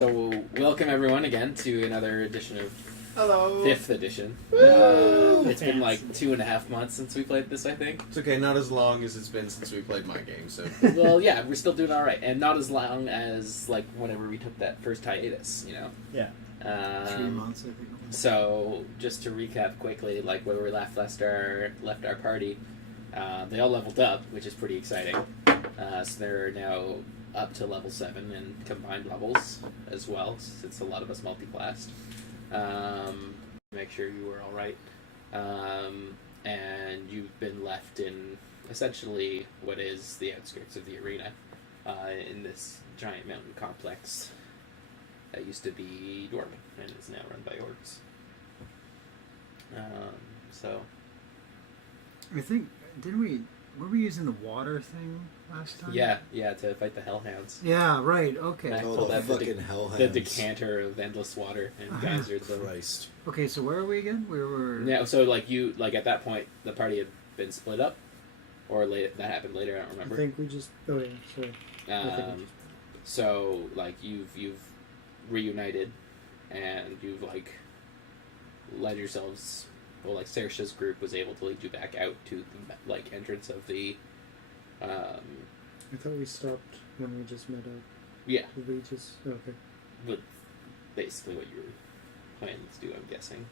So, welcome everyone again to another edition of Hello. 5th edition. It's been like 2.5 months since we played this, I think. It's okay, not as long as it's been since we played my game, so. Well, yeah, we're still doing alright. And not as long as, like, whenever we took that first hiatus, you know? Yeah. 3 months, I think. So, just to recap quickly, like, where we left our party, they all leveled up, which is pretty exciting. So they're now up to level 7 in combined levels as well, since a lot of us multi-classed. Make sure you were alright. And you've been left in essentially what is the outskirts of the arena, in this giant mountain complex that used to be dormant and is now run by orcs. So I think, were we using the water thing last time? yeah, to fight the hellhounds. Yeah, right, okay. I Oh, pulled the out fucking hellhounds. the decanter of endless water and geysers. Christ. Okay, so where are we again? We were... Yeah, so like at that point the party had been split up, or that happened later. I don't remember. I think we just. Oh yeah, sorry. So like you've reunited, and you've like led yourselves. Well, like Saoirse's group was able to lead you back out to the like entrance of the. I thought we stopped when we just met up. Yeah, Did we just? Okay. but basically what you were planning to do, I'm guessing.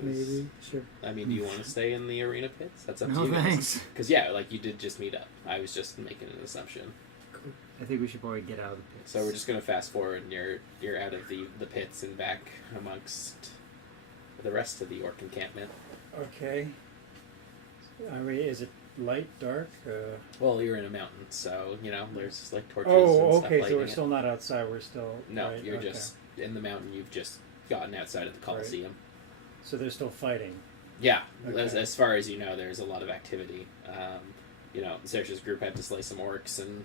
Maybe. Sure. I mean, do you want to stay in the arena pits? That's up to No, you guys. thanks. Because yeah, like you did just meet up. I was just making an assumption. Cool. I think we should probably get out of the pits. So we're just gonna fast forward, and you're out of the pits and back amongst the rest of the orc encampment. Okay. I mean, is it light, dark? Well, you're in a mountain, so you know there's just like torches. Oh, and stuff okay. So lighting we're it. still not outside. We're still. No, right, you're okay. just in the mountain. You've just gotten outside of the Colosseum. So they're still fighting. Yeah, Okay. as far as you know, there's a lot of activity. You know, Saoirse's group had to slay some orcs and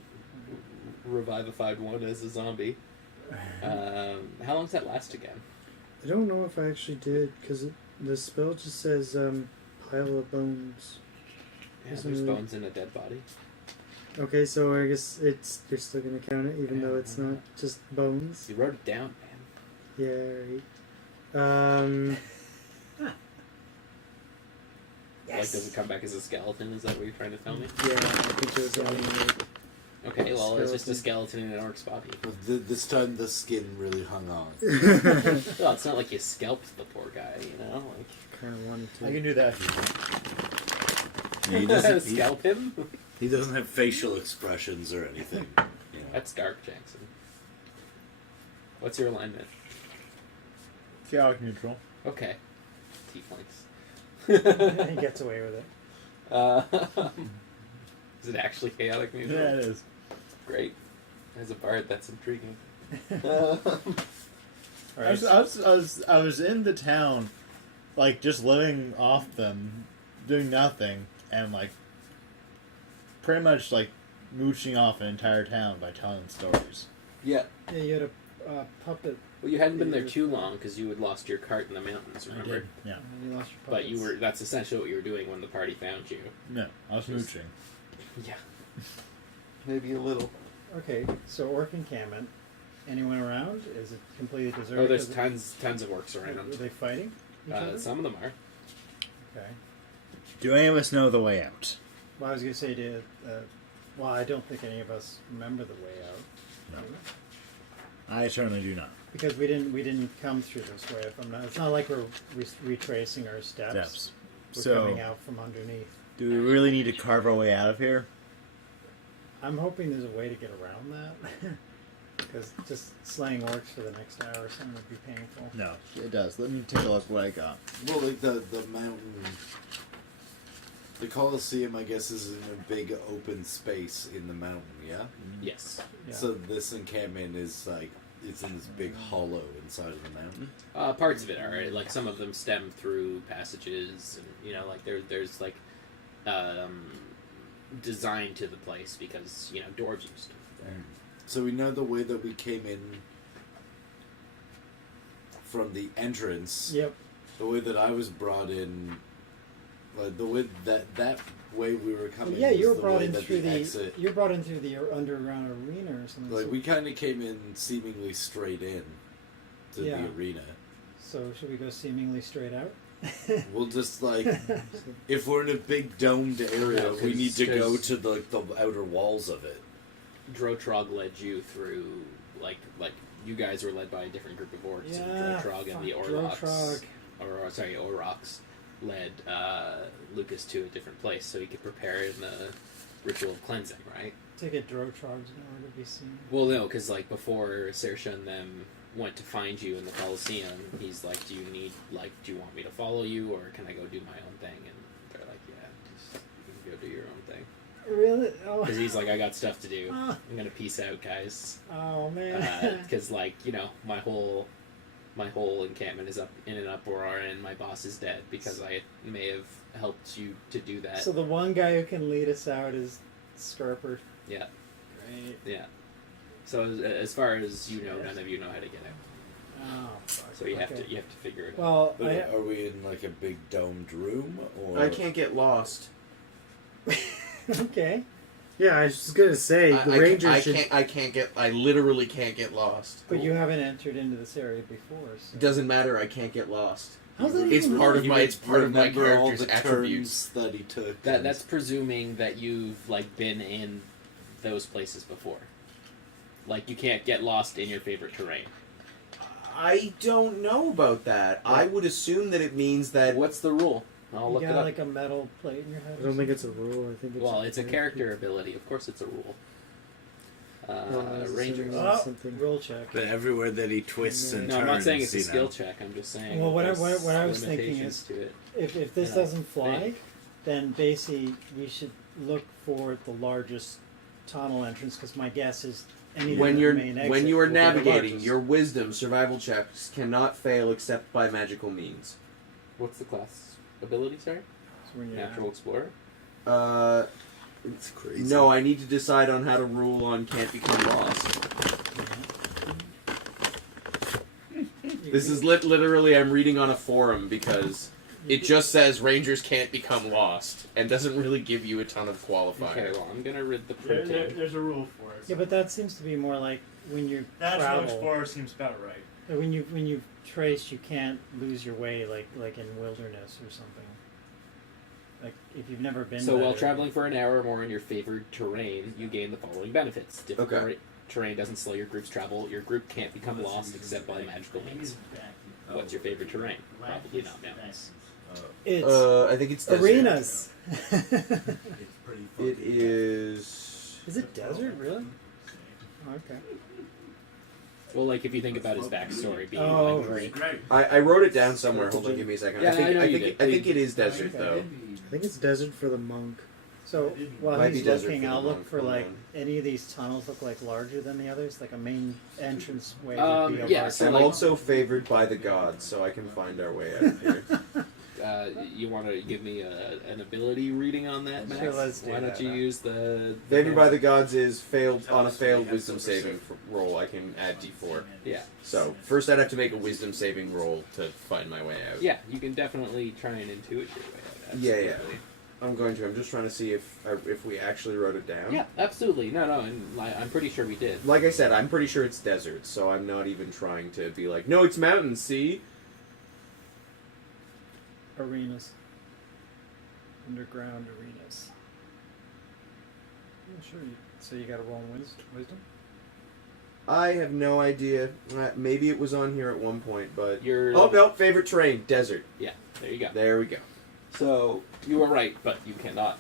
revivified one as a zombie. How long does that last again? I don't know if I actually did because the spell just says pile of bones. Yeah, Isn't there's it- bones in a dead body. Okay, so I guess you're still gonna count it even though it's not just bones. You wrote it down, man. Yeah. Right. Like, does it come back as a skeleton? Is that what you're trying to tell me? Yeah, I think it was only. Okay, well, it's just a skeleton in an orc's body. But this time the skin really hung on. Well, it's not like you scalped the poor guy, you know? Like, Kind of wanted to. I can do that. He doesn't, scalp him? he doesn't have facial expressions or anything. You know. That's dark, Jackson. What's your alignment? Chaotic neutral. Okay. Tieflings. He gets away with it. Is it actually chaotic neutral? Yeah, it is. Great. As a bard, that's intriguing. All right. I was in the town, like, just living off them, doing nothing, and, like, pretty much, like, mooching off an entire town by telling stories. Yeah. Yeah, you had a puppet. Well, you hadn't been there too long because you had lost your cart in the mountains, remember? Yeah. And you lost your But puppets. that's essentially what you were doing when the party found you. No, I was mooching. Yeah. Maybe a little. Okay. So orc encampment. Anyone around? Is it completely deserted? Oh, there's Is it- tons of orcs around. Are they fighting each other? Some of them are. Okay. Do any of us know the way out? Well, I was going to say well, I don't think any of us remember the way out. No. do we? I certainly do not. Because we didn't come through this way. If I'm not, it's not like we're retracing our steps. We're So, coming out from underneath. do we really need to carve our way out of here? I'm hoping there's a way to get around that. Because just slaying orcs for the next hour or something would be painful. No, it does. Let me take a look what I got. Well, like the mountain, the Colosseum, I guess, is in a big open space in the mountain. Yeah. Yes. Yeah. So this encampment is like it's in this big hollow inside of the mountain. Parts of it are like some of them stem through passages, and you know, like there's like design to the place because you know dwarves used to live there. So we know the way that we came in from the entrance. Yep. The way that I was brought in the way that way we were coming. Yeah, was you were the brought way in that through the. exit. You're brought in through the underground arena or something. Like so, we kind of came in seemingly straight in to Yeah. the arena. so should we go seemingly straight out? We'll just like if we're in a big domed area, No, we need to go 'cause- to the outer walls of it. Drotrog led you through, like you guys were led by a different group of orcs, and Drotrog and the Drotrog. Aurochs led Lucas to a different place so he could prepare in the ritual of cleansing, right? To get Drotrogs in order to be seen. Well, no, because like before Saoirse and them went to find you in the Colosseum, he's like, "Do you want me to follow you, or can I go do my own thing?" And they're like, "Yeah, just you can go do your own thing." Really? Oh. Because he's like, "I got stuff to do. Ah. I'm gonna peace out, guys." Oh man. Because like my whole encampment is up in an uproar, and my boss is dead because I may have helped you to do that. So the one guy who can lead us out is Scarper. Yeah. Great. Yeah. So as far as you know, none of you know how to get out. Oh, fuck. So you have Okay. to figure it out. Well, But are we in like a big domed room, or I can't get lost. okay. Yeah, I was just gonna say the Rangers should. I literally can't get lost. But you haven't entered into this area before, so. It doesn't matter. I can't get lost. How's that It's even part of matter? my. It's part of my remember all character's the attributes. turns that he took. That's presuming that you've like been in those places before. Like you can't get lost in your favorite terrain. I don't know about that. I would assume that it means that. What's the rule? I'll You look got it up. like a metal plate in your head. I don't think it's a rule. I think it's. Well, it's a character ability. Of course, it's a rule. it's a Rangers. symbol. Oh, Something. roll check. But everywhere that he twists and No, turns, I'm not saying it's a you skill know. check. I'm just saying. Well, what I- there's what I was thinking limitations is- to it. If this Yeah. doesn't fly, Think. then basically we should look for the largest tunnel entrance because my guess is anything When the you're main exit when you are will be the navigating, largest. your wisdom survival checks cannot fail except by magical means. What's the class ability? Sorry, So when you're Natural Explorer. It's crazy. No, I need to decide on how to rule on can't become lost. This is literally I'm reading on a forum because it just says Rangers can't become lost and doesn't really give you a ton of qualifiers. Okay, well, I'm gonna read the printing. There's a rule for it. Yeah, but that seems to be more like when you Natural travel. Explorer seems about right. When you trace, you can't lose your way like in wilderness or something. Like if you've never been. So to while that traveling for an hour or more in your favored terrain, you gain the following benefits. Difficult Okay. terrain doesn't slow your group's travel. Your group can't become lost except by magical means. What's your favorite terrain? Probably not mountains. It's I think it's desert. arenas. It is. Is it desert really? Okay. Well, like if you think about his backstory being Oh, like right. Greek. I wrote it down somewhere. Hold on, give me a second. Yeah, I know you think did. I think it is desert though. I think it's desert for the monk. So while Might he's be desert looking, for the I'll look monk, for hold like on. any of these tunnels look like larger than the others, like a main entrance way Um, would be a yeah, large- so I'm like- also favored by the gods, so I can find our way out of here. You want to give me an ability reading on that, Max? Sure, let's do Why don't that, you huh? use the Favored by the gods is failed on a failed wisdom saving roll. I can add d4. Yeah. So first, I'd have to make a wisdom saving roll to find my way out. Yeah, you can definitely try and intuit your way out. Yeah, yeah. absolutely. I'm going to. I'm just trying to see if we actually wrote it down. Yeah, absolutely. No, and I'm pretty sure we did. Like I said, I'm pretty sure it's desert, so I'm not even trying to be like, no, it's mountains. See? arenas. Underground arenas. Yeah, sure. So you got to roll wisdom. I have no idea. Maybe it was on here at one point, but Your oh no, favorite terrain, desert. Yeah, there you go. There we go. So you were right, but you cannot.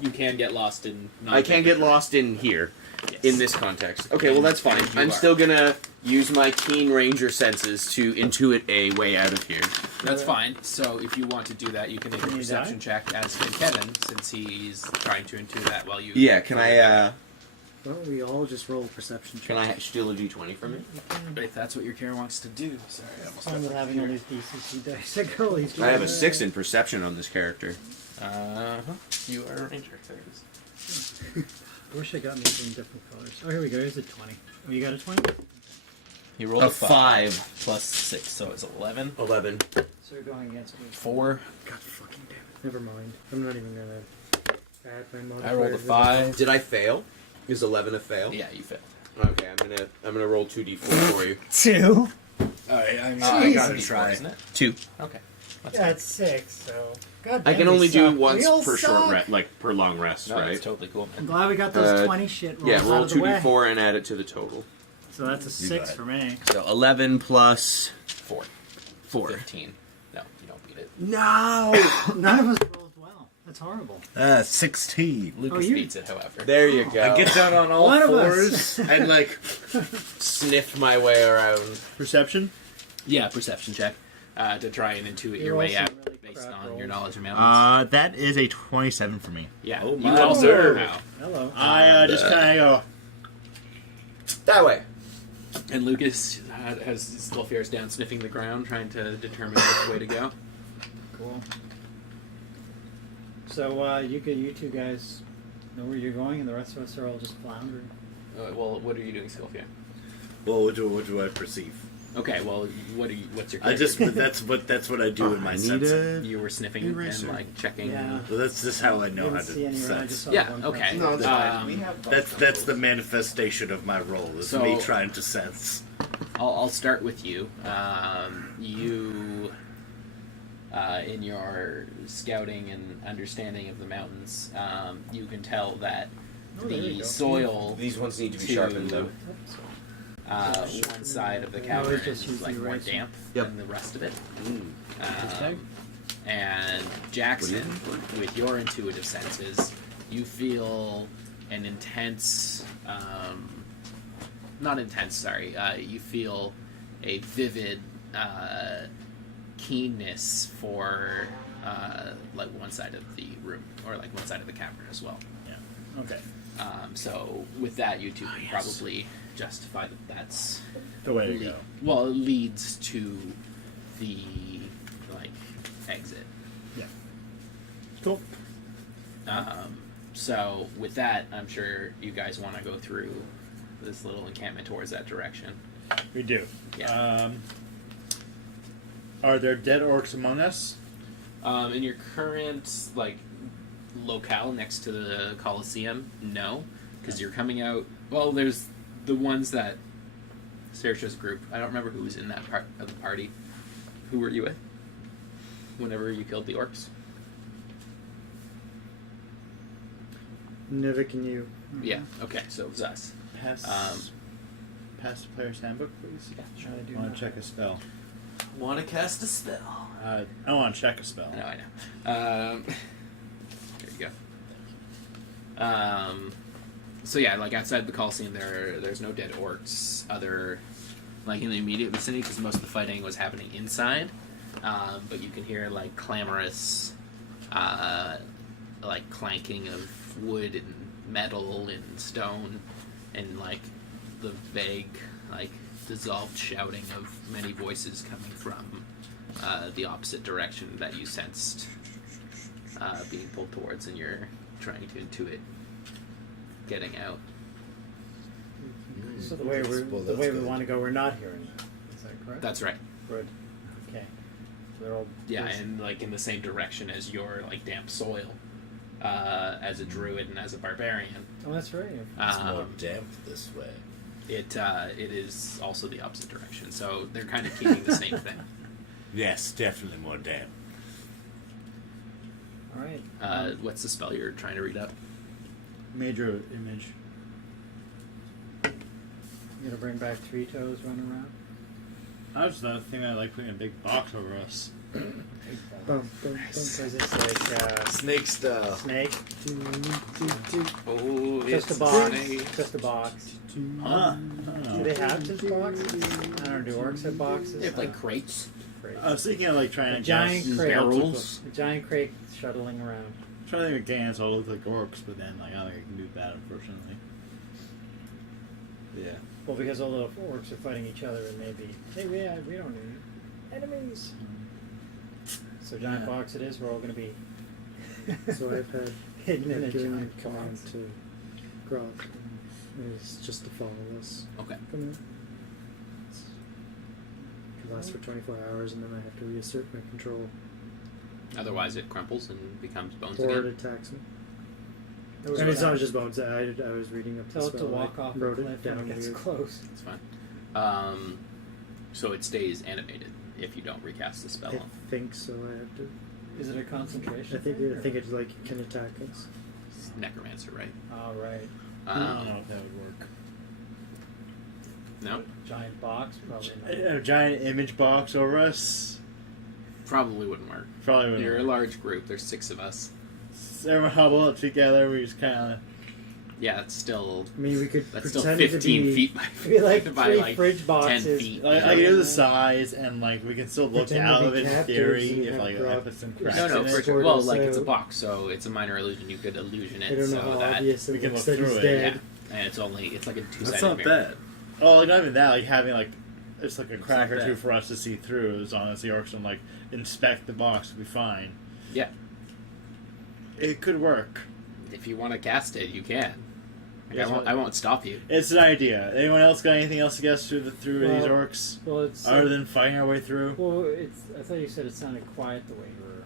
You can get lost in. I can't get lost in here, Yes. in this context. Okay, well that's fine. You I'm are. still gonna use my keen ranger senses to intuit a way out of here. That's fine. So if you want to do that, you can make a Can you perception die? check as can Kevin, since he's trying to intuit that while you. Yeah, can I? Why don't we all just roll a perception check? Can I steal a d20 from it? If that's what your character wants to do. Sorry, I almost Fun with having all these DCC dice. I got all these. I have a 6 in perception on this character. You are a ranger. There it is. I wish I got these in different colors. Oh, here we go. Here's a 20. Oh, you got a 20? He rolled A a 5 plus 6, so it's 11. 11. So you're going against me. 4. God fucking damn it. Never mind. I'm not even gonna add my modifier. I rolled a 5. Did I fail? Is 11 a fail? Yeah, you failed. Okay, I'm gonna roll 2d4 for you. 2. Alright, I I gotta D4, try. isn't it? 2. Okay. That's Yeah, it's 6, so. God I damn, can we only do suck. once We all per short suck. rest, like per long rest, No, right? that's totally cool, I'm man. glad we got those 20 shit rolls Yeah, out roll of the way. 2d4 and add it to the total. So that's a 6 for me. So 11 plus 4. 4. 15. No, you don't beat it. No! None of us rolled well. That's horrible. 16. Lucas you- beats it, however. There you go. I get down on all One of fours us. and like Sniff my way around. perception. Yeah, perception check to try and intuit You're your way also out really based crap on rolls. your knowledge of mountains. That is a 27 for me. Yeah, Oh, you my also lord. know how. Hello. I just kind of That way. And Lucas has his little fears down, sniffing the ground, trying to determine which way to go. Cool. So you two guys know where you're going, and the rest of us are all just floundering. Well, what are you doing, Sylvia? Well, what do I perceive? Okay, well, what's your? I just character? that's what I do in my sense. You were sniffing eraser. and like checking. Yeah. Well, that's just how I know Didn't how see to anyone, I just sense. saw Yeah. one Okay. person. No, it's fine. We have That's the manifestation of my role is So- me trying to sense. I'll start with you. You, in your scouting and understanding of the mountains, you can tell that Oh, there you the go. soil These ones need to be to sharpened though. one side of the No, cavern it's just is like the more eraser. damp Yep. than the rest of it. Okay. And Jackson, with your intuitive senses, you feel an intense, not intense, sorry, you feel a vivid keenness for like one side of the room, or like one side of the cavern as well. Okay. So with that, you two can probably justify that that's The way to go. well, it leads to the like exit. Yeah. Cool. So with that, I'm sure you guys want to go through this little encampment towards that direction. We do. Yeah. Are there dead orcs among us? In your current like locale next to the Colosseum, no, because you're coming out. Well, there's the ones that Saoirse's group. I don't remember who was in that part of the party. Who were you with? Whenever you killed the orcs. Nivik and you. Yeah. Okay. So it was us. Pass. Pass the player's handbook, please. I do I want not. to check a spell. Want to cast a spell? I want to check a spell. I know. There you go. So yeah, like outside the Coliseum, there's no dead orcs other, like in the immediate vicinity, because most of the fighting was happening inside. But you can hear like clamorous, like clanking of wood and metal and stone, and like the vague, like dissolved shouting of many voices coming from the opposite direction that you sensed being pulled towards, and you're trying to intuit getting out. So the way we want to go, we're not hearing that. Is that correct? That's right. Good. Okay. So they're all. Yeah, and like in the same direction as your like damp soil, as a druid and as a barbarian. Oh, that's right. It's more damp this way. It is also the opposite direction, so they're kind of keeping the same thing. Yes, definitely more damp. All right. What's the spell you're trying to read up? Major image. You gonna bring back Three Toes running around? I was the thing that I like putting a big box over us. Bum, bum, bum. So is this like Snake style. snake? Oh, Just a box. Just a box. Huh? Do they have just boxes? I don't know. Do orcs have boxes? They have like crates. Crates. I was thinking of like trying A to giant guess crate. barrels. A giant crate shuttling around. trying to think of games all look like orcs, but then like I don't think I can do that, unfortunately. Yeah. Well, because all the orcs are fighting each other, and maybe we don't need enemies. So giant box it is. We're all going to be So I've had hidden in a given giant command box. to Groth. It's just to follow us. Okay. Come lasts for 24 hours, and then I have to reassert my control. Otherwise, it crumples and becomes bones Or it again. attacks me. That was And it's what not just bones. I was reading up the Tell it to spell. walk I off the wrote cliff it down when it gets weird. close. It's fine. So it stays animated if you don't recast the spell. I think so. I have to. Is it a concentration? I think it like can attack us. It's necromancer, right? Oh, right. I don't know if that would work. No, Giant box? Probably not. A giant image box over us? probably wouldn't work. Probably wouldn't You're a work. large group. There's 6 of us. Everyone huddle up together, we just kind of... Yeah, it's still I mean, we could that's still pretend it to 15 be, feet by, Be like by 3 like fridge 10 boxes. feet. Like, I know the size, and like we can still look Pretend to out be of it in captives theory and if have like I brought- put some No, cracks No, in for it. sure. Sort Well, us like it's a out. box, so it's a minor illusion. You could illusion I it don't so know how that obvious we it can looks look that he's through it, dead. and it's like a 2-sided That's not mirror. bad. Oh, like not even that, like having like it's like a crack not or two bad. for us to see through as long as the orcs don't like inspect the box, we'll be fine. Yeah. It could work. If you want to cast it, you can. Like, Yes, I won't stop you. It's an idea. Anyone else got anything else to guess through these Well, orcs? Well, it's. Other than fighting our way through? Well, it's. I thought you said it sounded quiet the way you were.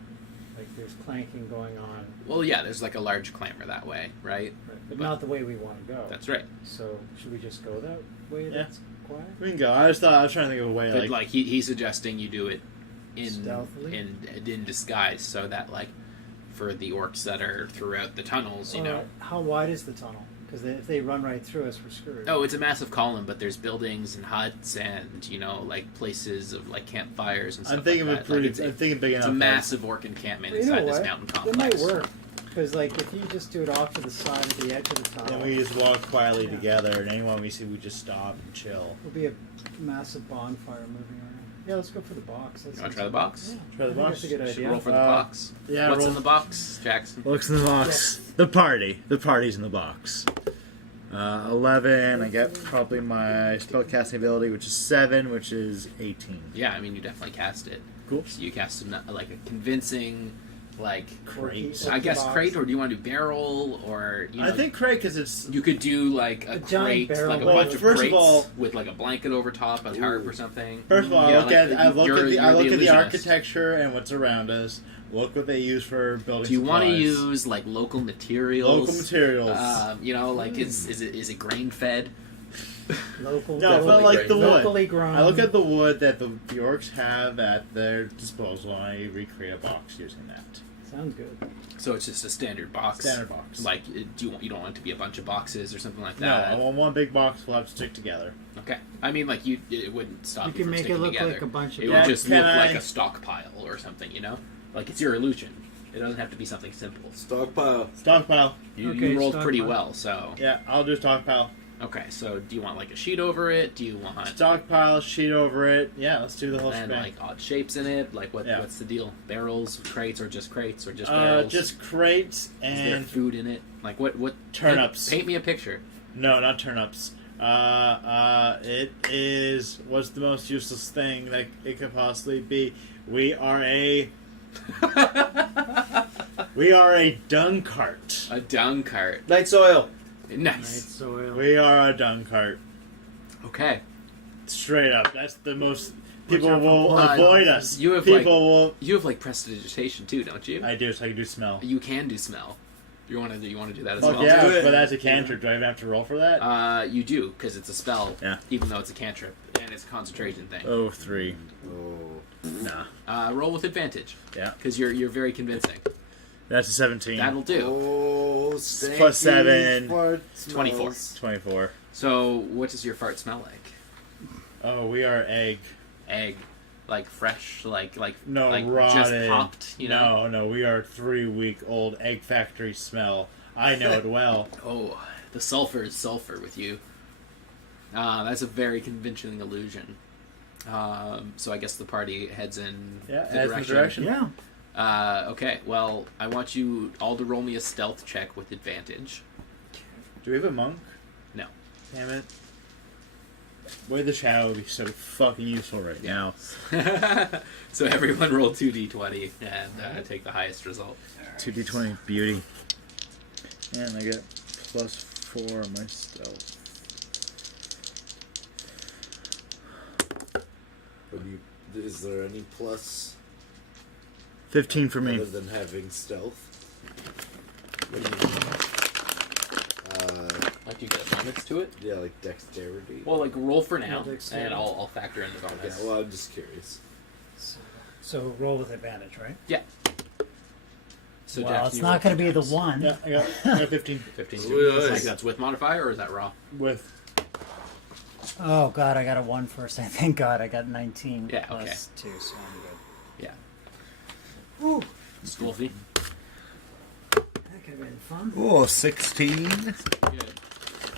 Like there's clanking going on, Well, yeah, there's like a large clamor that way, right? but not the way we want to go. That's right. So should we just go that way? Yeah. That's quiet. We can go. I was trying to think of a way But like like he's suggesting you do it in Stealthily? in disguise, so that like for the orcs that are throughout the tunnels, you know. How wide is the tunnel? Because if they run right through us, we're screwed. Oh, it's a massive column, but there's buildings and huts and like places of like campfires and stuff. I'm thinking like of a that. pretty Like, I'm thinking big it's enough. a massive orc encampment You know inside this what? mountain That complex. might work. Because like if you just do it off to the side of the edge of the tunnel, And we just walk quietly Yeah. together, and anyone we see, we just stop and chill. there'll be a massive bonfire moving around. Yeah, let's go for the box. You wanna try the box? Yeah. Try the I think box? That's a good Should idea. roll for the Uh, box. Yeah, What's roll. in the box, Jackson? Looks in the box. The party. The party's in the box. 11. I get probably my spellcasting ability, which is 7, which is 18. Yeah, I mean you definitely cast it. Cool. So you cast like a convincing, like Crate. I guess box. crate, or do you want to do barrel, or you know, I think crate because it's you could do like a A giant crate, barrel. like a Well, bunch of first of crates all- with like a blanket over top, a tarp or something. First of all, Yeah, I look at you're the illusionist. architecture and what's around us. Look what they use for building. Do you want to supplies. use like local materials? Local materials? Like is it grain fed? Local. No, but Definitely like great. the wood. Locally grown. I look at the wood that the orcs have at their disposal, and I recreate a box using that. Sounds good. So it's just a standard box. Standard box. Like, you don't want it to be a bunch of boxes or something like No, that? I want one big box we'll have to stick together. Okay. I mean, like it wouldn't stop You you can from make it sticking look together. like a bunch of. It Yeah, would just can look like I- a stockpile or something, you know? Like it's your illusion. It doesn't have to be something simple. Stockpile. Stockpile. You Okay, rolled pretty stockpile. well, so Yeah, I'll do stockpile. okay. So do you want like a sheet over it? Do you want Stockpile, sheet over it. Yeah, let's do the whole and shebang. like odd shapes in it? Like Yeah. what's the deal? Barrels, crates, or just barrels? Just crates Is there and food in it? Like what turnips. Paint me a picture. No, not turnips. It is what's the most useless thing that it could possibly be. We are a dung cart. A dung cart. Night soil. Night Nice. soil. We are a dung cart. Okay. Straight up. That's the most. People out for will blood. avoid us. You have, people will. You have like prestidigitation too, don't you? I do, so I can do smell. You can do smell. You want to do that as Fuck well? yeah, Do it. but that's a cantrip. Do I even have to roll for that? You do because it's a spell. Yeah. Even though it's a cantrip and it's a concentration thing. Oh, 3. Oh. Nah. Roll with advantage. Yeah. Because you're very convincing. That's a 17. That'll do. Oh, Plus stanky 7. fart 24. smells. 24. So what does your fart smell like? Oh, we are egg. Egg, like fresh, like No, like rotted. just popped. You know. No, we are 3-week-old egg factory smell. I know it well. Oh, the sulfur is sulfur with you. That's a very convincing illusion. So I guess the party heads in Yeah, the as direction. the direction. Yeah. Okay, well, I want you all to roll me a stealth check with advantage. Do we have a monk? No. Damn it. Boy, the shadow would be so fucking useful right now. So everyone roll 2d20 and take the highest result. 2d20 beauty. And I get plus 4 on my stealth. Is there any plus 15 for me. other than having stealth? What do you mean? Like you get bonus to it? Yeah, like dexterity. Well, like roll for now, Yeah, dexterity. and I'll factor in the bonus. Okay, well, I'm just curious. So roll with advantage, right? So Well, Jack, it's you not roll going to be the for one. Yeah, I got 15 15. Ooh, Like that's with modifier, or is that raw? with. Oh god, I got a 1 first. Thank God I got 19 Yeah, plus 2, so I'm good. Woo. Wolfie. That could have been fun. Oh, 16 Good.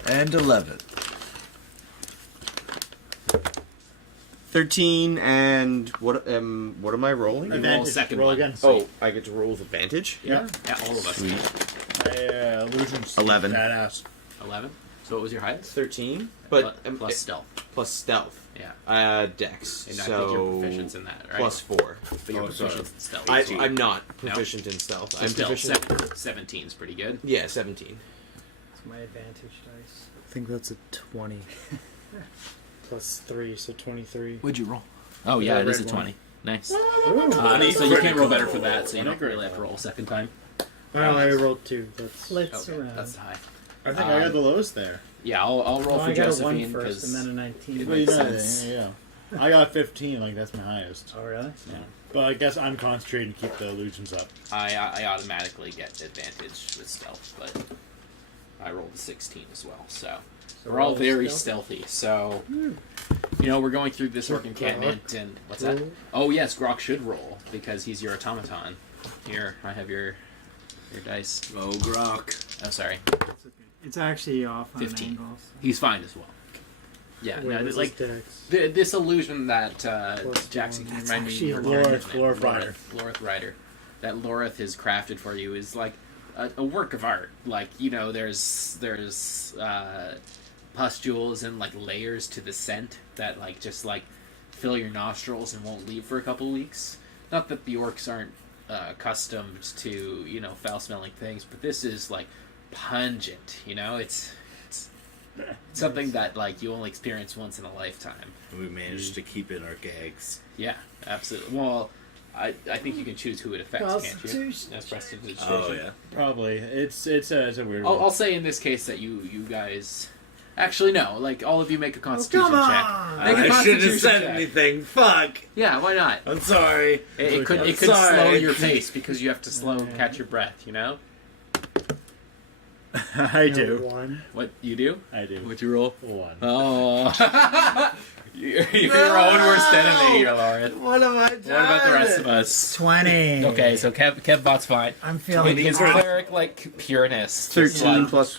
and 11. 13 and what am I rolling? roll Advantage. second roll one. again. Oh, I get to roll with advantage? Yeah, all of us. Illusions. 11. Badass. 11. So what was your highest? 13, but Plus stealth. plus stealth. Yeah. Dex. And I so think you're proficient in that, right? plus 4. But you're Oh, sorry. proficient in stealth. I'm not proficient in stealth. So I'm stealth, proficient. 17 is pretty good. Yeah, 17. It's my advantage dice. I think that's a 20. Plus 3, so 23. What'd you roll? Oh yeah, it is a 20. Nice. Ooh. So you can't roll better for that, so you don't really have to roll a second time. Well, I rolled 2. That's Let's Okay, around. that's high. I think I got the lowest there. Yeah, I'll roll Well, for I got a 1 Josephine first and then because a 19. it Well, you makes know, sense. yeah. I got 15, like that's my highest. Oh, really? But I guess I'm concentrating to keep the illusions up. I automatically get advantage with stealth, but I rolled a 16 as well, so we're all roll very stealth? stealthy. So you know, we're going through this orc encampment, and what's that? Roll. Oh yes, Grok should roll because he's your automaton. Here, I have your dice. Oh, Grok. Oh, sorry, It's, okay. It's actually off on 15. an angle. So. he's fine as well. Yeah, Wait, no, what's like his dex? this illusion that Plus Jackson can That's remind me. actually of a your name. Lorith Rider. Lorith Rider. That Lorith has crafted for you is like a work of art. Like, you know, there's pustules and like layers to the scent that like just like fill your nostrils and won't leave for a couple weeks. Not that the orcs aren't accustomed to, you know, foul smelling things, but this is like pungent. You know, it's something that like you only experience once in a lifetime. We managed to keep in our gags. Yeah, absolutely. Well, I think you can choose who it affects, can't you? Constitution. That's prestidigitation. Oh, yeah. Probably. It's a weird I'll one. say in this case that you guys. Actually, no. Like all of you make a Constitution come check. on! Make a I shouldn't have Constitution said check. anything. Fuck. Yeah, why not? I'm sorry. It could I'm slow sorry. your pace because you have to catch your breath. You know I do. 1. what you do? I do. What you roll? 1. Oh, you're your own worst enemy, you're Lauren. What am I doing? What about the rest of us? 20. Okay, so Kevbot's fine. I'm With feeling his cleric like pureness. just 13 like, plus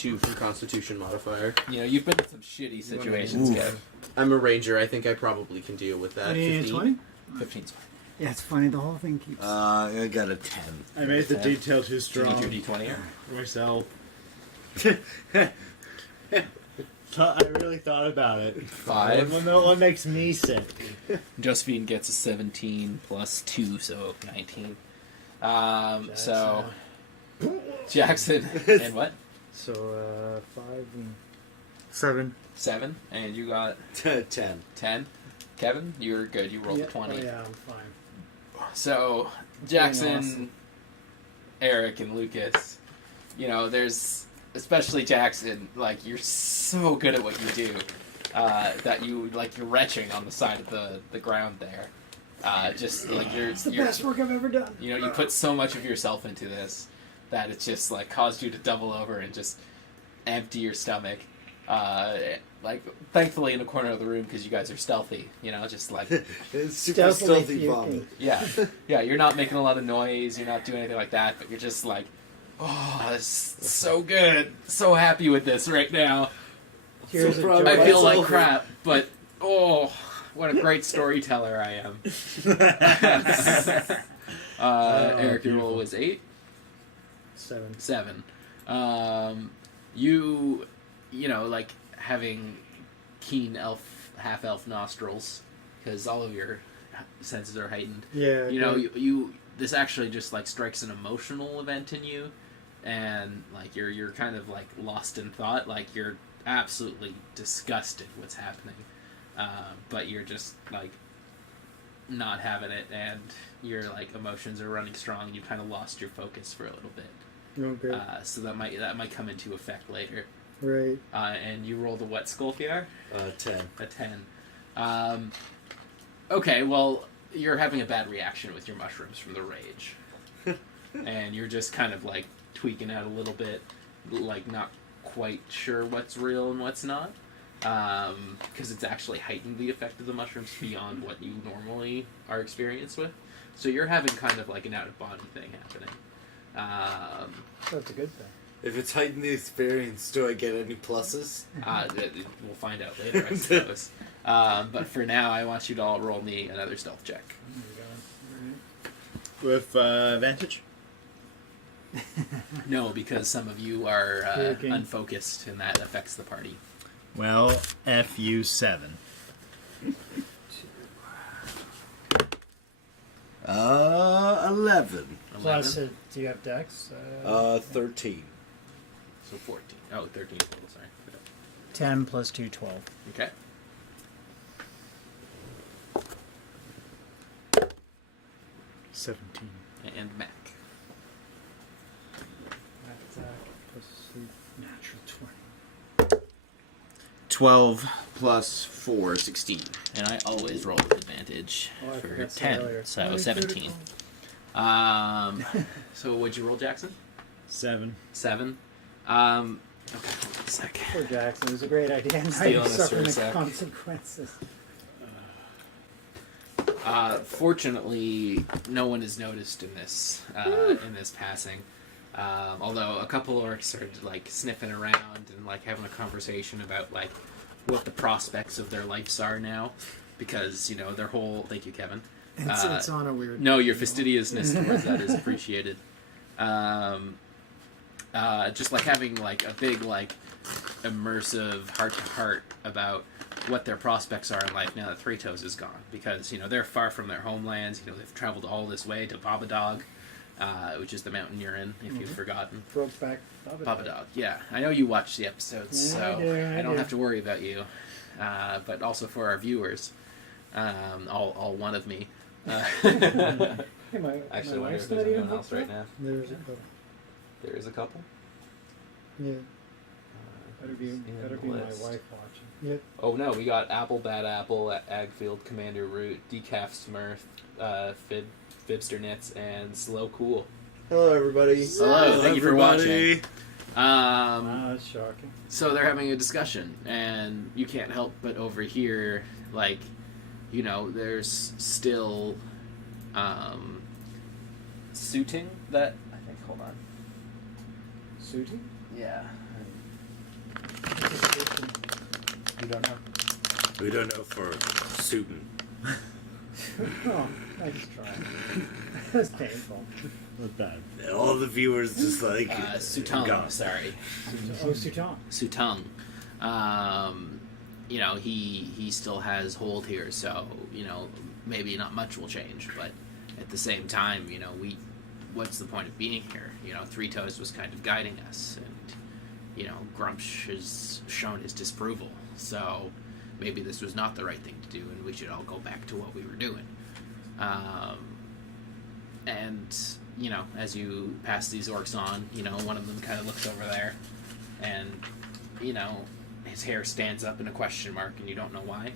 2 from Constitution modifier. you know, you've been in some shitty situations, Kev. I'm a ranger. I think I probably can deal with that. What do you need, 15. 20? 15's fine. Yeah, it's funny. The whole thing keeps. I got a 10. I made the detail too Do you strong need your D20 here? for myself. I really thought about it. 5. What makes me sick? Josephine gets a 17 plus 2, so 19. So Jackson and what? So, 5 and 7. 7, and you got 10. 10. Kevin, you're good. You rolled a 20. Oh, yeah, I'm fine. So Jackson, awesome. Eric, and Lucas. You know, there's especially Jackson. Like you're so good at what you do that you're retching on the side of the ground there. Just like It's the you're best work I've ever done. you know, you put so much of yourself into this that it's just like caused you to double over and just empty your stomach. Like thankfully in the corner of the room because you guys are stealthy. You know, just like It's super Stealthily stealthy puking. vomit. yeah, you're not making a lot of noise. You're not doing anything like that, but you're just like, oh, this is so good, so happy with this right now. Here's So a proud joke. of I feel myself. like crap, but oh, what a great storyteller I am. Eric, your roll was 8. 7. 7. You know, like having keen half elf nostrils, because all of your senses are heightened. Yeah. You know, you this actually just like strikes an emotional event in you, and like you're kind of like lost in thought, like you're absolutely disgusted what's happening. but you're just like not having it, and your like emotions are running strong, and you kind of lost your focus for a little bit. Okay. So that might come into effect later. Right. And you rolled a what skull PR? 10. A 10. Okay, well, you're having a bad reaction with your mushrooms from the rage. And you're just kind of, like, tweaking out a little bit, like, not quite sure what's real and what's not. Because it's actually heightened the effect of the mushrooms beyond what you normally are experienced with. So you're having kind of, like, an out-of-body thing happening. That's a good thing. If it's heightened the experience, do I get any pluses? We'll find out later, I suppose. But for now, I want you to all roll me another stealth check. With advantage? No, because some of you are Puking. unfocused, and that affects the party. Well, FU 7. 11. Plus, do you have Dex? 13. So 14. Oh, 13 total, sorry. 10 plus 2, 12. Okay. 17. And Mac. Natural 20. 12 plus 4, 16. And I always roll with advantage Oh, I for forgot to say 10, earlier. so Only 17. So what'd you roll, Jackson? 7. 7. Okay, hold on a sec. Poor Jackson. It was a great idea. Now Stealing you're us for a suffering the sec. consequences. Fortunately, no one is noticed in this passing. Although a couple orcs started like sniffing around and like having a conversation about like what the prospects of their lives are now, because you know their whole. Thank you, Kevin. It's on a weird. No, your fastidiousness towards that is appreciated. Just like having like a big like immersive heart to heart about what their prospects are in life now that Three Toes is gone, because you know they're far from their homelands. You know they've traveled all this way to Babadog, which is the mountain you're in. If you've forgotten, Brokeback Babadog. Yeah, I know you watch the episodes, Yeah, so I don't do. have to worry about you. But also for our viewers, all one of me. Hey, my Actually, I wonder wife's if not there's even anyone else hooked right up? now. There's a couple. There is a couple. Yeah. Better be my wife watching. Yep. Oh no, we got Apple, Bad Apple, Agfield, Commander Root, Decaf Smurf, Fibster Nits, and Slow Cool. Hello, everybody. Hello, thank you for watching. Wow, that's shocking. So they're having a discussion, and you can't help but overhear, like, you know, there's still, suiting that, I think, hold on. Suiting? Yeah. You don't know? We don't know for Suitin. Oh, nice try. That's painful. Not bad. And all the viewers just like Sutung, gone. sorry. Oh, Suiton. Sutung. You know, he still has hold here, so, you know, maybe not much will change, but at the same time, you know, what's the point of being here? You know, Three Toes was kind of guiding us, and, you know, Grumsh has shown his disapproval, so maybe this was not the right thing to do, and we should all go back to what we were doing. And, you know, as you pass these orcs on, you know, one of them kind of looks over there, and, you know, his hair stands up in a question mark, and you don't know why.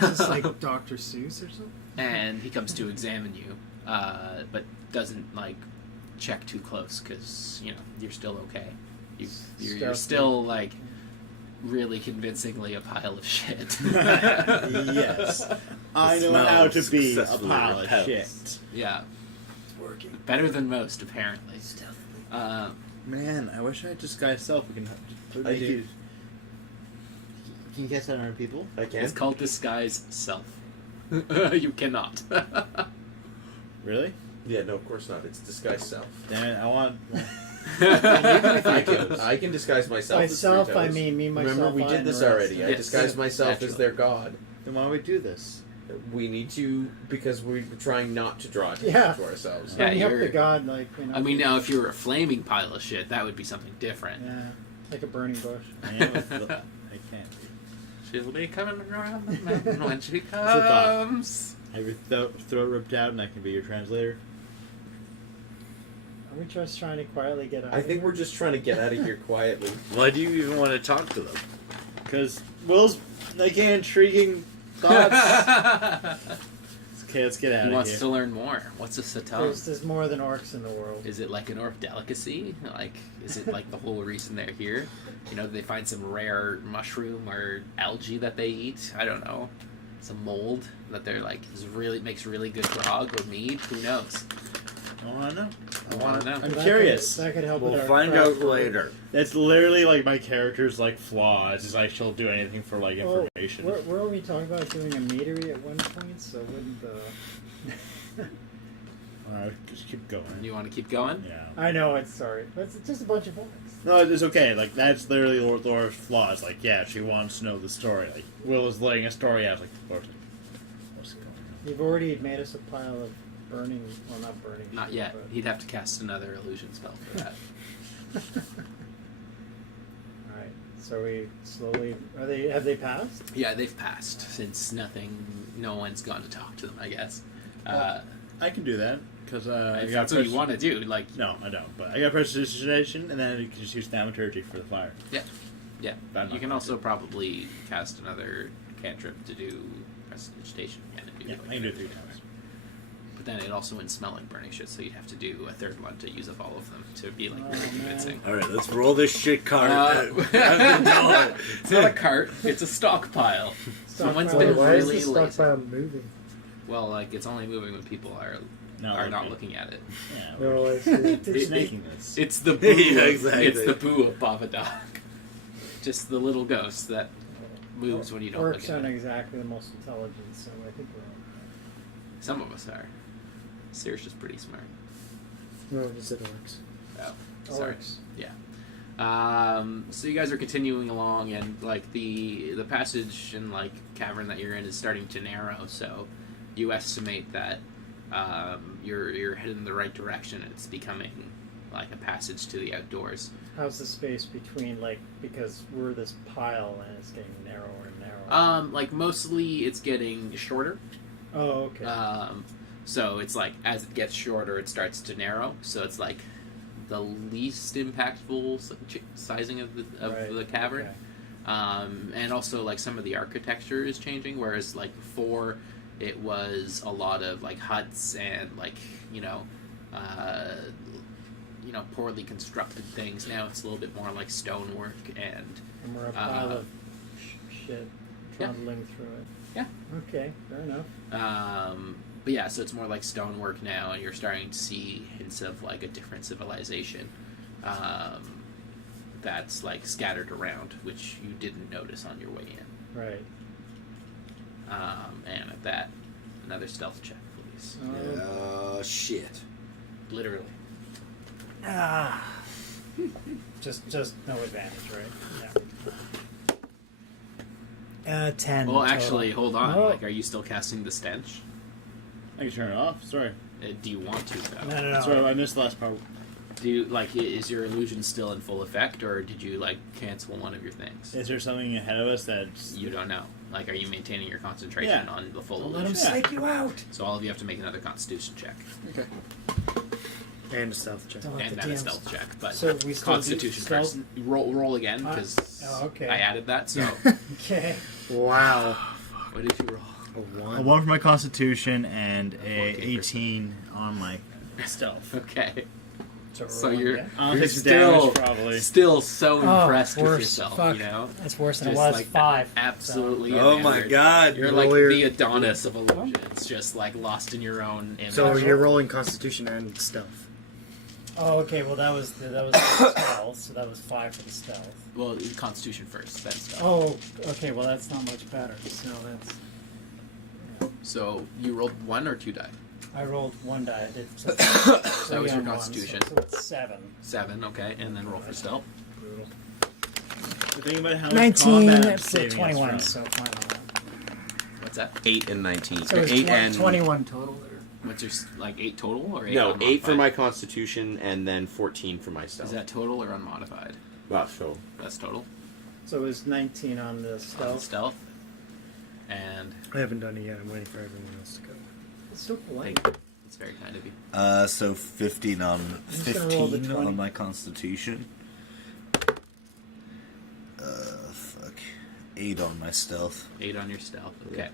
It's like Dr. Seuss or something. And he comes to examine you, but doesn't, like, check too close, because, you know, you're still okay. You're still, like, really convincingly a pile of shit. Yes. I know smell how to be a successfully pile of repels. shit. Yeah. It's working. Better than most, apparently. Man, I wish I had disguise self. We can. I do. Can you cast that on other people? I can. It's called disguise self. You cannot. Really? Yeah, no, of course not. It's disguise self. Damn it, I want. I can disguise myself. Myself, as Three I Toes. mean me, myself. Remember, we I, did and this the rest. already. I Yes. disguised myself as Naturally. their god. Then why don't we do this? We need to, because we're trying not to draw attention Yeah. to ourselves. Yeah, Bring up you're- the god, like, you know. I mean, now if you were a flaming pile of shit, that would be something different. Yeah, like a burning bush. I am. I can't be. She'll be coming around the mountain when she thought. comes. Have your throat ripped out, and I can be your translator. Are we just trying to quietly get out? I of think here? we're just trying to get out of here quietly. Why do you even want to talk to them? Because Will's making intriguing thoughts. Okay, let's get out He of wants here. to learn more. What's a satone? There's more than orcs in the world. Is it like an orc delicacy? Like, is it like the whole reason they're here? You know, they find some rare mushroom or algae that they eat. I don't know. Some mold that they're like makes really good grog or mead. Who knows? I want to know. I want to know. I'm That curious. That could help We'll with our find craft out work. later. That's literally like my character's like flaws. Is like she'll do anything for like Well, information. Were we talking about doing a meadery at one point? So wouldn't the... Alright, just keep going. You want to keep going? Yeah. I know, it's sorry. But it's just a bunch of orcs. No, it's okay. Like that's literally Laura's flaws. Like, yeah, she wants to know the story. Like, Will is laying a story out. Like, what's going on? You've already made us a pile of burning... Well, not burning. Not shit, yet. but- He'd have to cast another illusion spell for that. Alright, so we slowly... Have they passed? Yeah, they've passed since no one's gone to talk to them. I guess. I can do that because If that's what you want to do, like No, I don't. But I got prestidigitation, and then you can just use thaumaturgy for the fire. yeah, But I'm you not can gonna also probably cast another cantrip to do prestidigitation again. And do Yeah, like I can do it that. 3 times. But then it also wins smelling burning shit, so you'd have to do a third one to use up all of them to be like Oh, really man. convincing. All right, let's roll this shit card. It's not a cart; it's a stockpile. Someone's Stockpile. been Why really is the lazy. stockpile moving? Well, like it's only moving when people are not looking at it. Yeah, No, we're I see. just making this. It's the boo. Yeah, exactly. It's the boo of Babadook. Just the little ghost that moves when you don't look Orcs at aren't it. exactly the most intelligent, so I think we're okay. Some of us are. Saoirse is pretty smart. No, he said orcs. Oh, sorry. Orcs. So you guys are continuing along, and like the passage and like cavern that you're in is starting to narrow. So you estimate that you're headed in the right direction. And it's becoming like a passage to the outdoors. How's the space between, like, because we're this pile and it's getting narrower and narrower? Like mostly it's getting shorter. Oh, okay. So it's like as it gets shorter, it starts to narrow. So it's like the least impactful sizing of Right, the cavern. okay. And also like some of the architecture is changing. Whereas like before, it was a lot of like huts and like poorly constructed things. Now it's a little bit more like stonework and And we're a pile of shit trundling through it. Yeah. Okay, fair enough. But yeah, so it's more like stonework now, and you're starting to see hints of like a different civilization that's like scattered around, which you didn't notice on your way in. Right. And at that, another stealth check, please. Shit. Literally. Just no advantage, right? Yeah. 10. Well, total. actually, hold on. Oh. Like, are you still casting the stench? I can turn it off. Sorry. Do you want to? Though? No. Sorry, I missed the last part. Do you, like, is your illusion still in full effect, or did you like cancel one of your things? Is there something ahead of us that's... You don't know. Like, are you maintaining your concentration on the full Don't let him illusion? psych you out. So all of you have to make another Constitution check Okay. And a stealth check. Don't let and the then a DMs stealth check. But So we still do Constitution stealth? first. Roll again because okay. I added that. So Okay. Wow. what did you roll? A A 1. 1 for my constitution and a 14%. 18 on my stealth. Okay, So, so rolling you're again? I'll you're take some still damage, probably. still so Oh, impressed with worse. yourself. Fuck. You know, That's worse than just it was. like 5. absolutely. Oh my enamored. god. You're like Roll your- the Adonis of illusions, just like lost in your own image. So you're rolling Constitution and stealth. Oh, okay. Well, that was the stealth, so that was 5 for the stealth. Well, Constitution first, then stuff. Oh, okay. Well, that's not much better. So that's. So you rolled 1 or 2 die. I rolled 1 die. I did. So That was your 3 on 1, Constitution. So it's 7. 7, okay, and then roll for stealth. Brutal. Think about how much 19 combat I'm for saving us 21, from. so fine on that. What's that? 8 and 19. So it's 8 and 21 total. What's your like 8 total or 8 no, unmodified? 8 for my Constitution and then 14 for my stealth. Is that total or unmodified? so That's total. So it was 19 on the stealth. Stealth. And I haven't done it yet. I'm waiting for everyone else to go. It's still polite. it's very kind of you. So 15 on just gonna roll the 15 20. on my Constitution. Fuck. 8 on my stealth. 8 on your stealth. Okay.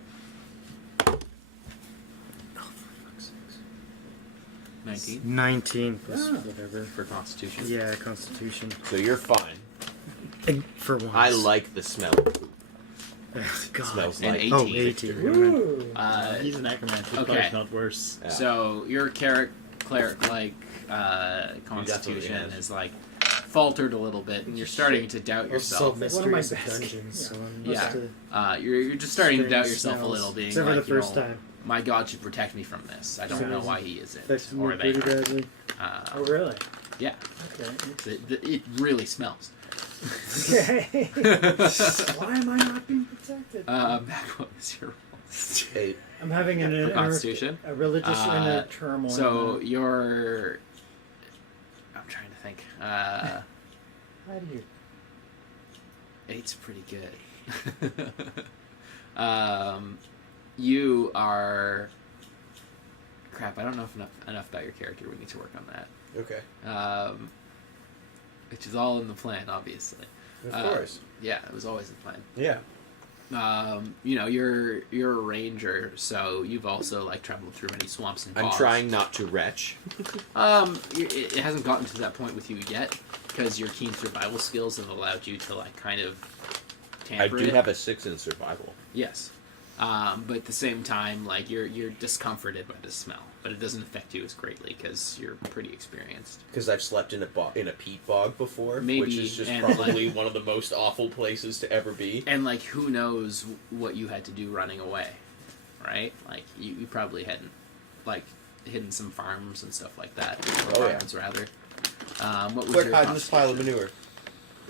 19 19 plus Ah. whatever. for Constitution. Yeah, Constitution. So you're fine. For once. I like the smell of poop. God. Smells And like 18. Oh, 18. Ooh. He's an necromancer. okay. Okay. Not worse. Yeah. So your cleric like Constitution definitely is like faltered a little bit, and you're starting to doubt Also, yourself. Like, what am I mysteries of basking? dungeons. Yeah. So I'm Yeah. used to You're just starting to doubt strange yourself a smells. little, being Except like, for the first you know, time. my God should protect me from this. I don't So know it's why he isn't, affected or me they pretty aren't. badly. Oh, really? Yeah, Okay. it really smells. Okay. Why am I not being protected? Back what was your roll? 8. I'm having For Constitution? a religious inner turmoil. So you're. I'm trying to think. How do you? 8's pretty good. You are. Crap! I don't know enough about your character. We need to work on that. Okay. Which is all in the plan, obviously. Of course. Yeah, it was always the plan. Yeah. You know, you're a ranger, so you've also like traveled through many swamps and I'm bogs. trying not to retch. It hasn't gotten to that point with you yet, because your keen survival skills have allowed you to like kind of I tamper do it. have a 6 in survival. Yes, but at the same time, like you're discomforted by the smell, but it doesn't affect you as greatly because you're pretty experienced. Because I've slept in a peat bog before, Maybe, which is just and, probably one of the most awful places to ever be. And like, who knows what you had to do running away, right? Like you probably hadn't like hidden some farms and stuff like that, or Oh, yeah. barns rather. What was Quick, your hide in this pile of manure.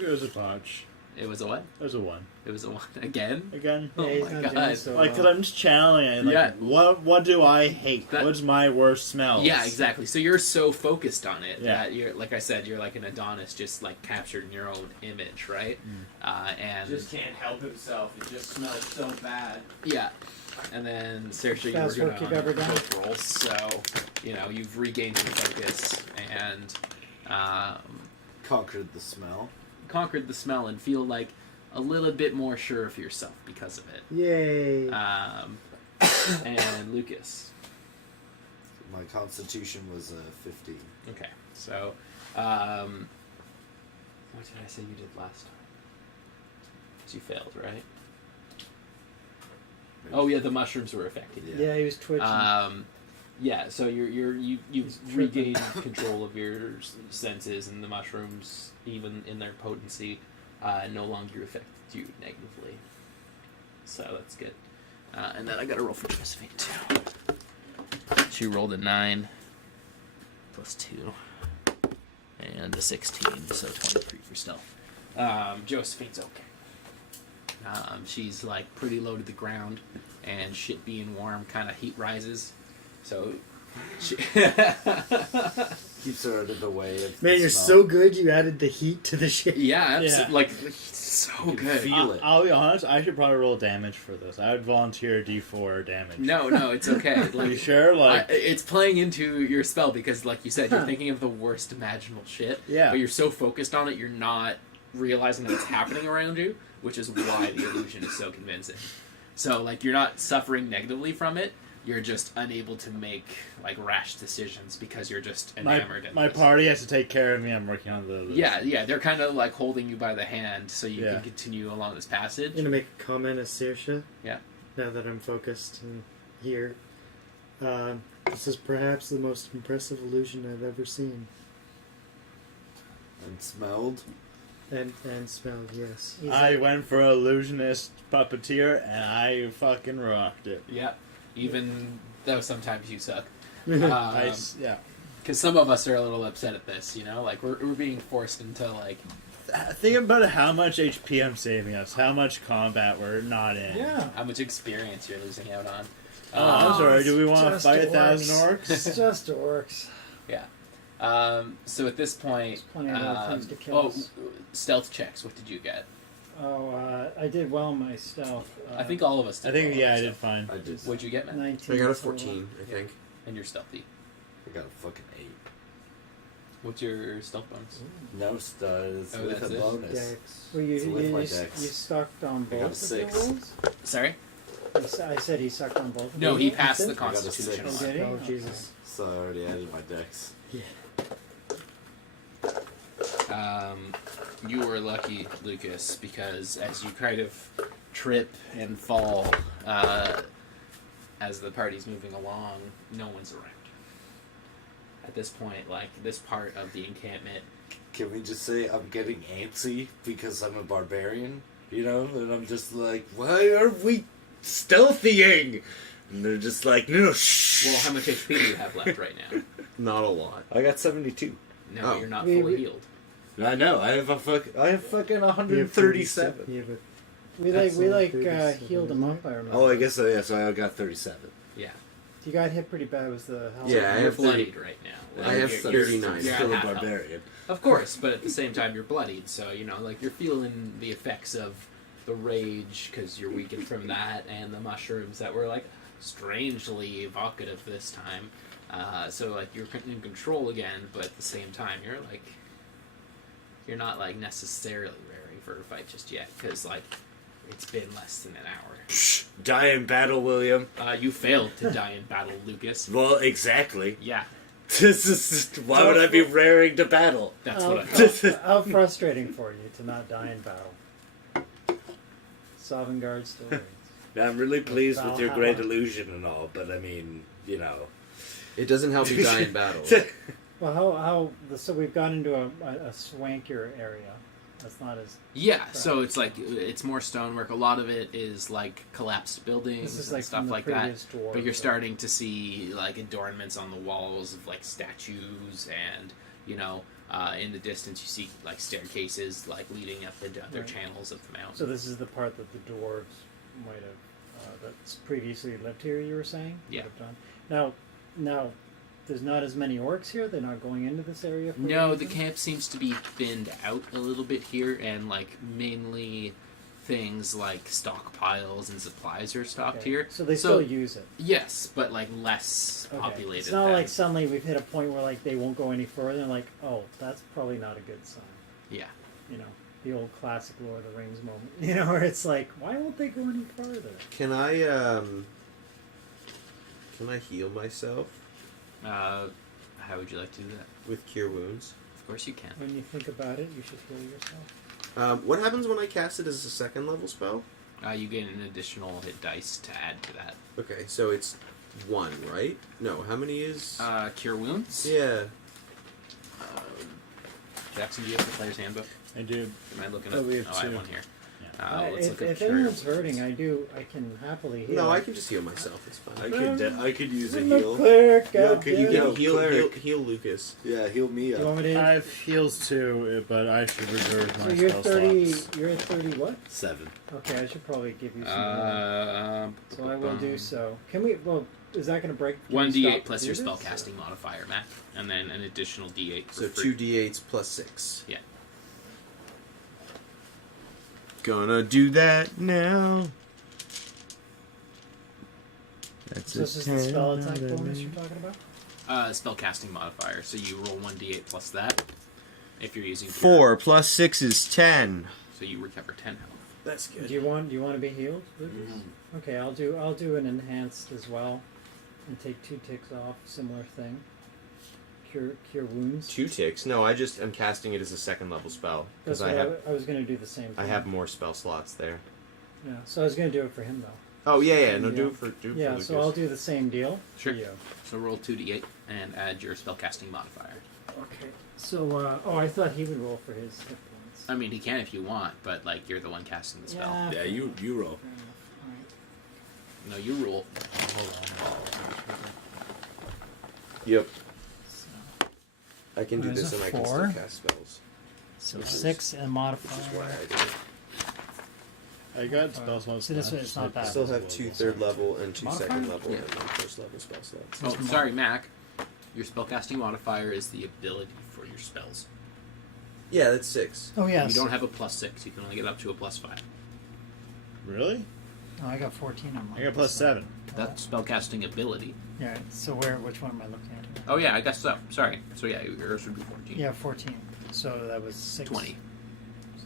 It was a punch. It was a what? It was a 1. It was a one again. Again. Oh Yeah, he's my not doing God. so Like, well. cause I'm just channeling it. Like, Yeah. What do I hate? That- What's my worst smell? Yeah, exactly. So you're so focused on it Yeah. that you're, like I said, you're like an Adonis, just like captured in your own image, right? And can't help himself. It just smells so bad. yeah, and then Saoirse, you were Best good work you've on ever done. both rolls, so you know you've regained your focus and Conquered the smell. conquered the smell and feel like a little bit more sure of yourself because of it. Yay. And Lucas. My constitution was 15. Okay, so what did I say you did last time? 'Cause you failed, right? Oh yeah, the mushrooms were affecting you. Yeah, he was twitching. Yeah, so you've He's tripping. regained control of your senses, and the mushrooms, even in their potency, no longer affect you negatively. So that's good. And then I got to roll for Josephine too. She rolled a 9 plus 2 and a 16, so 23 for stealth. Josephine's okay. She's like pretty low to the ground, and shit being warm kind of heat rises. So she Keeps her out of the way of Man, the you're smell. so good you added the heat to the shit. yeah, Yeah. like so You can good. feel it. I'll be honest. I should probably roll damage for this. I would volunteer D4 damage. No, it's okay. Are Like, you sure? Like, it's playing into your spell because, like you said, you're thinking of the worst imaginable shit. Yeah. But you're so focused on it, you're not realizing that it's happening around you, which is why the illusion is so convincing. So, like, you're not suffering negatively from it. You're just unable to make like rash decisions because you're just enamored. in my this. party has to take care of me. I'm working on the. Yeah, they're kind of like holding you by the hand so you Yeah. can continue along this passage. I'm gonna make a comment as Saoirse. Yeah. Now that I'm focused and here. This is perhaps the most impressive illusion I've ever seen. And smelled. And smelled, yes. I went for illusionist puppeteer and I fucking rocked it. Yeah, even though sometimes you suck. Yeah. Because some of us are a little upset at this, you know? Like, we're being forced into, like... Think about how much HP I'm saving us, how much combat we're not in. Yeah. how much experience you're losing out on. Oh, I'm sorry. Do we want to Just fight 1,000 orcs. orcs? Just orcs. So at this point... There's plenty of other things to kill oh, us. stealth checks. What did you get? I did well in my stealth. I think all of us did. I think well, yeah, I so. did fine. I did. What'd you get, Matt? 19. I got a so 14, I think. And you're stealthy. I got a fucking 8. What's your stealth bonus? No studs Oh, with that's a it? bonus. Dex. Well, you, It's you, with my you, dex. you sucked on I got a both of your 6. rolls? Sorry? I said he sucked on both of No, them? he You passed said? the I got a Constitution. six. Oh, did he? Oh Okay. Jesus. So I already added my dex. You were lucky, Lucas, because as you kind of trip and fall as the party's moving along, no one's around. At this point, like, this part of the encampment, Can we just say I'm getting antsy because I'm a barbarian? You know? And I'm just like, why are we stealthying? And they're just like, no, shh. well, how much HP do you have left right now? Not a lot. I got 72. No, Oh. you're not We- fully we- healed. I know. I have fucking You have 137. You have a We Excellent healed 37, him up, I remember. Oh, I guess so. Yeah. So I got 37. Yeah. You got hit pretty bad with the health. Yeah, I You're have 30 bloodied right now. I have You're- 39. You're Still at a half health. barbarian. Of course, but at the same time, you're bloodied, so, you know, like, you're feeling the effects of the rage because you're weakened from that, and the mushrooms that were, like, strangely evocative this time. So, like, you're in control again, but at the same time, you're, like, you're not, like, necessarily raring for a fight just yet, because, like, it's been less than an hour. Psh, die in battle, William. You failed to die in battle, Lucas. Well, exactly. Yeah, This is why would I be raring to battle? that's How, what I thought. how frustrating for you to not die in battle. Sovngarde still reigns. I'm really pleased with your Valhalla. great illusion and all, but I mean, you know. It doesn't help you die in battle. Well, so we've gone into a swankier area. That's not as. Yeah, so it's like it's more stonework. A lot of it is like collapsed buildings This is and like stuff from the like that. previous dwarves. But you're starting to see like adornments on the walls of like statues, and you know, in the distance you see like staircases like leading up into other Right. channels of the mountain. So this is the part that the dwarves might have that's previously lived here. You were saying? Yeah. Would have done. Now, there's not as many orcs here. They're not going into this area. For a No, the reason? camp seems to be thinned out a little bit here, and like mainly things like stockpiles and supplies are stocked Okay. here. So they still use it. Yes, but like less Okay. populated. It's not than- like suddenly we've hit a point where like they won't go any further. And like, oh, that's probably not a good sign. Yeah. You know, the old classic Lord of the Rings moment. You know, where it's like, why won't they go any further? Can I heal myself How would you like to do that? with Cure Wounds? Of course you can. When you think about it, you should heal yourself. What happens when I cast it as a second level spell? You gain an additional hit dice to add to that. Okay, so it's 1, right? No, how many is... Cure wounds. yeah. Jackson, do you have the player's handbook? I do. Am I looking Oh, up? we have I have two. one here. Let's If, look up if cure anyone's wounds. hurting, I can happily heal. No, I can just heal myself. It's fine. I could use a I'm a heal. cleric, Yeah, God could you damn get it. Cleric. Heal Lucas. Yeah, heal me Do you up. want me to? I have heals too, but I should reserve my So you're spell 30. slots. You're at 30. What? 7. Okay, I should probably give you some. healing. So I will do so. Can we? Well, is that going to break? can we 1d8 stop plus to your do this, spellcasting modifier, Matt, and then an additional d8. For So free. 2d8s plus 6. Yeah. Gonna do that now. That's So this is the spell attack bonus you're talking about. Spellcasting modifier. So you roll 1d8 plus that. If you're using cure. 4 plus 6 is 10. So you recover 10 health. That's Do you want to be healed, Lucas? Okay, I'll do an enhanced as well, and take 2 ticks off. Similar thing. Cure wounds. 2 ticks? No, I just am casting it as a second level spell. That's Because what I was going to do the same thing. I have more spell slots there. Yeah, so I was going to do it for him though. Oh, yeah. No, Yeah. do it for Yeah, Lucas. so I'll do the same deal Sure. for you. So roll 2d8 and add your spellcasting modifier. Okay. So, I thought he would roll for his hit points. I mean, he can if you want, but like you're the one casting the spell. Yeah, you roll. Fair enough. Alright. No, you roll. Yep. So, I can do What is this it, and I can 4? still cast spells. So Which is- 6 and Which is why modifier. I did it. I got spell slots. See, this now, way it's just not like bad. I that. still have 2 third level and 2 Modifier? second level Yeah. and 1 first level spell slots. Oh, sorry, Mac. Your spellcasting modifier is the ability for your spells. Yeah, that's 6. Oh yeah. You don't have a +6. You can only get up to a +5. Really? Oh, I got 14 on mine. I got +7. That's spellcasting ability. Yeah. So which one am I looking at? Oh yeah, I guess so. Sorry. So yeah, yours would be 14. Yeah, 14. So that was 6. 20. So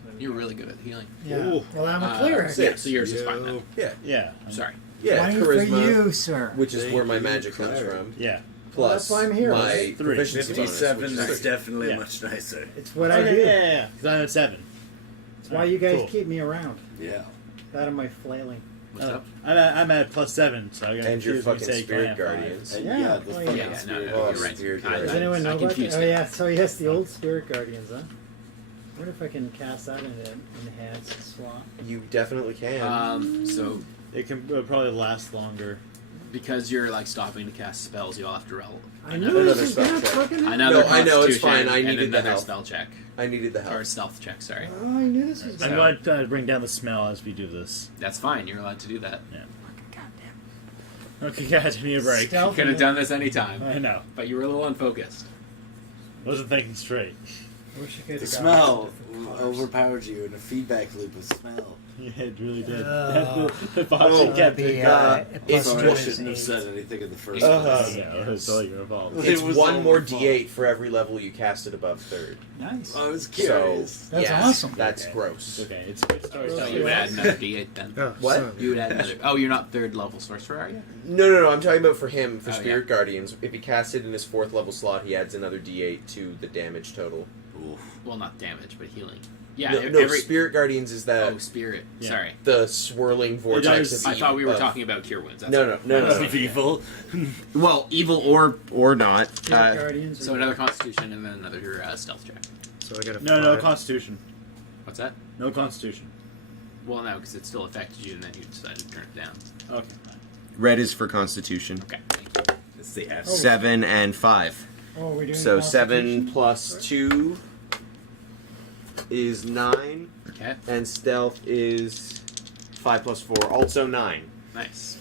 there we You're go. really good at healing. Yeah. Ooh. Well, I'm a cleric. Yeah, so yours is fine then. Yeah. Yeah. Sorry. Yeah, 20 charisma, for you, sir. which is Thank where my you, magic comes cleric. from. Yeah. Well, Plus that's why I'm here, my right? proficiency bonus, 57 which is is definitely Yeah. much nicer. It's what I Yeah, do. yeah. Because I'm at 7. It's why you guys Cool. keep me around. Yeah. That and my flailing. What's up? I'm at +7, so I'm gonna and your confuse when fucking you say spirit Giant Five. guardians. And Yeah, yeah, the well, fucking Yeah, no, spirit no, Oh, you're right. spirit I- guardians. Does anyone know I about that? confused Oh it. yeah, so yes, the old spirit guardians, huh? I wonder if I can cast that in an enhanced slot. You definitely can. So It can probably last longer. because you're like stopping to cast spells, you'll have to roll. I knew Another this was spell gonna check. fucking happen. Another No, I know, it's Constitution fine. I and needed the another help. spell check I needed the or help. stealth check. Sorry, Oh, I knew this was So- I'm gonna going to bring down the smell as we do this. that's fine. You're allowed to do that. Okay, guys, we need a break. You Stealth could have and- done this anytime, I know. but you were a little unfocused. Wasn't thinking straight. I wish I could The have smell different colors. overpowered you in a feedback loop of smell. Yeah, it really did. Oh. the boss Oh, kept that'd be, it. it's So I just- shouldn't have said anything in the first Uh-huh. place. Yeah, it's all your fault. It's It was one all more my fault. D8 for every level you cast it above 3rd. Nice. I was So, curious. That's yeah, awesome. That's Okay. gross. It's okay. It's good story. So Yeah. you would add another D8 then. Oh, What? son of a- You would add another. Oh, you're not 3rd level sorcerer, are you? No. I'm talking about for him, for Oh, Spirit Guardians. If he casts it in his 4th level slot, he adds another D8 to the damage total. Oof. Well, not damage, but healing. Yeah. no, every. Spirit Guardians is that Oh, spirit. Yeah. Sorry. the swirling vortex does- of I thought we were of- talking about cure wounds. That's No. Of evil. Well, evil or not. Spirit guardians. So are- another Constitution and then another stealth check. So I got a No, 5. Constitution. What's that? No Constitution. Well, no, because it still affected you, and then you decided to turn it down. Okay. Red is for Constitution. Okay, thank you. It's the F. 7 and 5. Oh, we're doing So 7 Constitution? plus 2 is 9, Okay, and stealth is 5 plus 4, also 9. nice.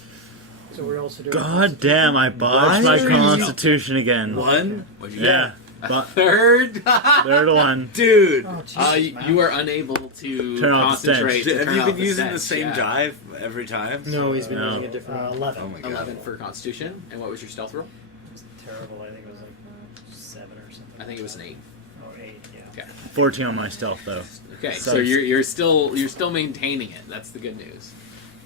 So we're also doing. God damn, I botched my Why? Constitution again. One? What'd you get? Yeah. But Third. third one. Dude! Oh, Jesus, You are unable to Turn off the concentrate. stench. to Have turn you off been using the stench, same yeah. drive every time? No, he's been No. using a different 11. Oh my god. 11 for Constitution, and what was your stealth roll? It was terrible. I think it was like 7 or something. I think it was an 8. Oh, 8, yeah. Okay. 14 on my stealth though. Okay, so So- you're still maintaining it. That's the good news.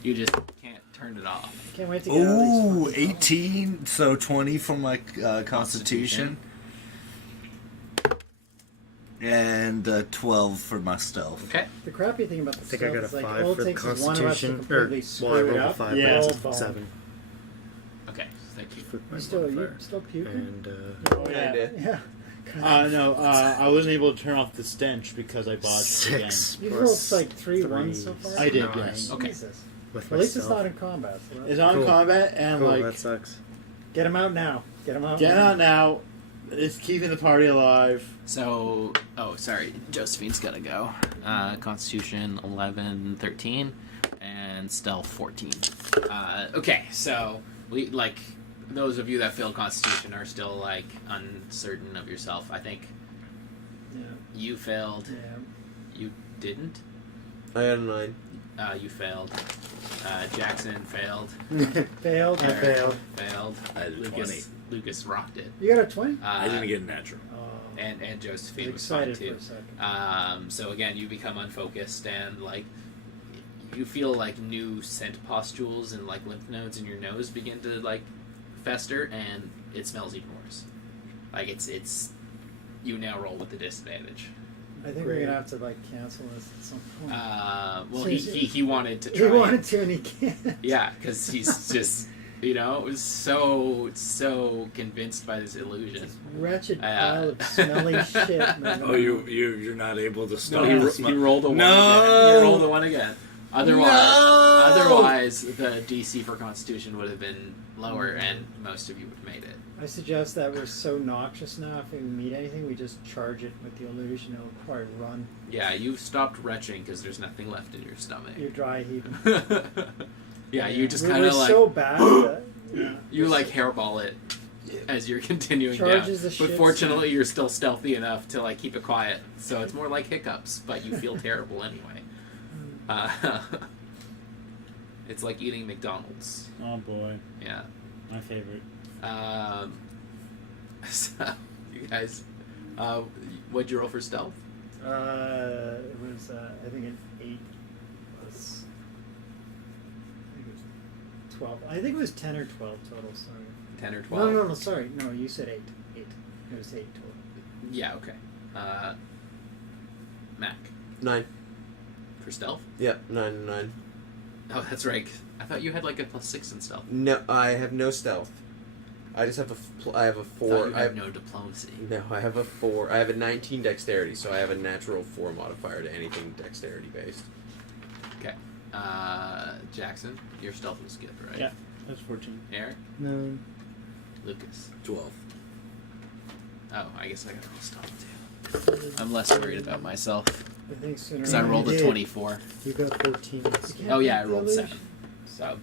You just can't turn it off. Can't wait to get out of these Ooh, fucking 18. So 20 from my Constitution. And 12 for my stealth. Okay. The crappy thing about the I think I stealth got a is like 5 all for it the takes is one of us to Constitution. completely Well, I screw it rolled a up. 5, Yeah. but all it's bone. 7. Okay. Thank you. Flip my You still modifier. puking? And Oh, yeah. Kinda. Yeah. No, I wasn't able to turn off the stench because I botched it again. 6 You've plus rolled like 3 3 ones so far. I did, nine. yes. Okay. Jesus. With At my least it's stealth. not in combat. So It's on Cool. combat and Cool, like that sucks. get him out now. Get him out. get now. out now. It's keeping the party alive. So, oh, sorry, Josephine's gotta go. Constitution 11, 13, and Stealth 14. Okay, so we like those of you that failed Constitution are still like uncertain of yourself. I think Yeah. you failed. Yeah. You didn't. I got a 9. You failed. Jackson failed. Failed. I failed. Failed. I had a Lucas rocked it. You got a 20? I didn't get a natural. Oh. And Josephine I was was fine excited too. for a second. So again, you become unfocused and like you feel like new scent pustules and like lymph nodes in your nose begin to like fester, and it smells even worse. Like it's you now roll with the disadvantage. I think we're gonna have to like cancel this at some point. Well, So he wanted to he try. wanted to and he can't. Yeah, because he's just was so convinced by this illusion. Wretched pile of smelly shit. Man. Oh, you're not able to No, stop. he, the he rolled a one No! again. He rolled a one again. No! Otherwise, the DC for Constitution would have been lower, and most of you would have made it. I suggest that we're so noxious now. If we meet anything, we just charge it with the illusion. It'll probably run. Yeah, you've stopped retching because there's nothing left in your stomach. You're dry heaving. Yeah, you just We're kind of like so bad. That, yeah, you we're like so- hairball it, as you're continuing Charges down. the But shit fortunately, you're still stealthy enough to like keep it quiet. So it's more like hiccups, but you feel terrible anyway. It's like eating McDonald's. Oh boy, Yeah. my favorite. So you guys, what'd you roll for stealth? It was I think an 8 plus. I think it was 12. I think it was 10 or 12 total. Sorry. 10 or 12? No. Sorry. No, you said 8. 8. It was 8 total. Yeah. Okay. Mac 9. for stealth. Yep, 9 and 9. Oh, that's right. I thought you had like a +6 in stealth. No, I have no stealth. I just have I have a I 4. thought you had no diplomacy. No, I have a 4. I have a 19 dexterity, so I have a natural 4 modifier to anything dexterity based. Okay. Jackson, your stealth was good, right? Yeah, that's 14. Eric, No. Lucas. 12. Oh, I guess I got a stealth too. I'm less worried about myself I think sooner. because I rolled a 24. You got 14. Oh yeah, I rolled 7. So,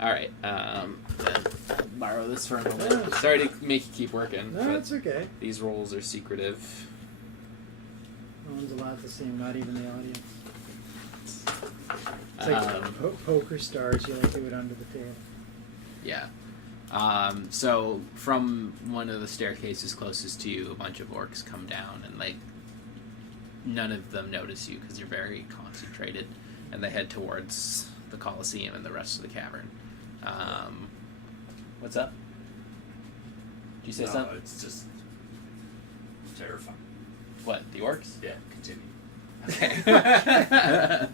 all right. Then borrow this for a moment. Sorry to make you keep working. No, but it's okay. these rolls are secretive. No one's allowed to see him, not even the audience. It's like poker stars. You like do it under the table. Yeah. So from one of the staircases closest to you, a bunch of orcs come down, and like none of them notice you because you're very concentrated, and they head towards the Colosseum and the rest of the cavern. What's up? Did you say No, something? it's just terrifying. What, the orcs? Yeah, continue. Okay.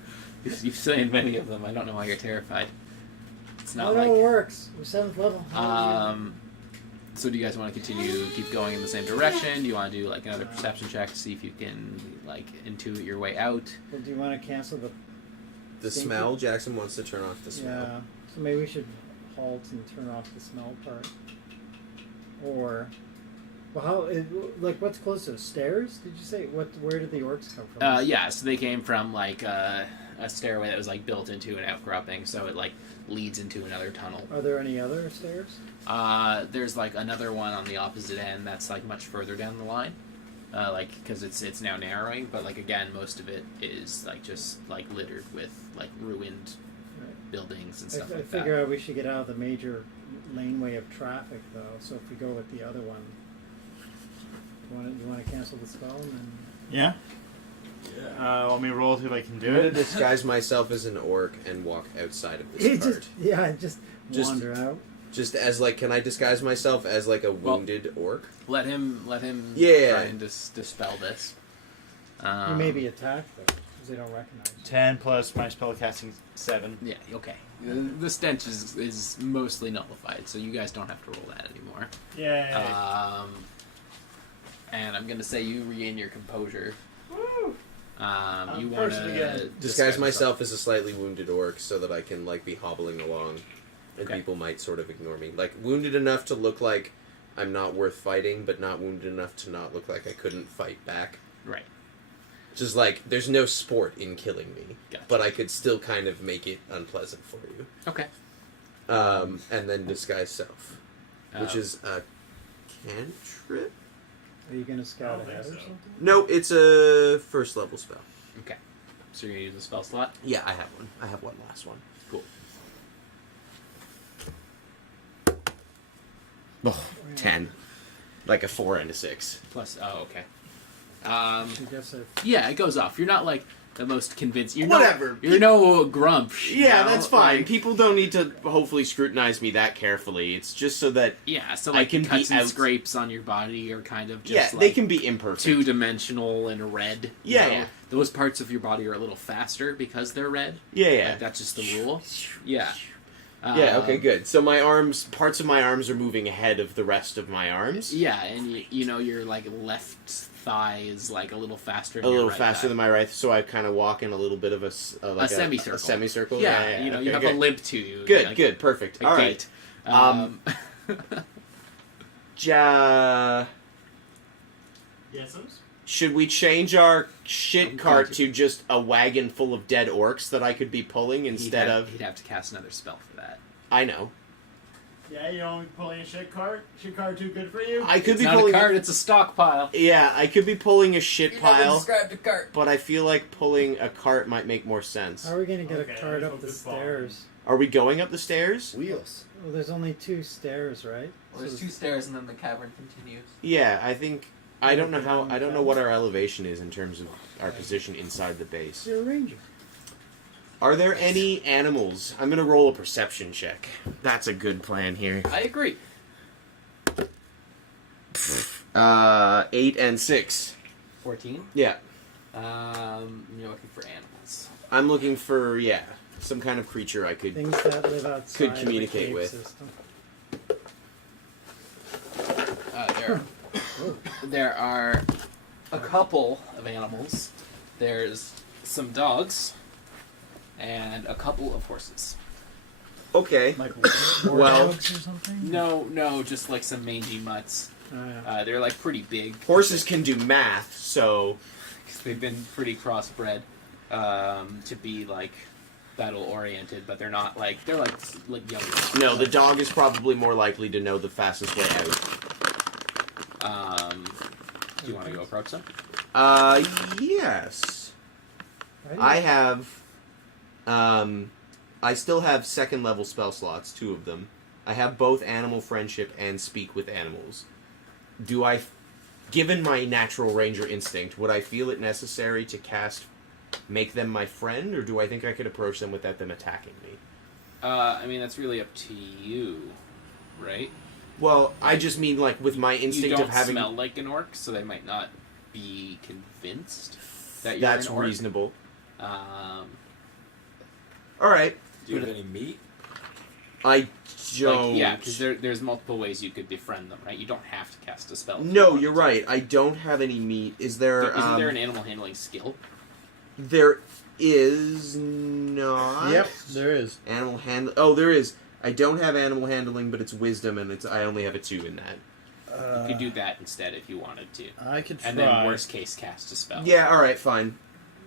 You've slain many of them. I don't know why you're terrified. It's not No, like. it works. We're 7th level. So do you guys want to continue, keep going in the same direction? Do you want to do like another perception check to see if you can like intuit your way out? Well, do you want to cancel the? The Thank smell, you. Jackson wants to turn off the smell. Yeah. So maybe we should halt and turn off the smell part. Or, well, like what's closest? Stairs? Did you say? Where did the orcs come from? Yeah, so they came from like a stairway that was like built into an outcropping, so it like leads into another tunnel. Are there any other stairs? There's like another one on the opposite end that's like much further down the line, like because it's now narrowing. But like again, most of it is like just like littered with like ruined Right. buildings and stuff I like figure that. out we should get out of the major laneway of traffic, though. So if we go with the other one, you want to cancel the spell and then. Yeah. Want me to roll if I can I'm do gonna it? disguise myself as an orc and walk outside of this cart. Just Just- wander out. Just as like, can I disguise myself as like a wounded orc? Let him Yeah. try and dispel this. You may be attacked though, because they don't recognize you. 10 plus my spellcasting 7. Yeah, okay. The stench is mostly nullified, so you guys don't have to roll that anymore. Yay. And I'm gonna say you regain your composure. Woo! You want first to again. Disguise myself as a slightly wounded orc so that I can like be hobbling along, and Okay. people might sort of ignore me. Like wounded enough to look like I'm not worth fighting, but not wounded enough to not look like I couldn't fight back. Right. Just like there's no sport in killing me, Gotcha. but I could still kind of make it unpleasant for you. Okay. And then disguise self, which Oh. is a cantrip. Are you going to I scout don't ahead or think so. something? No, it's a first level spell. Okay. So you're gonna use a spell slot. Yeah, I have one. I have one last one. Cool. Oh, 10. Like a 4 and a 6. Plus. Oh, okay. I guess Yeah, it goes off. You're not like the most convinced. You're Whatever. You're no grump. you Yeah, know? that's fine. Like, People don't need to hopefully scrutinize me that carefully. It's just so that yeah. So I like can cuts be and out- scrapes on your body are kind of just yeah, like they can be imperfect. 2-dimensional and red. you Yeah, know? yeah. Those parts of your body are a little faster because they're red. Yeah, yeah. Like, that's just the rule. Yeah. Yeah, okay, good. So my arms, parts of my arms are moving ahead of the rest of my arms. Yeah, and you know your like left thigh is like a little faster. A Than your little right faster thigh. than my right, so I kind of walk in a little bit of a semicircle. A semicircle. Yeah, you know, you okay, have good. a limp to you. Good, like, good, perfect. a All gait. right. Yesums? Should we change our shit I'm cart going to just a wagon full of dead orcs that I could be pulling instead of? He'd have to cast another spell for that. I know. Yeah, you don't pulling a shit cart? Shit cart too good for you? I could It's be not pulling. a cart; it's a stockpile. Yeah, I could be pulling a shit pile, described a cart. but I feel like pulling a cart might make more sense. How are we gonna get Okay, a cart let's up the focus on- stairs? Are we going up the stairs? Wheels. Well, there's only 2 stairs, right? Well, there's 2 stairs, and then the cavern continues. Yeah, I think. I don't know how. I don't know what our elevation is in terms of our position inside the base. You're a ranger. Are there any animals? I'm gonna roll a perception check. That's a good plan here. I agree. 8 and 6. 14. Yeah, You're looking for animals. I'm looking for some kind of creature I could. Things that live outside Could communicate the cave with. system. There are a couple of animals. There's some dogs and a couple of horses. Okay. Like Well- dogs or something? No, just like some mangy mutts. Oh, yeah. They're like pretty big. Horses can do math, so 'Cause they've been pretty crossbred to be like battle oriented, but they're not like like young. no, the dog is probably more likely to know the fastest way out. Do you want to go approach them? Yes. Right? I have, I still have 2nd level spell slots, 2 of them. I have both Animal Friendship and Speak with Animals. Given my natural ranger instinct, would I feel it necessary to make them my friend, or do I think I could approach them without them attacking me? I mean, that's really up to you, right? Well, I just mean, like, with my You instinct don't of having... smell like an orc, so they might not be convinced that you're That's an orc. reasonable. Um, Alright. Do you have any meat? I don't... Like, yeah, because there's multiple ways you could befriend them, right? You don't have to cast a spell. if you No, wanted you're to. right. I don't have any meat. Is there... Isn't there an animal handling skill? There is not. Yep, there is. Animal handling. Oh, there is. I don't have animal handling, but it's wisdom, and I only have a 2 in that. You could do that instead if you wanted to. I could try. And then, worst case, cast a spell. Yeah. All right. Fine.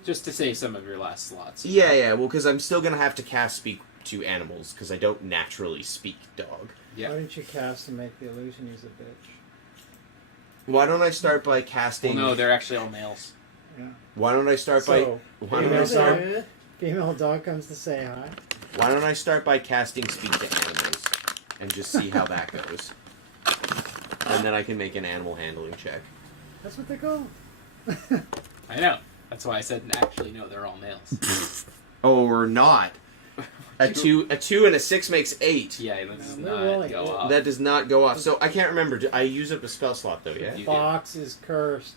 Just to save some of your last slots. Yeah. Well, because I'm still gonna have to cast speak to animals because I don't naturally speak dog. Yeah. Why don't you cast and make the illusion he's a bitch? Why don't I start by casting? Well, no, they're actually all males. Yeah. Why don't I start So, by? Why don't I start? female dog comes to say hi. Why don't I start by casting speak to animals, and just see how that goes, and then I can make an animal handling check. That's what they call. I know. That's why I said actually no, they're all males. Or not. A 2 and a 6 makes 8. Yeah, that does they're not rolling go it. off. That does not go off. So I can't remember. I use up a spell slot though, yeah? You Fox is cursed.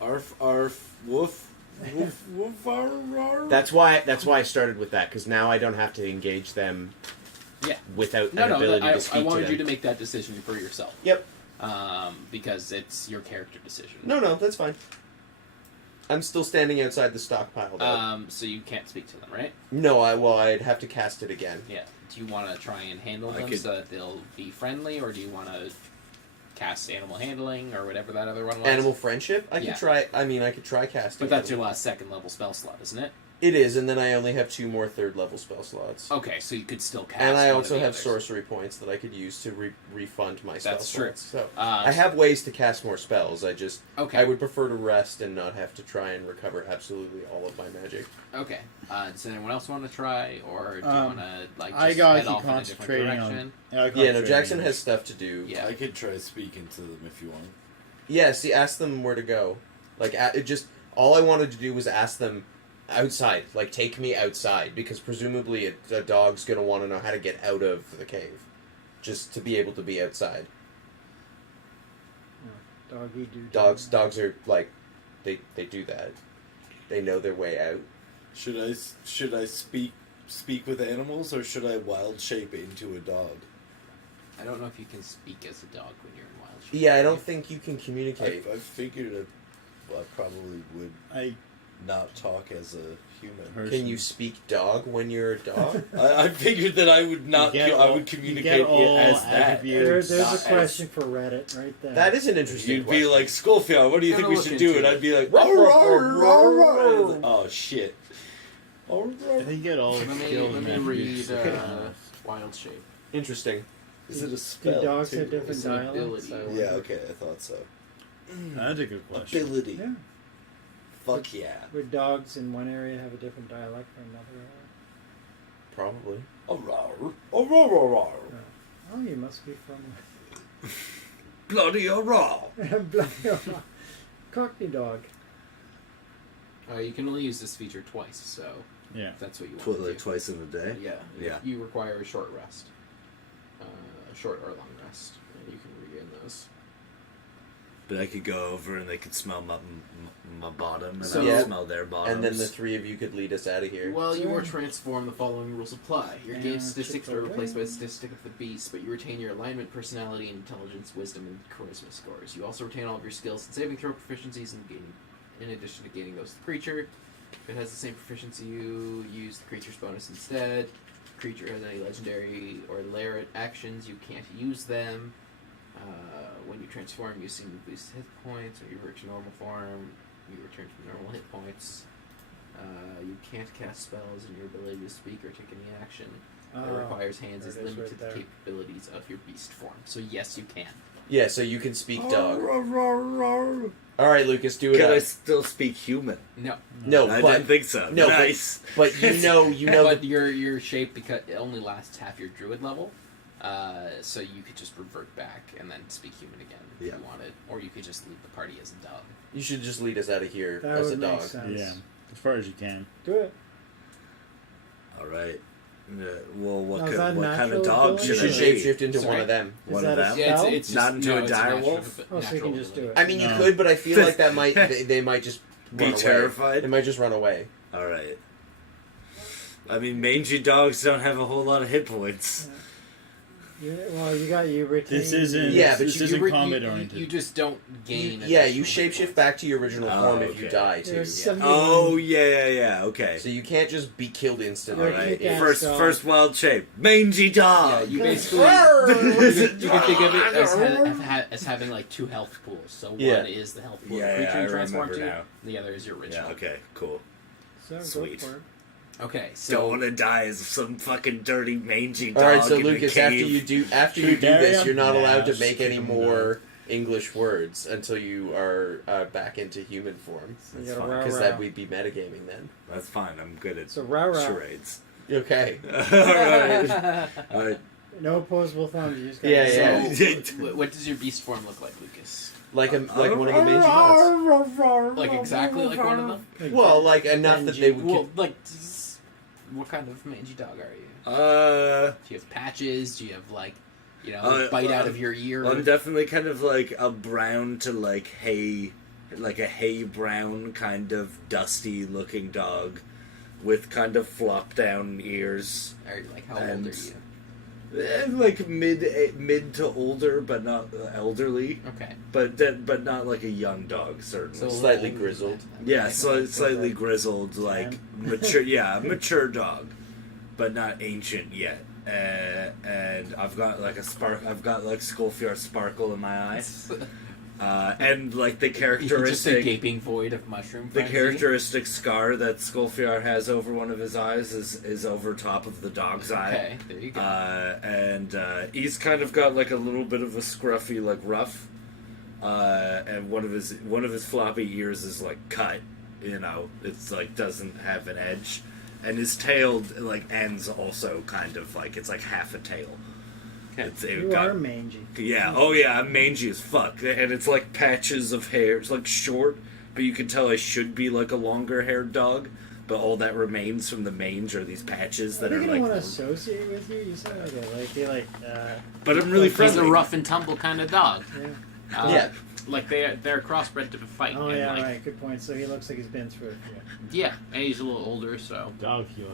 Arf, arf, woof, woof, woof, arf, arf. That's why I started with that, because now I don't have to engage them Yeah. without No, an no, ability I to speak wanted to them. you to make that decision for yourself. Yep. Because it's your character decision. No, that's fine. I'm still standing outside the stockpile though. So you can't speak to them, right? No, I'd have to cast it again. Yeah. Do you want to try and handle I them could- so that they'll be friendly, or do you want to cast animal handling or whatever that other one was? Animal friendship? I Yeah. could try. I mean, I could try casting. But that's it. your last 2nd level spell slot, isn't it? It is, and then I only have 2 more 3rd level spell slots. Okay, so you could still cast. And I one of also the have others. sorcery points that I could use to refund my spell That's true. slots. So Uh, I have ways to cast more spells. Okay. I would prefer to rest and not have to try and recover absolutely all of my magic. Okay. Does anyone else want to try, or do you want to like just I gotta head keep off in a different concentrating on. direction? Yeah, no, Jackson has stuff to do. Yeah. I could try speaking to them if you want. Yeah, see, ask them where to go. Like, all I wanted to do was ask them outside. Like, take me outside, because presumably a dog's gonna want to know how to get out of the cave, just to be able to be outside. Doggy do. Dogs are like, they do that. They know their way out. Should I speak with animals, or should I wild shape into a dog? I don't know if you can speak as a dog when you're in wild shape. Yeah, I don't think you can communicate. I figured I probably would I not talk as a human. Can you speak dog when you're a dog? I figured that I would not. I would communicate as that. There's not a as- question for Reddit right there. That is an interesting You'd question. be like, Schofield, what do you Gotta think we look should do? into And it. I'd be like, Ruff, ruff, ruff, ruff, ruff. oh shit. I think get all the Let me skills. read Wild Shape. Interesting. Is it a Do spell? dogs too? have different It's an dialects? ability. I Yeah, wonder. okay, I thought so. That's a good question. Ability. Yeah. Fuck yeah. Would dogs in one area have a different dialect from another area? Probably. Oh, you must be from Bloody hurrah! Cockney dog. You can only use this feature twice, so Yeah. if that's what you want to do. Twice in a day? Yeah. Yeah. You require a short rest. A short or long rest. And you can regain those. But I could go over and they could smell my bottom, and So- I Yeah. could smell their bottoms. And then the three of you could lead us out of here. Well, you Sure. are transformed. The following rules apply. Your Yeah, game statistics are Chick-fil-A. replaced by the statistic of the beast, but you retain your alignment, personality, intelligence, wisdom, and charisma scores. You also retain all of your skills and saving throw proficiencies in addition to gaining those of the creature. If it has the same proficiency, you use the creature's bonus instead. If the creature has any legendary or lair actions, you can't use them. When you transform, you seem to boost hit points. When you revert to normal form, you return to normal hit points. You can't cast spells, and your ability to speak or take any action that requires hands there is it is limited right to the there. capabilities of your beast form. So yes, you can. Yeah, so you can speak dog. Can All right, Lucas, do it I up. still speak human? No, No, I but didn't think so. no, but- Nice. but you know but the, your shape, because it only lasts half your druid level, so you could just revert back and then speak human again if Yeah. you wanted, or you could just leave the party as a dog. you should just lead us out of here That as a would make dog. sense. Yeah. As far as you can. Do it. All right. Well, what, Now, is that what kind natural of dog ability? You should should I be? shapeshift into one Sorry? of them. Is One that of a them? spell? It's just Not into a it's dire natural- wolf? Oh, so you can just do ability. it. I mean, you No. could, but I feel like that might they might just Be run away. terrified? They might just run away. All right. I mean, mangy dogs don't have a whole lot of hit points. Well, you retain. This isn't. Yeah, but this you- isn't you, combat you, oriented. you just don't gain. Yeah, you additional hit shapeshift points. back to your original Oh, form if you okay. die too. There's Yeah. 71 Oh, yeah, okay. So you can't just be killed instantly. All You're a right. kick-ass dog. First wild shape. Mangy Yeah, dog! you basically you can think of it as having like two health pools. So Yeah. one is the health pool Yeah, the creature I you transform remember to, now. and the other is your original. Yeah, okay, cool. So Sweet. Go for it. Okay, Don't so want to die as some fucking dirty mangy dog. All right, so in the Lucas, cave. after you do Carry this, on. you're not allowed Yeah, to make just any kick 'em more English words until you are back into human form. So you That's gotta fine, row Because row. that we'd be metagaming then. That's fine. I'm good at So row row. charades. Okay. Alright. Alright. No opposable thumbs. You just Yeah, gotta yeah. so what does your beast form look like, Lucas? Like one of the mangy dogs. Like exactly like one of them? Like, Well, like enough that they would. Well, like, what kind of mangy dog are you? Uh, Do you have patches? Do you have like, uh, bite out of your ear? I'm definitely kind of like a brown to like a hay brown kind of dusty looking dog with kind of flop down ears. Or like, how old and- are you? Like mid to older, but not elderly. Okay. But not like a young dog, certainly. So Slightly old- grizzled. Yeah, Okay. slightly grizzled, like mature. Yeah, mature dog, but not ancient yet. And I've got like I've got like Skullfjord sparkle in my eye, and like the Just a characteristic, gaping void of mushroom. the frenzy. characteristic scar that Skullfjord has over one of his eyes is over top of the dog's eye. Okay, there you go. And he's kind of got like a little bit of a scruffy like ruff, and one of his floppy ears is like cut. It's like doesn't have an edge, and his tail like ends also kind of like it's like half a tail. Okay. You are mangy. Yeah. Oh yeah. I'm mangy as fuck, and it's like patches of hair. It's like short, but you can tell I should be like a longer haired dog. But all that remains from the mange are these patches I that are think I like. want to associate with you. You sound like But I'm really He's friendly. a rough and tumble kind of dog. yeah. Yeah. Like they're crossbred to fight. Oh and yeah, like, right. Good point. So he looks like he's been through it. Yeah, and he's a little older, so. Dog healer.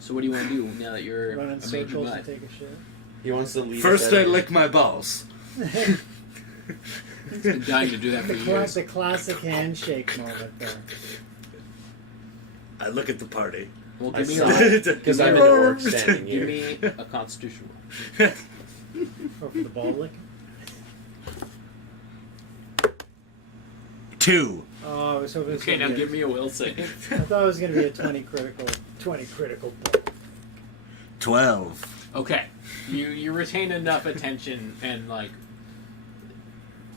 So what do you want to do now that you're Yeah. Run a in major circles and mutt? take a shit. He wants to lead First, us I out of lick my balls. He's been dying to do that for years. The classic handshake moment there. I look at the party. Well, I give me saw a, it, because I'm an orc standing give here. me a constitution Oh, for the ball lick. 2. Oh, I was hoping. It was Okay, gonna now be give me a will save. I thought it was going to be a 20 critical. 20 critical ball. 12. Okay, You retain enough attention and like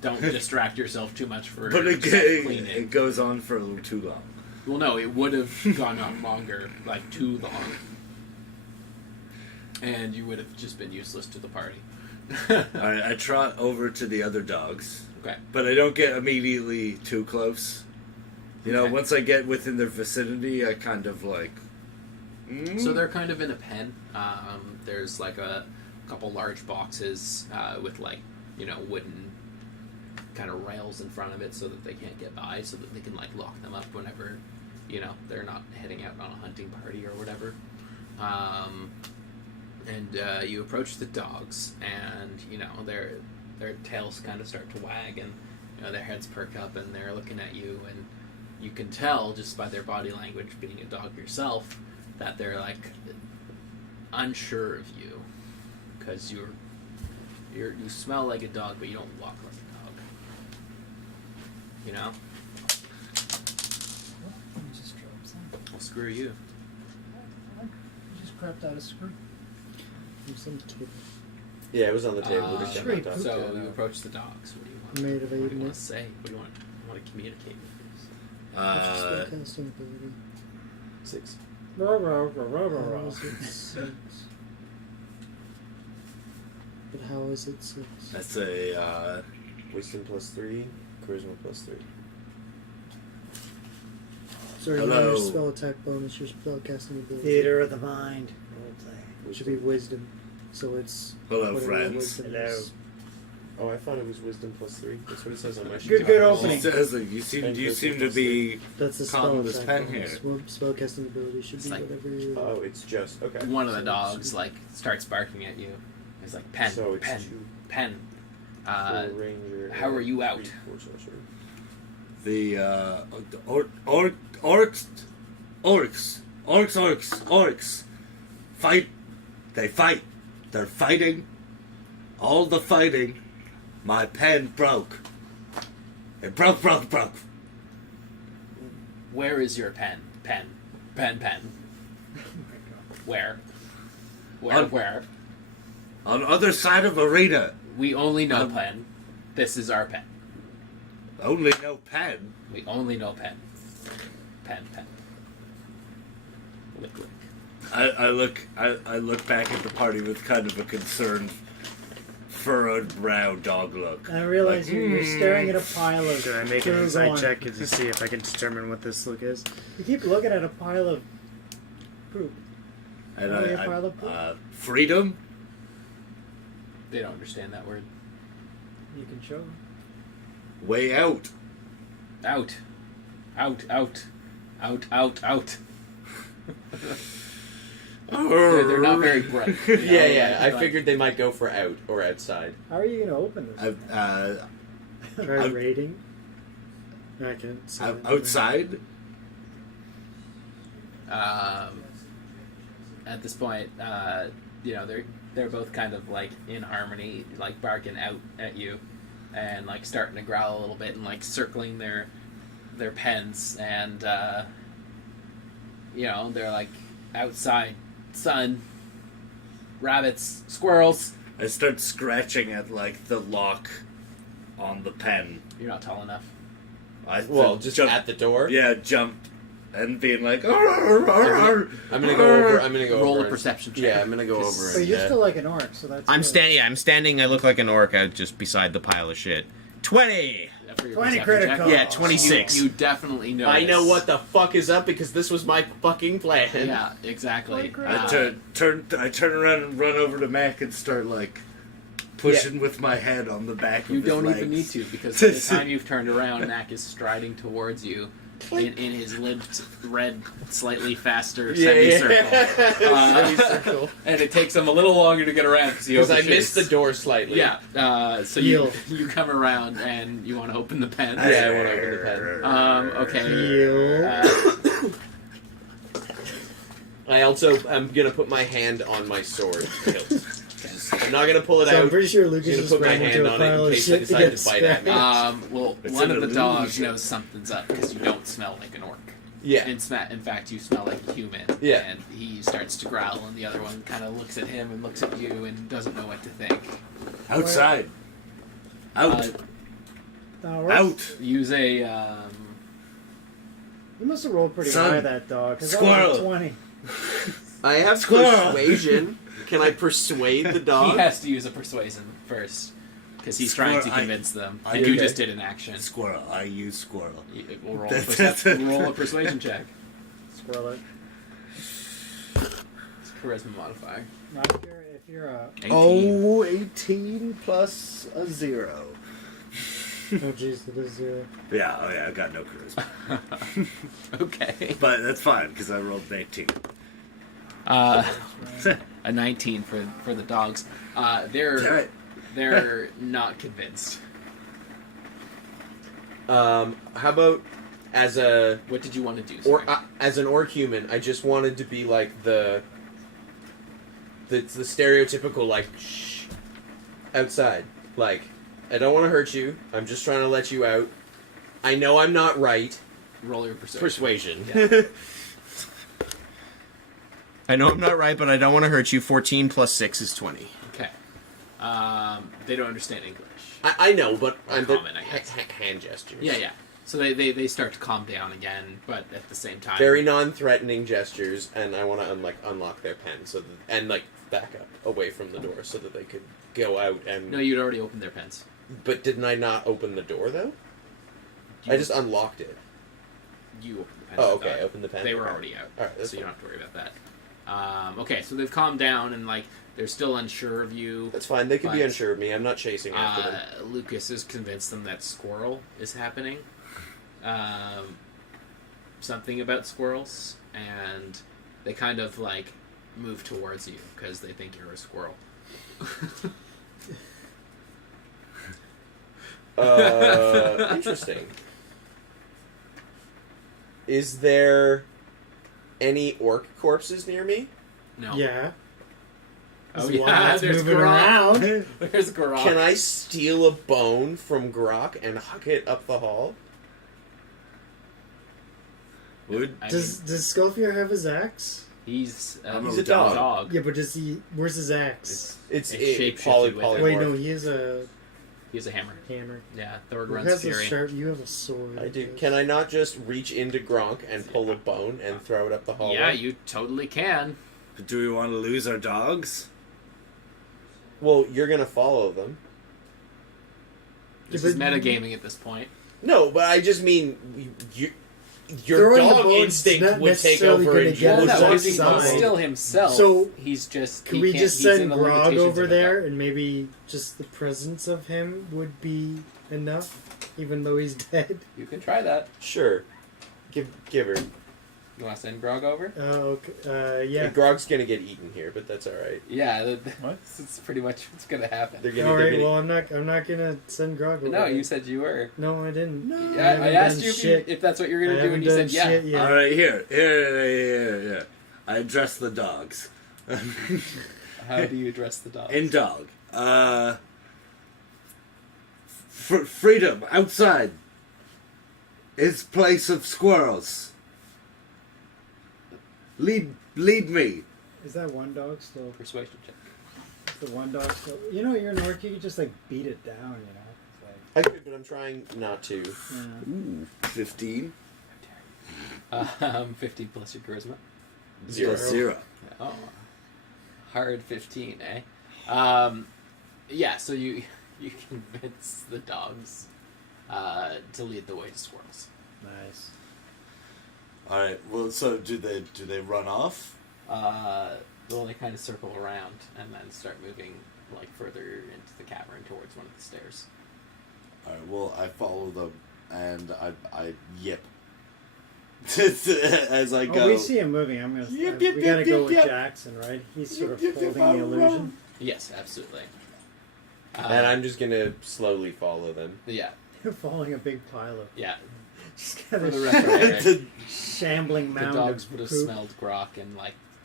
don't distract yourself too much for But it cleaning. goes on for a little too long. Well, no, it would have gone on longer, like too long, and you would have just been useless to the party. Alright, I trot over to the other dogs. Okay. But I don't get immediately too close. You know, Okay. once I get within their vicinity, I kind of like... So they're kind of in a pen. There's like a couple large boxes with like, wooden kind of rails in front of it so that they can't get by, so that they can like lock them up whenever, they're not heading out on a hunting party or whatever. And you approach the dogs, and their tails kind of start to wag, and their heads perk up, and they're looking at you, and you can tell just by their body language, being a dog yourself, that they're like unsure of you, because you smell like a dog, but you don't walk like a dog. You just dropped something. Well, screw you. You just crapped out a screw. From some table. Yeah, it was on the table. We just got Sure, knocked off. So you approach the dogs. What do you want? Made of What do you want Aidness. to say? What do you want to communicate with this? What's your spellcasting ability? 6. Rah, rah, rah, rah, rah, How rah. is it 6? But how is it 6? That's a, Wisdom plus 3, charisma plus 3. Sorry, Hello. not your spell attack bonus, your spellcasting ability. Theater of the mind. Roleplay. It should be wisdom. So it's hello, whatever friends. wisdom Hello. is. Oh, I thought it was wisdom plus 3. That's what it says on my sheet. Good opening. It says that you seem to be... That's the Calm spell this attack pen bonus. here. Well, spellcasting ability should It's be like- whatever you... Oh, it's just okay. One of the So dogs it's- like starts barking at you. He's like, pen, So it's pen, 2 pen. for ranger. how are you and out? 3 for sorcerer. The, orcs. Fight. They fight. They're fighting. All the fighting. My pen broke. It broke. Where is your pen? Pen. Where? On- Where? On other side of arena. We only know pen. This is our pen. Only no pen. We only know pen. Pen. Lick. I look back at the party with kind of a concerned, furrowed brow dog look. I realize you're staring at a pile of. Should I make an Go insight on. check to see if I can determine what this look is? You keep looking at a pile of poop. And Only a pile of poop? freedom. They don't understand that word. You can show them. Way out. Out. They're not very bright. Yeah, I Like, figured they might go for out or outside. How are you going to open this? Try I'm- rating. I can't see it. Outside. At this point, they're both kind of like in harmony, like barking out at you, and like starting to growl a little bit and like circling their pens, and they're like outside, sun, rabbits, squirrels. I start scratching at like the lock on the pen. You're not tall enough. Just at the door. Yeah, jump and being like, "Arr, arr, arr." I'm gonna go over. I'm gonna go Roll over. a and- perception check. Yeah, I'm gonna go over. But and, you're still like an orc, so that's. I'm good. standing. I'm standing. I look like an orc out just beside the pile of shit. 20. For your 20 perception critical. Yeah, 26. You definitely know. I know what the fuck is up because this was my fucking plan. Yeah, exactly. I turn around and run over to Mac and start like pushing with my head on the back You of his don't legs. even need to, because by the time you've turned around, Mac is striding towards you in his limped, red, slightly faster semicircle. Semicircle. And it takes him a little longer to get around Because I missed the door slightly. Yeah, so you come around and you want to open the pen. Yeah, I want to open the pen. Okay. I also am gonna put my hand on my sword hilt. I'm not gonna pull it So out. I'm pretty sure I'm Lucas gonna just put my ran hand into a on it pile in of case I shit to decide to get bite at me. Well, It's one an of the dogs illusion. knows something's up because you don't smell like an orc. Yeah. In fact, you smell like a human. Yeah. And he starts to growl, and the other one kind of looks at him and looks at you and doesn't know what to think. Outside. Out. Out. Use a. You must have rolled pretty Son. high, that dog. 'Cause I Squirrel. was 20. I have Squirrel. persuasion. Can I persuade the dog? He has to use a persuasion first. Because he's trying to Squirrel, convince them. I- And you okay. just did an action. Squirrel. I use squirrel. We'll roll, That's- a persuasion check. Squirrel it. It's charisma modifier. Not if you're a... 18. Oh, 18 plus a 0. Oh jeez, it is Yeah, oh yeah, I got no charisma. Okay. But that's fine, because I rolled an 18. A 19 for the dogs. They're not convinced. How about as a What did you want to do? or sorry? as an orc human? I just wanted to be like the stereotypical like shh outside. Like I don't want to hurt you. I'm just trying to let you out. I know I'm not right. Roll your persuasion. Persuasion. Yeah. I know I'm not right, but I don't want to hurt you. 14 plus 6 is 20. Okay. They don't understand English. I know, but Or I'm common, I guess. hand gestures. Yeah. So they start to calm down again, but at the same time, Very non-threatening gestures, and I want to unlock their pen and back up away from the door so that they could go out and. No, you'd already opened their pens. But didn't I not open the door though? I just unlocked it. You opened the pens. Oh, I okay. thought. Open the pen. They were Okay. already out, All right, that's so you don't fine. have to worry about that. Okay, so they've calmed down and they're still unsure of you. That's fine. They can be But, unsure of me. I'm not chasing after them. Lucas has convinced them that squirrel is happening. Something about squirrels, and they kind of move towards you because they think you're a squirrel. Interesting. Is there any orc corpses near me? No. Yeah. Oh There's one yeah, that's there's moving Grok. around. There's Grok. Can I steal a bone from Grok and huck it up the hall? I Does mean, Scofier have his axe? he's He's a dog. Yeah, but does he? Where's his axe? It's shapeshifted poly with it. polymorph. Wait, no, he has a he has a hammer. hammer. Yeah, Thorg Who runs has a Fury. sharp? You have a sword. I do. Can I not just reach into Gronk and pull a bone and throw it up the hallway? Yeah, you totally can. Do we want to lose our dogs? Well, you're gonna follow them. This Yeah, is but- metagaming at this point. No, but I just mean your Throwing the dog bone's instinct not would take necessarily over gonna and get yours us no, would he's outside. still himself. So, he's just. Can we just he's in send the Grog limitations over of a there, dog. and maybe just the presence of him would be enough, even though he's dead? You can try that. Sure. Give her. You want to send Grog over? Okay. Yeah. Yeah, Grog's gonna get eaten here, but that's all right. Yeah, What? it's pretty much what's gonna happen. They're gonna. All they're right. gonna- Well, I'm not gonna send Grog over. No, there. you said you were. No, I didn't. Yeah, I haven't asked done you shit. if that's what you're I gonna do, haven't and you done said yeah. shit yet. All right, here. I address the dogs. How do you address the dog? In dog. Freedom outside. Is place of squirrels. Lead me. Is that one dog still? Persuasion check. Is the one dog still? You know, you're an orc. You could just beat it down. You know. It's I could, but I'm trying not to. yeah. 15. 15 plus your charisma. Zero. Oh, hard 15, eh? Yeah. So you convince the dogs to lead the way to squirrels. Nice. All right. Well, so do they run off? Well, they kind of circle around and then start moving further into the cavern towards one of the stairs. All right. Well, I follow them and I yip as I go. Oh, we see him moving. I'm gonna. Yep, we yep, gotta yep, go yep, with yep. Jackson, right? He's sort of Yep, yep, holding yep, the illusion. Yes, absolutely. And I'm just gonna slowly follow them. Yeah, Following a big pile of. yeah. Just got For the a record, shambling the mound dogs of would have poop. smelled Grok and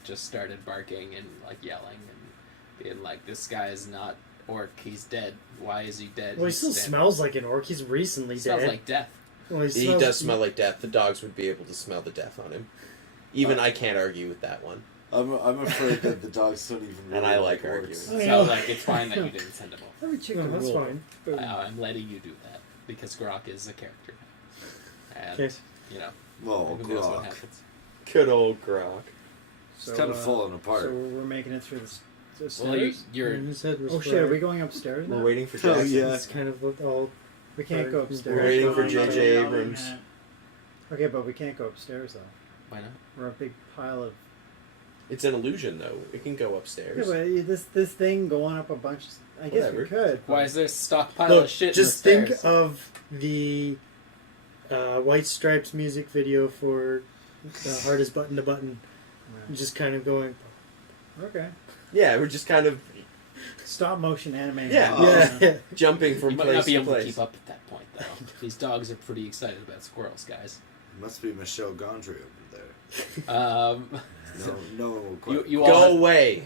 just started barking and yelling and being like, "This guy is not orc. He's dead. Why is he dead?" Well, he He's still dead." smells like an orc. He's recently Smells dead. like death. Well, He does smell like death. The dogs would be able to smell the death on him. Even I can't argue with that one. I'm afraid that the dogs don't even really And I like orcs. arguing. So, like, it's fine that you didn't send him off. Every chicken No, that's rule. fine. I'm letting you do that because Grok is a character. And, Okay. you know, Well, who knows what Grok. happens. Good old Grok. It's kind of falling So apart. we're making it through the stairs. Well, you're And his head was Oh shit! Are we fried. going upstairs now? We're waiting for Oh, Jackson. yeah. It's kind of looked all. We can't go We're upstairs. We're waiting for Going J.J. up. Abrams. Okay, but we can't go upstairs though. why not? We're a big pile of. It's an illusion, though. It can go Yeah, upstairs. but this thing going up a bunch. I guess Whatever. we could. Why is there a stockpile Look, of shit? just in the think stairs? of the White Stripes music video for Hardest Button to Button. Just kind of going. Okay. Yeah, we're just kind of Stop motion animating. Yeah. Yeah. jumping You from might place not be to able to place. keep up at that point, though. These dogs are pretty excited about squirrels, guys. Must be Michelle Gondry over there. No one will quite. You all Go have, away.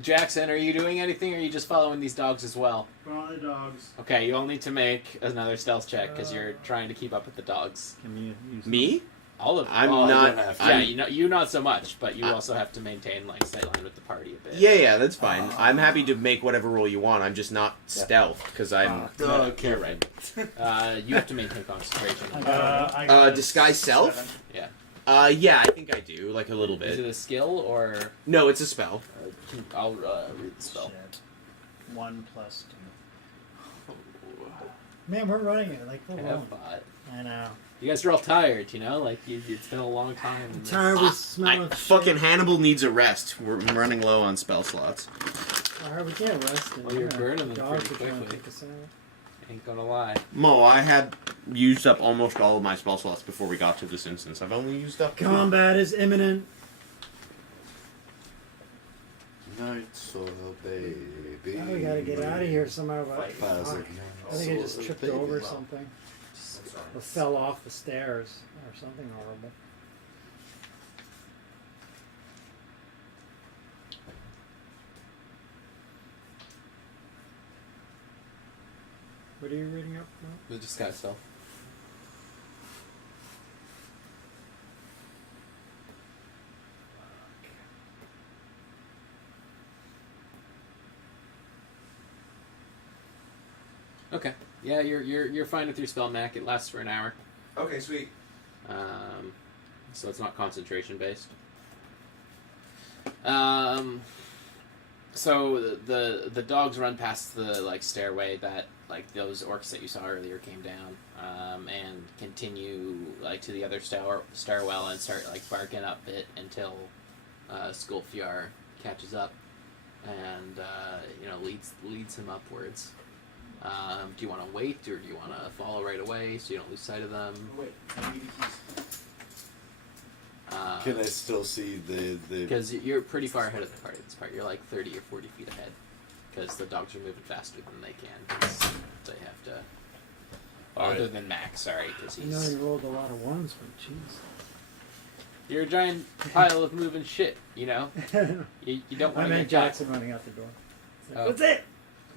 Jackson, are you doing anything, or are you just following these dogs as well? Put on the dogs. Okay, you all need to make another stealth check because you're trying to keep up with the dogs. Can you use Me? All of I'm all- not. don't have to. Yeah, I'm, you not so much, but you also have to maintain like sightline with the party a bit. yeah, that's fine. I'm happy to make whatever roll you want. I'm just not stealth because I'm. Oh, okay, you're right. You have to maintain concentration. I got a disguise self? 7. Yeah, I think I do, like a little Is bit. it a skill or? No, it's a spell. I'll read the spell. Shit. 1 plus 2. Man, we're running it like we're Have wrong. fun. I know. You guys are all tired, you know? Like, it's been a long time. I'm and tired. We smell of Fucking shit. Hannibal needs a rest. We're running low on spell slots. Alright, we can't rest. Well, you're burning them dogs pretty are trying to quickly. take us out. Ain't gonna lie. Mo, I had used up almost all of my spell slots before we got to this instance. I've only used up. Combat is imminent. Night soil, baby. Oh, we gotta get out of here somehow. But Classic. I think I just Soil, tripped baby. over something. Or fell off the stairs. Or something horrible. What are you reading up now? The disguise spell. Okay. Yeah, you're fine with your spell, Mac. It lasts for an hour. Okay, sweet. So it's not concentration based. So the dogs run past the like stairway that like those orcs that you saw earlier came down, and continue like to the other stairwell and start like barking up it until Skulfjar catches up and leads him upwards. Do you want to wait or do you want to follow right away so you don't lose sight of them? Wait, I need the keys. Can I still see the? Because you're pretty far ahead of the party at this part. You're like 30 or 40 feet ahead. Because the dogs are moving faster than they can. 'Cause they have to. All Other right. than Max, sorry, because You know he's. you rolled a lot of ones, but jeez. You're a giant pile of moving shit, you know? You don't I want to meant get caught. Jackson running out the door. It's like, Oh. That's it!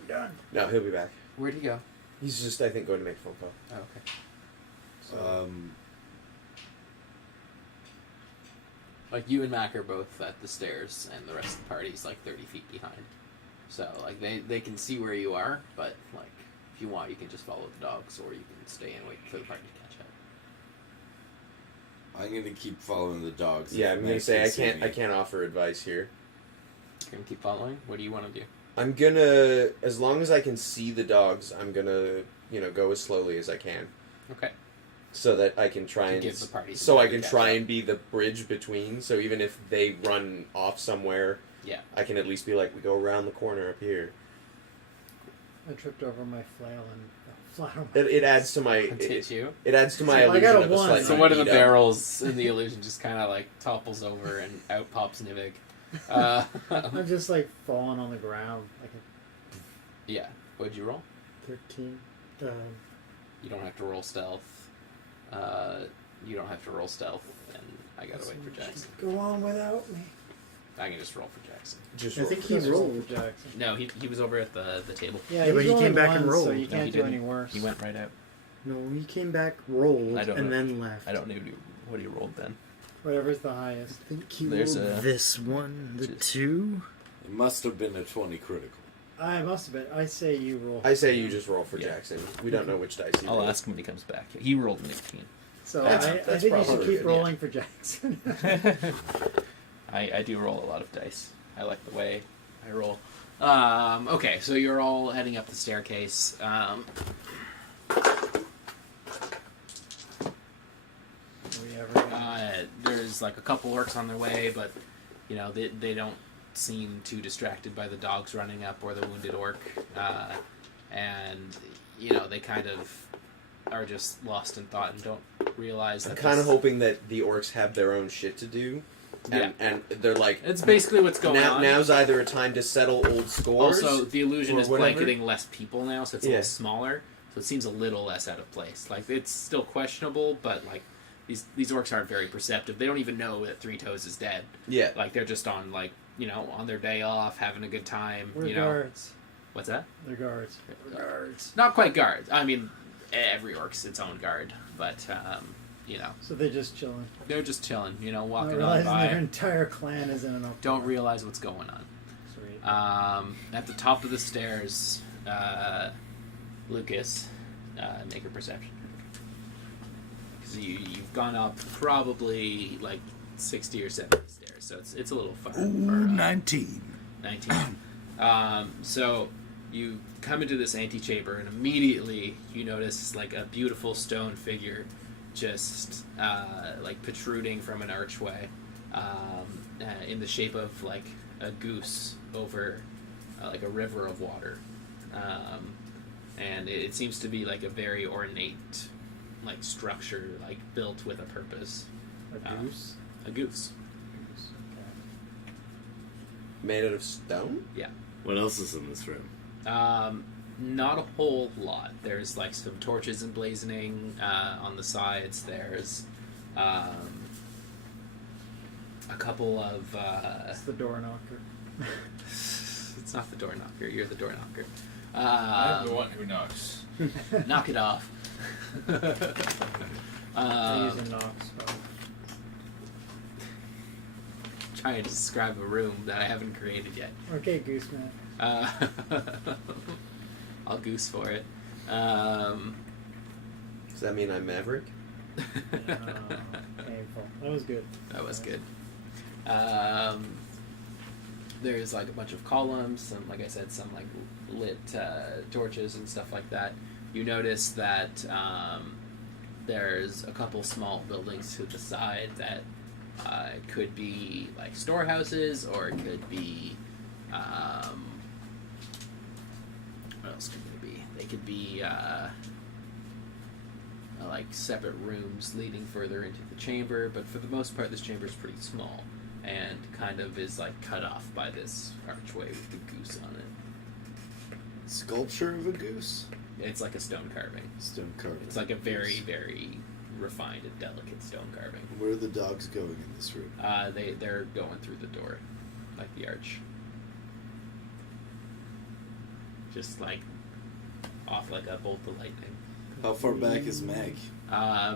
I'm done. No, he'll be back. Where'd he go? He's just, I think, going to make a phone call. Oh, okay. So, Like, you and Mac are both at the stairs, and the rest of the party's like 30 feet behind. So, like, they can see where you are, but, like, if you want, you can just follow the dogs, or you can stay and wait for the party to catch up. I'm gonna keep following the dogs. Yeah, I'm gonna Max say can I see can't. me. I can't offer advice here. You're gonna keep following? What do you want to do? I'm gonna, as long as I can see the dogs, I'm gonna, go as slowly as I can, Okay. so that I can try To and, give the party some so I time to can catch try up. and be the bridge between. So even if they run off somewhere, Yeah. I can at least be like, we go around the corner up here. I tripped over my flail and flower. It adds to my. Did you? It adds to my So I illusion got a of a one. slightly So one of the beat up. barrels in the illusion just kind of like topples over and out pops Nivik. I'm just like falling on the ground. Like Yeah. What'd you roll? 13. You don't have to roll stealth. You don't have to roll stealth, and I gotta wait for Jackson. Go on without me. I can just roll for Jackson. Just I roll. think he Just roll rolled. for Jackson. No, he was over at the table. Yeah, Yeah, but he's he only came back one, and rolled. so you No, can't he do didn't. any worse. He went right out. No, he came back, rolled, I don't and know. then left. I don't know what he rolled then. Whatever's the highest. I think he There's rolled a- this one, the Just- 2. It must have been a 20 critical. I must have been. I say you roll. I say you just roll for Yeah. Jackson. We don't know which dice he I'll rolled. ask him when he comes back. He rolled an 18. So That's- I that's think you should probably keep good, rolling for Jackson. I do roll a lot of dice. I like the way I roll. Okay, so you're all heading up the staircase. We ever- There's like a couple orcs on their way, but you know they don't seem too distracted by the dogs running up or the wounded orc, and you know they kind of are just lost in thought and don't realize that. I'm kind of this- hoping that the orcs have their own shit to do. And they're like, It's basically what's going on. now's either a time to settle old scores. Also, the illusion or is whatever. blanketing less people now, so it's a Yeah. little smaller. So it seems a little less out of place. Like it's still questionable, but like these orcs aren't very perceptive. They don't even know that Three Toes is dead. Yeah. Like they're just on on their day off, having a good time. We're you know guards. what's that? They're guards. Guards. Not quite guards. I mean, every orc's its own guard, but So they're just chilling. they're just chilling. Not Walking on realizing their by. entire clan is in an uproar. Don't realize what's going on. Sweet. At the top of the stairs, Lucas, make a perception. Because you've gone up probably like 60 or 70 stairs, so it's a little far. Ooh, 19. 19. So you come into this antechamber, and immediately you notice like a beautiful stone figure just like protruding from an archway in the shape of like a goose over like a river of water. And it seems to be like a very ornate like structure, like built with a purpose. A goose. A goose. Goose, okay. Made out of stone? What else is in this room? Not a whole lot. There's like some torches emblazoning on the sides. There's a couple of. It's the door knocker. It's not the door knocker. You're the door knocker. I'm the one who knocks. Knock it off. I use a knock spell. Trying to describe a room that I haven't created yet. Okay, goose man. I'll goose for it. Does that mean I'm Maverick? Painful. That was good. That was good. There's like a bunch of columns, some, like I said, some like lit torches and stuff like that. You notice that there's a couple small buildings to the side that could be like storehouses, or it could be what else could they be? They could be like separate rooms leading further into the chamber, but for the most part this chamber is pretty small and kind of is like cut off by this archway with the goose on it. Sculpture of a goose? It's like a stone carving. Stone carving. It's like a very, very refined and delicate stone carving. Where are the dogs going in this room? They're going through the door, like the arch. Just like off like a bolt of lightning. How far back is Meg?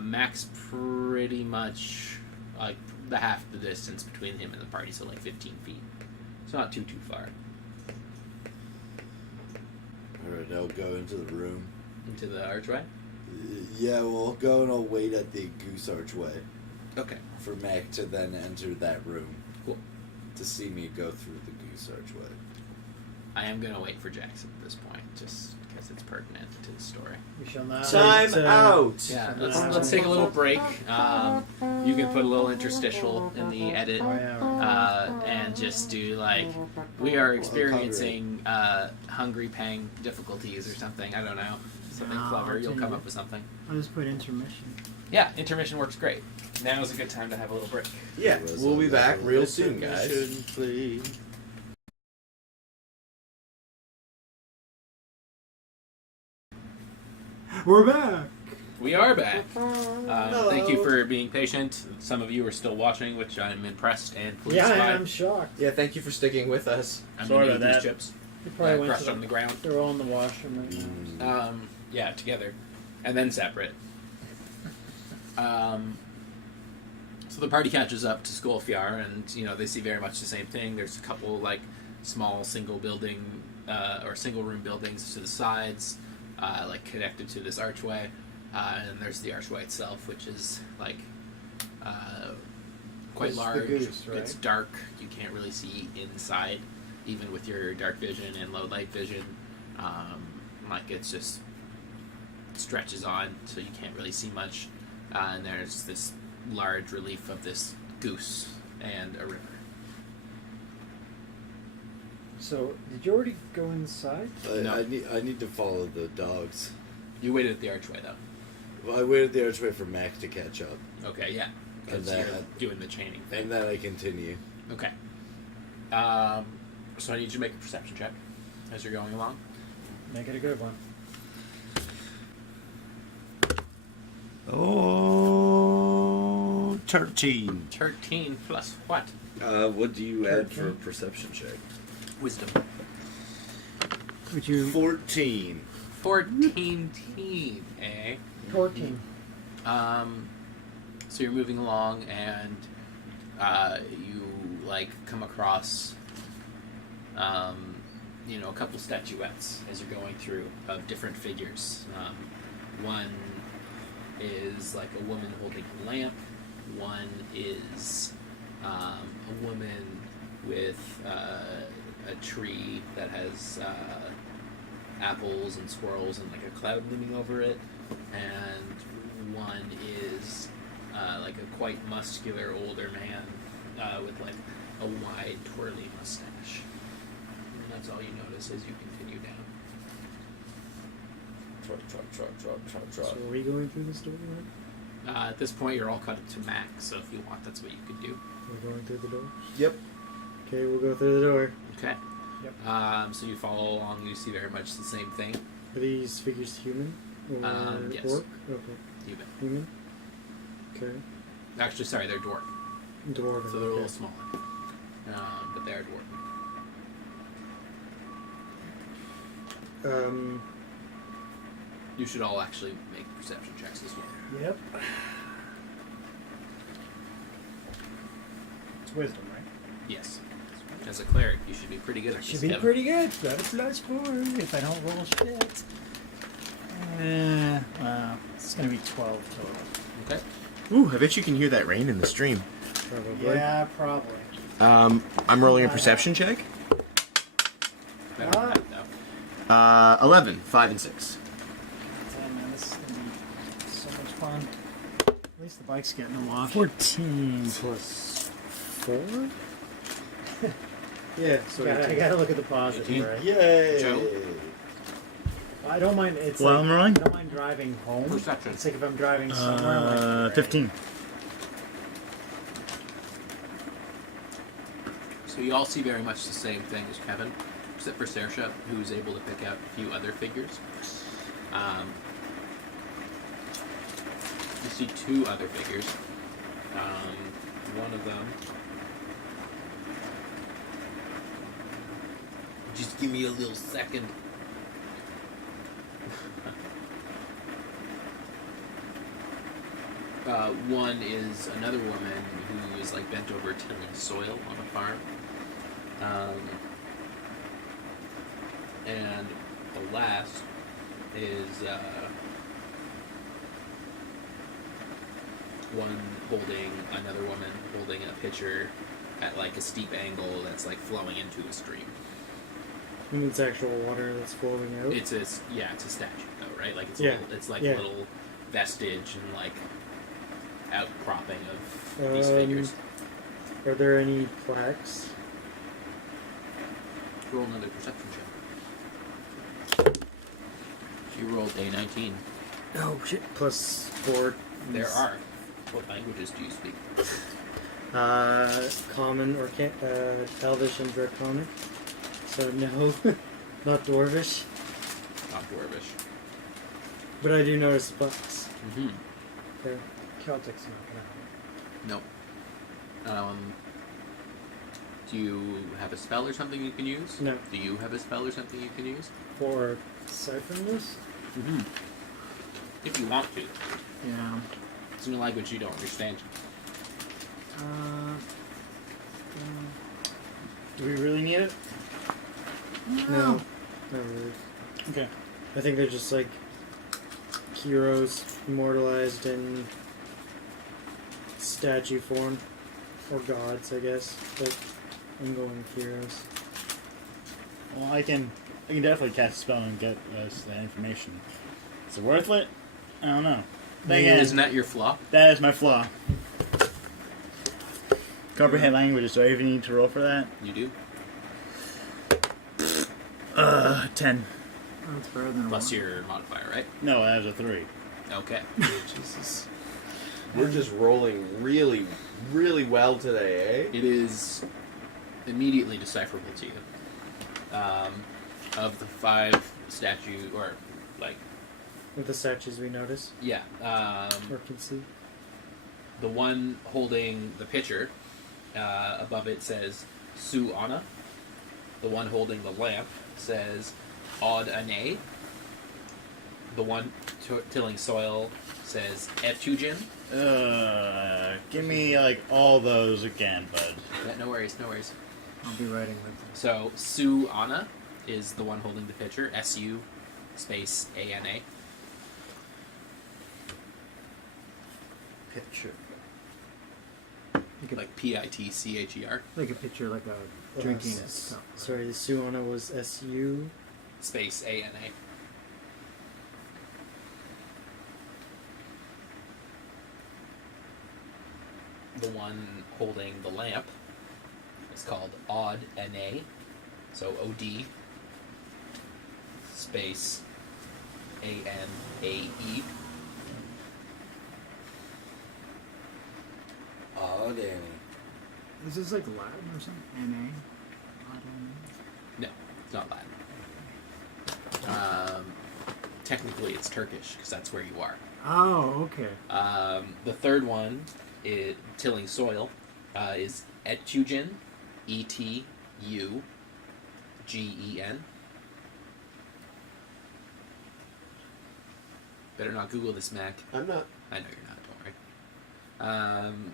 Max pretty much like the half the distance between him and the party, so like 15 feet. It's not too far. Alright, I'll go into the room. Into the archway? Yeah, well, I'll go and I'll wait at the goose archway Okay. for Meg to then enter that room. Cool. To see me go through the goose archway. I am going to wait for Jackson at this point, just because it's pertinent to the story. We shall not. Time out! Yeah, let's take a little break. You can put a little interstitial in the edit, Oh, yeah. and just do like, we are experiencing hungry pang difficulties or something. I don't know. Something No, clever. You'll I'll come do up with something. I'll just put intermission. Yeah, intermission works great. Now is a good time to have a little break. Yeah, we'll be back real soon, guys. We're back. We are back. Thank you for being patient. Some of you are still watching, which I'm impressed and pleased Yeah, by. I'm shocked. Yeah, thank you for sticking with us. I'm Sorry gonna eat about these that. chips. You probably went Crushed to on the ground. They're all in the washroom right now. Yeah, together. and then separate. So the party catches up to Skolfjar, and they see very much the same thing. There's a couple like small single building or single room buildings to the sides, like connected to this archway, and there's the archway itself, which is like quite It's the large. goose, right? It's dark. You can't really see inside, even with your dark vision and low light vision. Like it's just stretches on, so you can't really see much. And there's this large relief of this goose and a river. So, did you already go inside? No. I need to follow the dogs. You waited at the archway, though. Well, I waited the archway for Mac to catch up, Okay, yeah. And Because you're that- doing the chaining thing. and then I continue. Okay. So I need you to make a perception check as you're going along. Make it a good one. Oh, 13. 13 plus what? What do you add for a perception check? Wisdom. Would you? 14. 14, eh? 14. So you're moving along, and you come across, a couple statuettes as you're going through of different figures. One is like a woman holding a lamp. One is a woman with a tree that has apples and squirrels and like a cloud looming over it, and one is like a quite muscular older man with like a wide twirly mustache. And that's all you notice as you continue down. So are we going through this door? Right? At this point, you're all cut up to max, so if you want, that's what you could do. We're going through the door. Yep. Okay, we'll go through the door. Okay. Yep. So you follow along, you see very much the same thing. Are these figures human or Yes. orc? Okay, Human. human. Okay, Actually, sorry, they're dwarf. dwarven. So they're a okay. little smaller. But they are dwarf. You should all actually make perception checks as well. Yep. It's wisdom, right? Yes. As a cleric, you should be pretty good at this. Should be Kevin. pretty good. Got a plus 4 if I don't roll shit. Wow. It's going to be 12 total. Okay. Ooh, I bet you can hear that rain in the stream. Probably. Yeah, probably. I'm rolling a perception check. Better than that, though. 11, 5, and 6. Damn, man, this is going to be so much fun. At least the bike's getting a walk. 14 plus 4? Yeah, so I gotta look at the positive, 18. right? Yay! Joe? I don't mind. It's Well, like, I'm rolling. I don't mind driving home. Perception. It's like if I'm driving somewhere. I'm like, 15. So you all see very much the same thing as Kevin, except for Saoirse, who's able to pick out a few other figures. You see two other figures. One of them. Just give me a little second. One is another woman who is like bent over tilling soil on a farm. And the last is one holding another woman holding a pitcher at like a steep angle that's like flowing into a stream. And it's actual water that's flowing out. It's a statue though, right? Like it's Yeah. a little, it's like Yeah. a little vestige and like outcropping of these Um, figures. Are there any plaques? Roll another perception check. You rolled a 19. Oh shit! Plus 4. There are. What languages do you speak? Common or Elvish and Draconic. So no, not Dwarvish. Not Dwarvish. But I do notice plaques. Mm-hmm. Okay. Celtic's not gonna No. Do you have a spell or something you can use? No. Do you have a spell or something you can use? For aside from this, Mm-hmm. if you want to. Yeah. It's in a language you don't understand. Do we really need it? No, not really. Okay. I think they're just like heroes immortalized in statue form, or gods, I guess. But ongoing heroes. Well, I can definitely cast a spell and get us that information. Is it worth it? I don't know. Then again, Isn't that your flaw? that is my flaw. Comprehend languages. Do I even need to roll for that? You do. 10. That's better than Plus your modifier, right? No, that was a 3. Okay. Jesus. We're just rolling really, really well today, eh? It is immediately decipherable to you. Of the 5 statue, or like, With the statues we notice yeah, or can see. the one holding the pitcher, above it says Su Ana. The one holding the lamp says Od Ane. The one tilling soil says Etujin. Give me like all those again, bud. Yeah, no worries, no worries. I'll be writing with them. So Su Ana is the one holding the pitcher. SU space ANA. Picture. Like PITCHER. Like a picture, like a drinking stuff. Sorry, the Suona was SU. Space ANA. The one holding the lamp is called Odd NA. So OD space ANAE. Oh, Danny. Is this like Latin or something? NA? No, it's not Latin. Technically, it's Turkish because that's where you are. Oh, okay. The third one, is tilling soil, is Etujin, ETUGEN. Better not Google this, Mac. I'm not. I know you're not. Don't worry.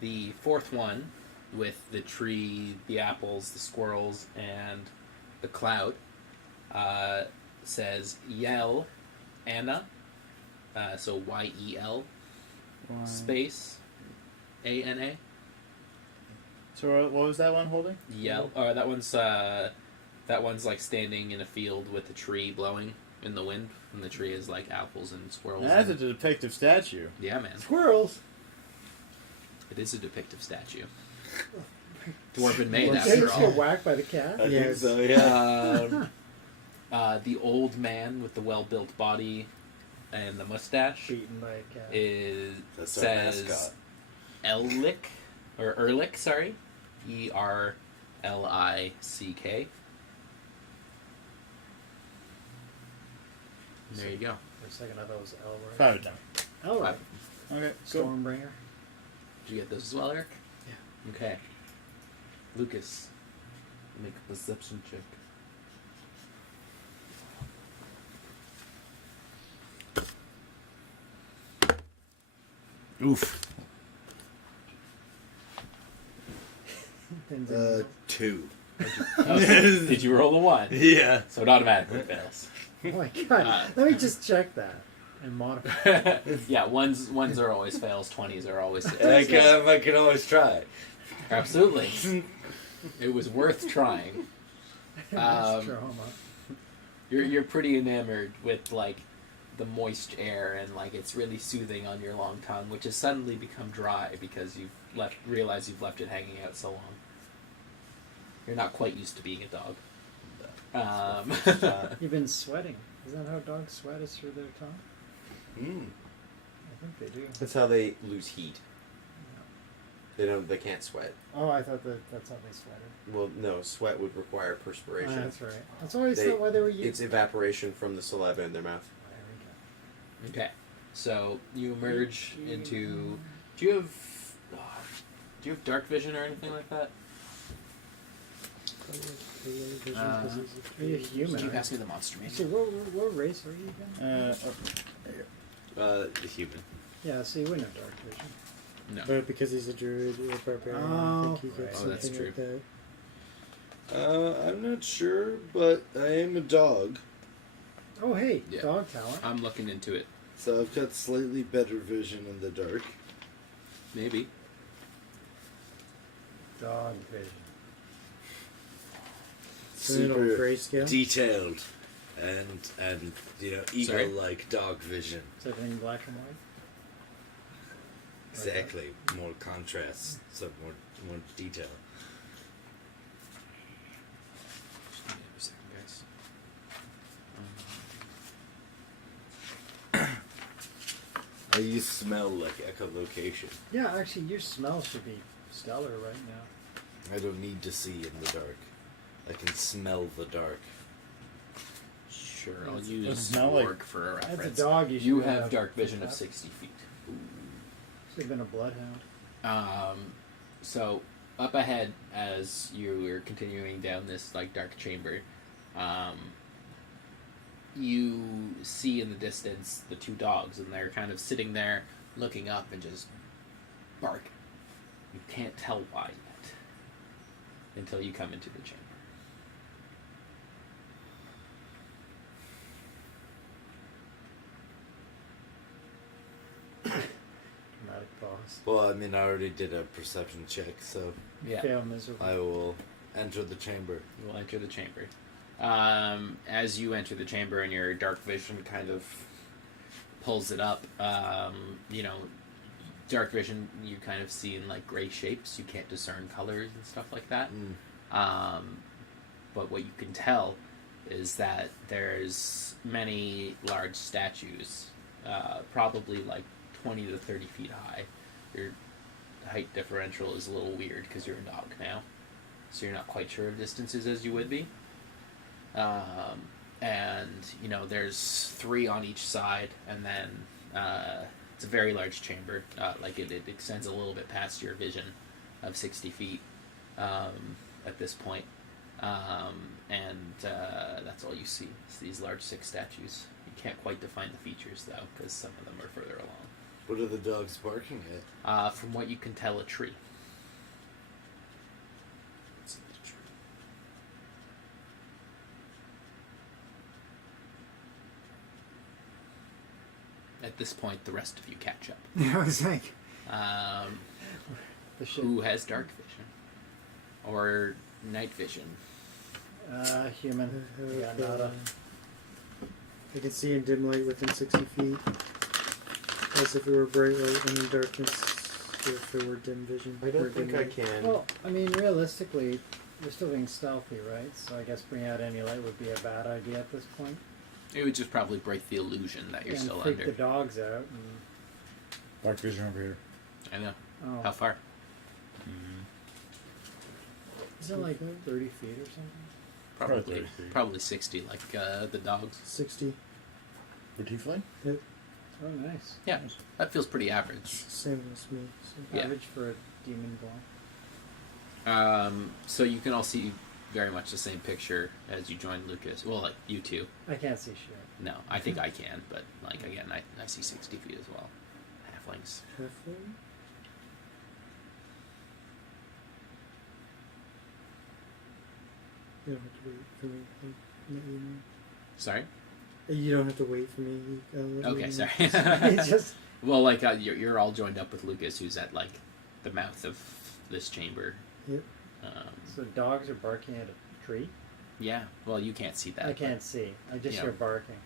The fourth one, with the tree, the apples, the squirrels, and the cloud, says Yel Anna. So YEL space ANA. So what was that one holding? Yell. That one's like standing in a field with a tree blowing in the wind, and the tree is like apples and squirrels. That's a and, depictive statue. yeah, man. Squirrels. It is a depictive statue. Dwarven made Did after you just get all. whacked by the cat? I Yes. think so, yeah. The old man with the well-built body and the mustache Beaten by a cat. That's our says mascot. Erlich, or Erlich, sorry, ERLICK. There you go. For a second, I thought it was Elroy. 5 down. Elroy. Okay, cool. Stormbringer. Did you get those as well, Eric? Yeah. Okay. Lucas, make a perception check. Oof. 2. Oh, did you roll a 1? Yeah. So it automatically fails. Oh my god. Let me just check that and modify. Yeah, ones are always fails, 20s are always I successes. can always try. Absolutely. It was worth trying. That's trauma. You're pretty enamored with like the moist air, and like it's really soothing on your long tongue, which has suddenly become dry because you've realized you've left it hanging out so long. You're not quite used to being a dog. You've been sweating. Isn't that how dogs sweat? Is through their tongue? I think they do. That's how they lose heat. They can't sweat. Oh, I thought that's how they sweated. Well, no, sweat would require Oh, perspiration. that's right. That's always thought why they were using. It's evaporation from the saliva in their mouth. There we go. Okay, so you emerge into. Do you have dark vision or anything like that? Are you human? You pass me the monster See, manual. what race are you again? The human. Yeah, so you wouldn't have dark vision. No. But because he's a druid or a barbarian, I think he right. gets Oh, that's something like true. that. I'm not sure, but I am a dog, Oh, hey, Yeah. dog talent. I'm looking into it. so I've got slightly better vision in the dark. Maybe. Dog vision. Little Super grayscale. detailed, and Sorry? eagle-like dog vision. Is everything black and white? Exactly. More contrast, so more detail. Just give me a second, guys. You smell like echolocation. Yeah, actually, your smell should be stellar right now. I don't need to see in the dark. I can smell the dark. Sure, I'll Does it use smell like- orc for a As reference. a dog, you should You be able have to dark vision pick of up. 60 feet. Should have been a bloodhound. So up ahead, as you are continuing down this like dark chamber, you see in the distance the two dogs, and they're kind of sitting there, looking up and just barking. You can't tell why yet until you come into the chamber. Dramatic pause. Well, I mean, I already did a perception check, so Yeah. Fail miserably. I will enter the chamber. You will enter the chamber. As you enter the chamber and your dark vision kind of pulls it up, dark vision, you kind of see in like gray shapes. You can't discern colors and stuff like that. But what you can tell is that there's many large statues, probably like 20 to 30 feet high. Your height differential is a little weird because you're a dog now, so you're not quite sure of distances as you would be. There's 3 on each side, and then it's a very large chamber. It extends a little bit past your vision of 60 feet at this point. That's all you see. It's these large 6 statues. You can't quite define the features, though, because some of them are further along. What are the dogs barking at? From what you can tell, a tree. At this point, the rest of you catch up. I was like, The ship. Who has dark vision? Or night vision? Human. Yeah, nada. I can see in dim light within 60 feet, as if it were bright light, and in darkness, if it were dim vision. I or don't dim think I light. can. Well, I mean, realistically, you're still being stealthy, right? So I guess bringing out any light would be a bad idea at this point. It would just probably break the illusion that you're and still freak under. the dogs out. And, Dark vision over here. I know. oh, How far? is it like 30 feet or something? Probably. 30 feet. Probably 60, like the dogs. 60. For tiefling? Oh, nice. Yeah, that feels pretty average. Same as me. So. Yeah. Average for a demon ball. So you can all see very much the same picture as you joined Lucas. Well, like you two. I can't see shit. No, I think I can, but like again, I see 60 feet as well. Halflings. Halfway? You don't have to wait for me. I'll let you know. Sorry. You don't have to wait for me. I'll let Okay, you sorry. It's just Well, like you're all joined up with Lucas, who's at like the mouth of this chamber. Yep. so dogs are barking at a tree. Yeah. Well, you can't see that. I but- can't see. I just Yeah. hear barking.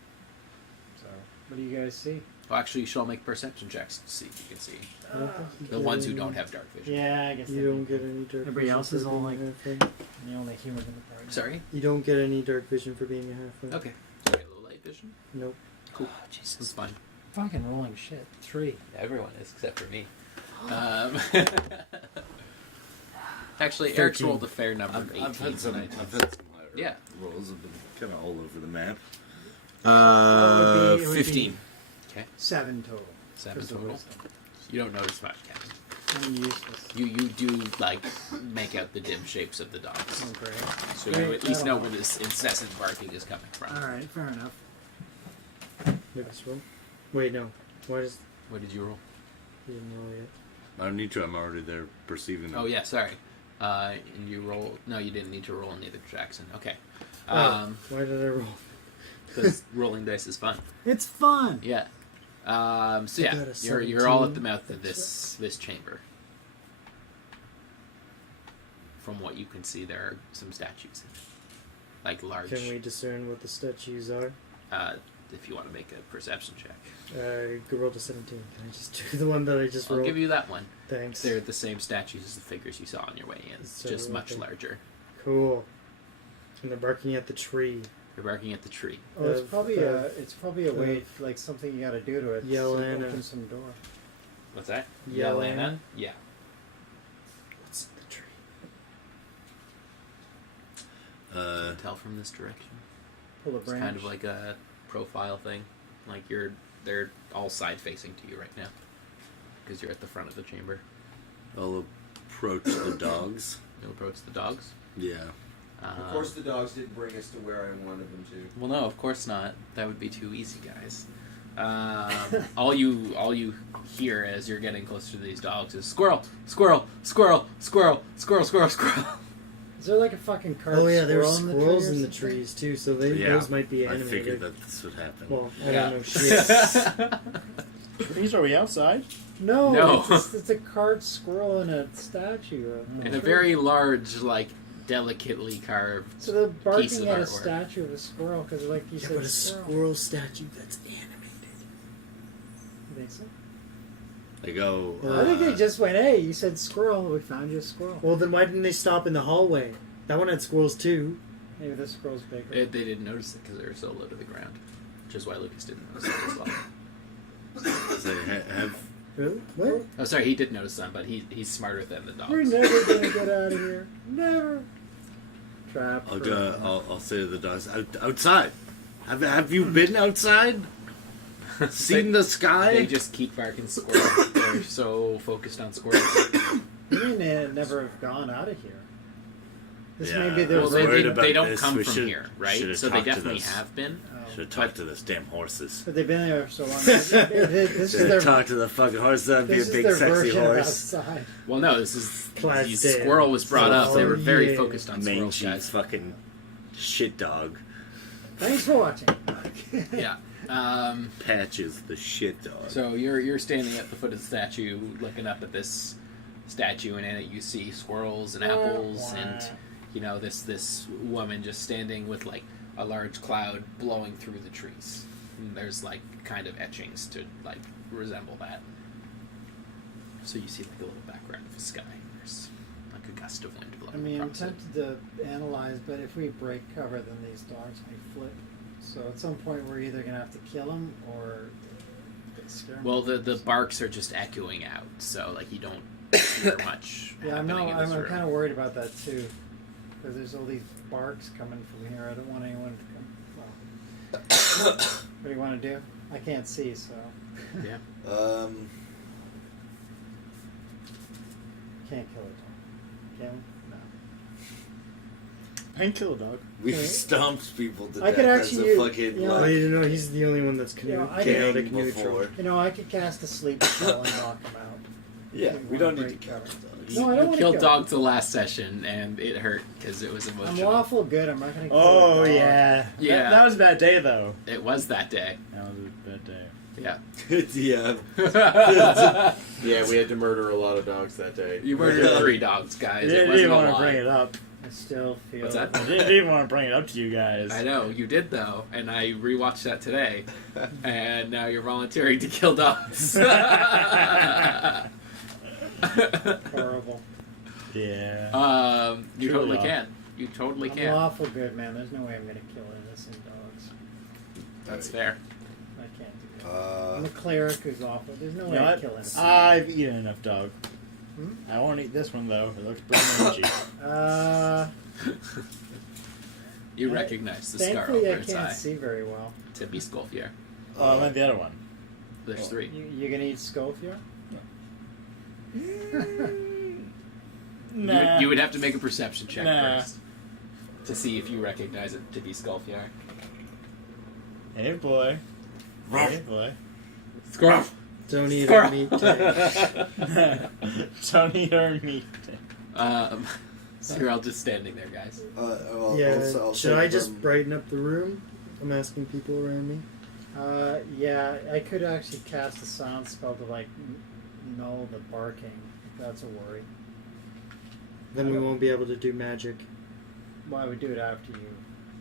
So what do you guys see? Well, actually, you should all make perception checks to see if you can see. I don't think you The get ones who any- don't have dark vision. Yeah, I guess You don't get any dark Everybody vision else for is all being like- a halfling. the only human in the party. Sorry. You don't get any dark vision for being a halfling. Okay. Sorry, low light vision. Nope. Cool. Jesus, that's fine. Fucking rolling shit. 3. Everyone is except for me. Actually, Eric's 13. rolled a fair number of 18 I've had some tonight. higher Yeah. rolls. Have been kind of all over the map. It would be 15. Okay. 7 total. 7 'Cause of total. wisdom. You don't notice much, Captain. I'm useless. You do like make out the dim shapes of the dogs, Oh, great. so Great, you at least know that'll where this incessant barking is coming from. All right, fair enough. Let's roll. Wait, no. Why does What did you roll? he didn't roll yet? I don't need to. I'm already there perceiving them. Oh yeah, sorry. And you roll. No, you didn't need to roll neither, Jackson. Okay. Why did I roll? Because rolling dice is fun. It's fun. Yeah. So I yeah, got a you're all at 17. the mouth of this chamber. From what you can see, there are some statues, like large. Can we discern what the statues are? If you want to make a perception check, Roll to 17. Can I just do the one that I just I'll rolled? give you that one. Thanks. They're the same statues as the figures you saw on your way in, So, just much okay. larger. Cool. And they're barking at the tree. They're barking at the tree. Oh, it's Of- probably of- it's probably a way, like something you got to do to it. Yelena. So open some door. What's that? Yelena. Yeah. What's the tree? Can you tell from this direction? Pull a It's branch. kind of like a profile thing. Like they're all side facing to you right now because you're at the front of the chamber. I'll approach the dogs. You'll approach the dogs. Yeah. Of course, the dogs didn't bring us to where I wanted them to. Well, no, of course not. That would be too easy, guys. All you hear as you're getting closer to these dogs is squirrel, squirrel, squirrel, squirrel, squirrel, squirrel, squirrel. Is there like a fucking carved Oh yeah, there's squirrel squirrels in in the the tree or trees too, so they, Yeah. those might be I animated. figured that this would happen. Well, I Yeah. don't know shit. Trees, are we outside? No, No. It's a carved squirrel in a statue. In a very large, like delicately carved. So they're piece of barking at a artwork. statue of a squirrel because, like you Yeah, said, but a squirrel statue that's animated. You think so? I go. I think they just went, "Hey, you said squirrel. We found you a squirrel." Well, then why didn't they stop in the hallway? That one had squirrels too. Maybe this squirrel's bigger. They didn't notice it because they were so low to the ground, which is why Lucas didn't notice it as well. Say, have Really? What? Oh, sorry, he did notice them, but he's smarter than the dogs. We're never gonna get out of here. Never. Trap. I'll for- go. I'll say to the dogs, outside. Have you been outside? Seen the sky? They just keep barking squirrel. They're so focused on squirrels. You mean they never have gone out of here? This Yeah, may be I their Well, was they, worried they, about they don't this. come We from should- here, right? should've So they talked to definitely this. have been. Should have talked to those damn horses. But they've been there so long. This Should is have their. talked to the fucking horse. That'd be a This is big their sexy version of horse. outside. Well, no, this is Class the day. squirrel was brought up. They were very yeah. focused on squirrels, Mangy guys. fucking shit dog. Thanks for watching. Yeah. Patches the shit dog. So you're standing at the foot of the statue, looking up at this statue, and in it you see squirrels and apples, and this woman just standing with like a large cloud blowing through the trees. And there's like kind of etchings to like resemble that. So you see like a little background of the sky. There's like a gust of wind blowing I mean, I'm across it. tempted to analyze, but if we break cover, then these dogs may flip. So at some point, we're either gonna have to kill them or scare them. Well, the barks are just echoing out, so like you don't hear much. Yeah, happening in this I'm room. kind of worried about that too, because there's all these barks coming from here. I don't want anyone to come. Well, what do you want to do? I can't see, so Yeah. can't kill it. Can we? No. I can kill a dog. We Okay. stomped people to I death could as actually a use- fucking yeah. I like, didn't know he's the only one that's Yeah, I chaotic gang neutral. before. You know, I could cast a sleep spell and knock them out. Yeah, If we want don't to need to break kill cover. dogs. No, I don't You want killed to kill dogs the last session, and it hurt because it was I'm emotional. lawful good. I'm not gonna kill Oh a dog. yeah. Yeah. That was a bad day though. It was that day. That was a bad day. Yeah. Yeah. Yeah, we had to murder a lot of dogs that day. You murdered 3 dogs, guys. I It didn't wasn't even a want to lie. bring it up. I still feel. What's that? I didn't even want to bring it up to you guys. I know you did though, and I rewatched that today, and now you're volunteering to kill dogs. Horrible. Yeah. You True totally enough. can. You totally I'm can. lawful good, man. There's no way I'm gonna kill innocent dogs. That's fair. I can't do that. I'm a cleric who's awful. There's no You way know I'd what? kill innocent. I've eaten enough dog. Hmm? I won't eat this one though. It looks pretty mangy. You I- recognize the scar Thankfully, over I its can't eye see very well. to be Skolfier. Oh, I meant the other one. There's 3. You gonna eat Scofier? Nah. You would have to make a perception check Nah. first to see if you recognize it to be Skullfjord. Hey, boy. Hey, boy. Scruff. Don't eat our meat today. Don't eat our meat. So you're all just standing there, guys. Yeah. Should I just brighten up the room? I'm asking people around me. Yeah, I could actually cast a sound spell to like null the barking. If that's a worry. Then we won't be able to do magic. Well, I would do it after you.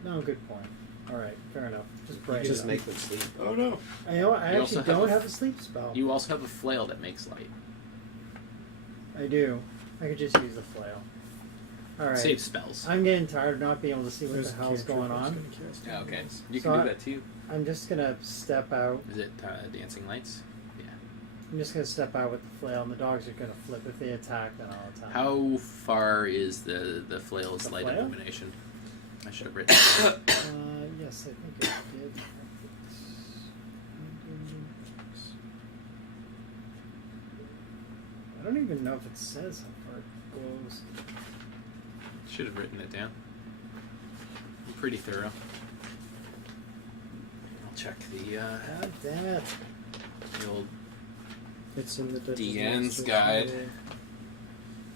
No, good point. All right, fair enough. Just You brighten just it make up. them sleep. Oh no. I You actually also have don't a- have a sleep spell. You also have a flail that makes light. I do. I could just use the flail. All right. Save spells. I'm getting tired of not being able to see what There's the a hell's cantrip going I was on. gonna cast Yeah, okay. anyways. You So can I- do that too. I'm just gonna step out. Is it dancing lights? Yeah. I'm just gonna step out with the flail, and the dogs are gonna flip. If they attack, then I'll attack. How far is the flail's The light flail? illumination? I should have written it. Yes, I think it did. I don't even know if it says how far it glows. Should have written it down. I'm pretty thorough. I'll check the God damn it. old It's in the Dungeons DN's and Masters guide. manual.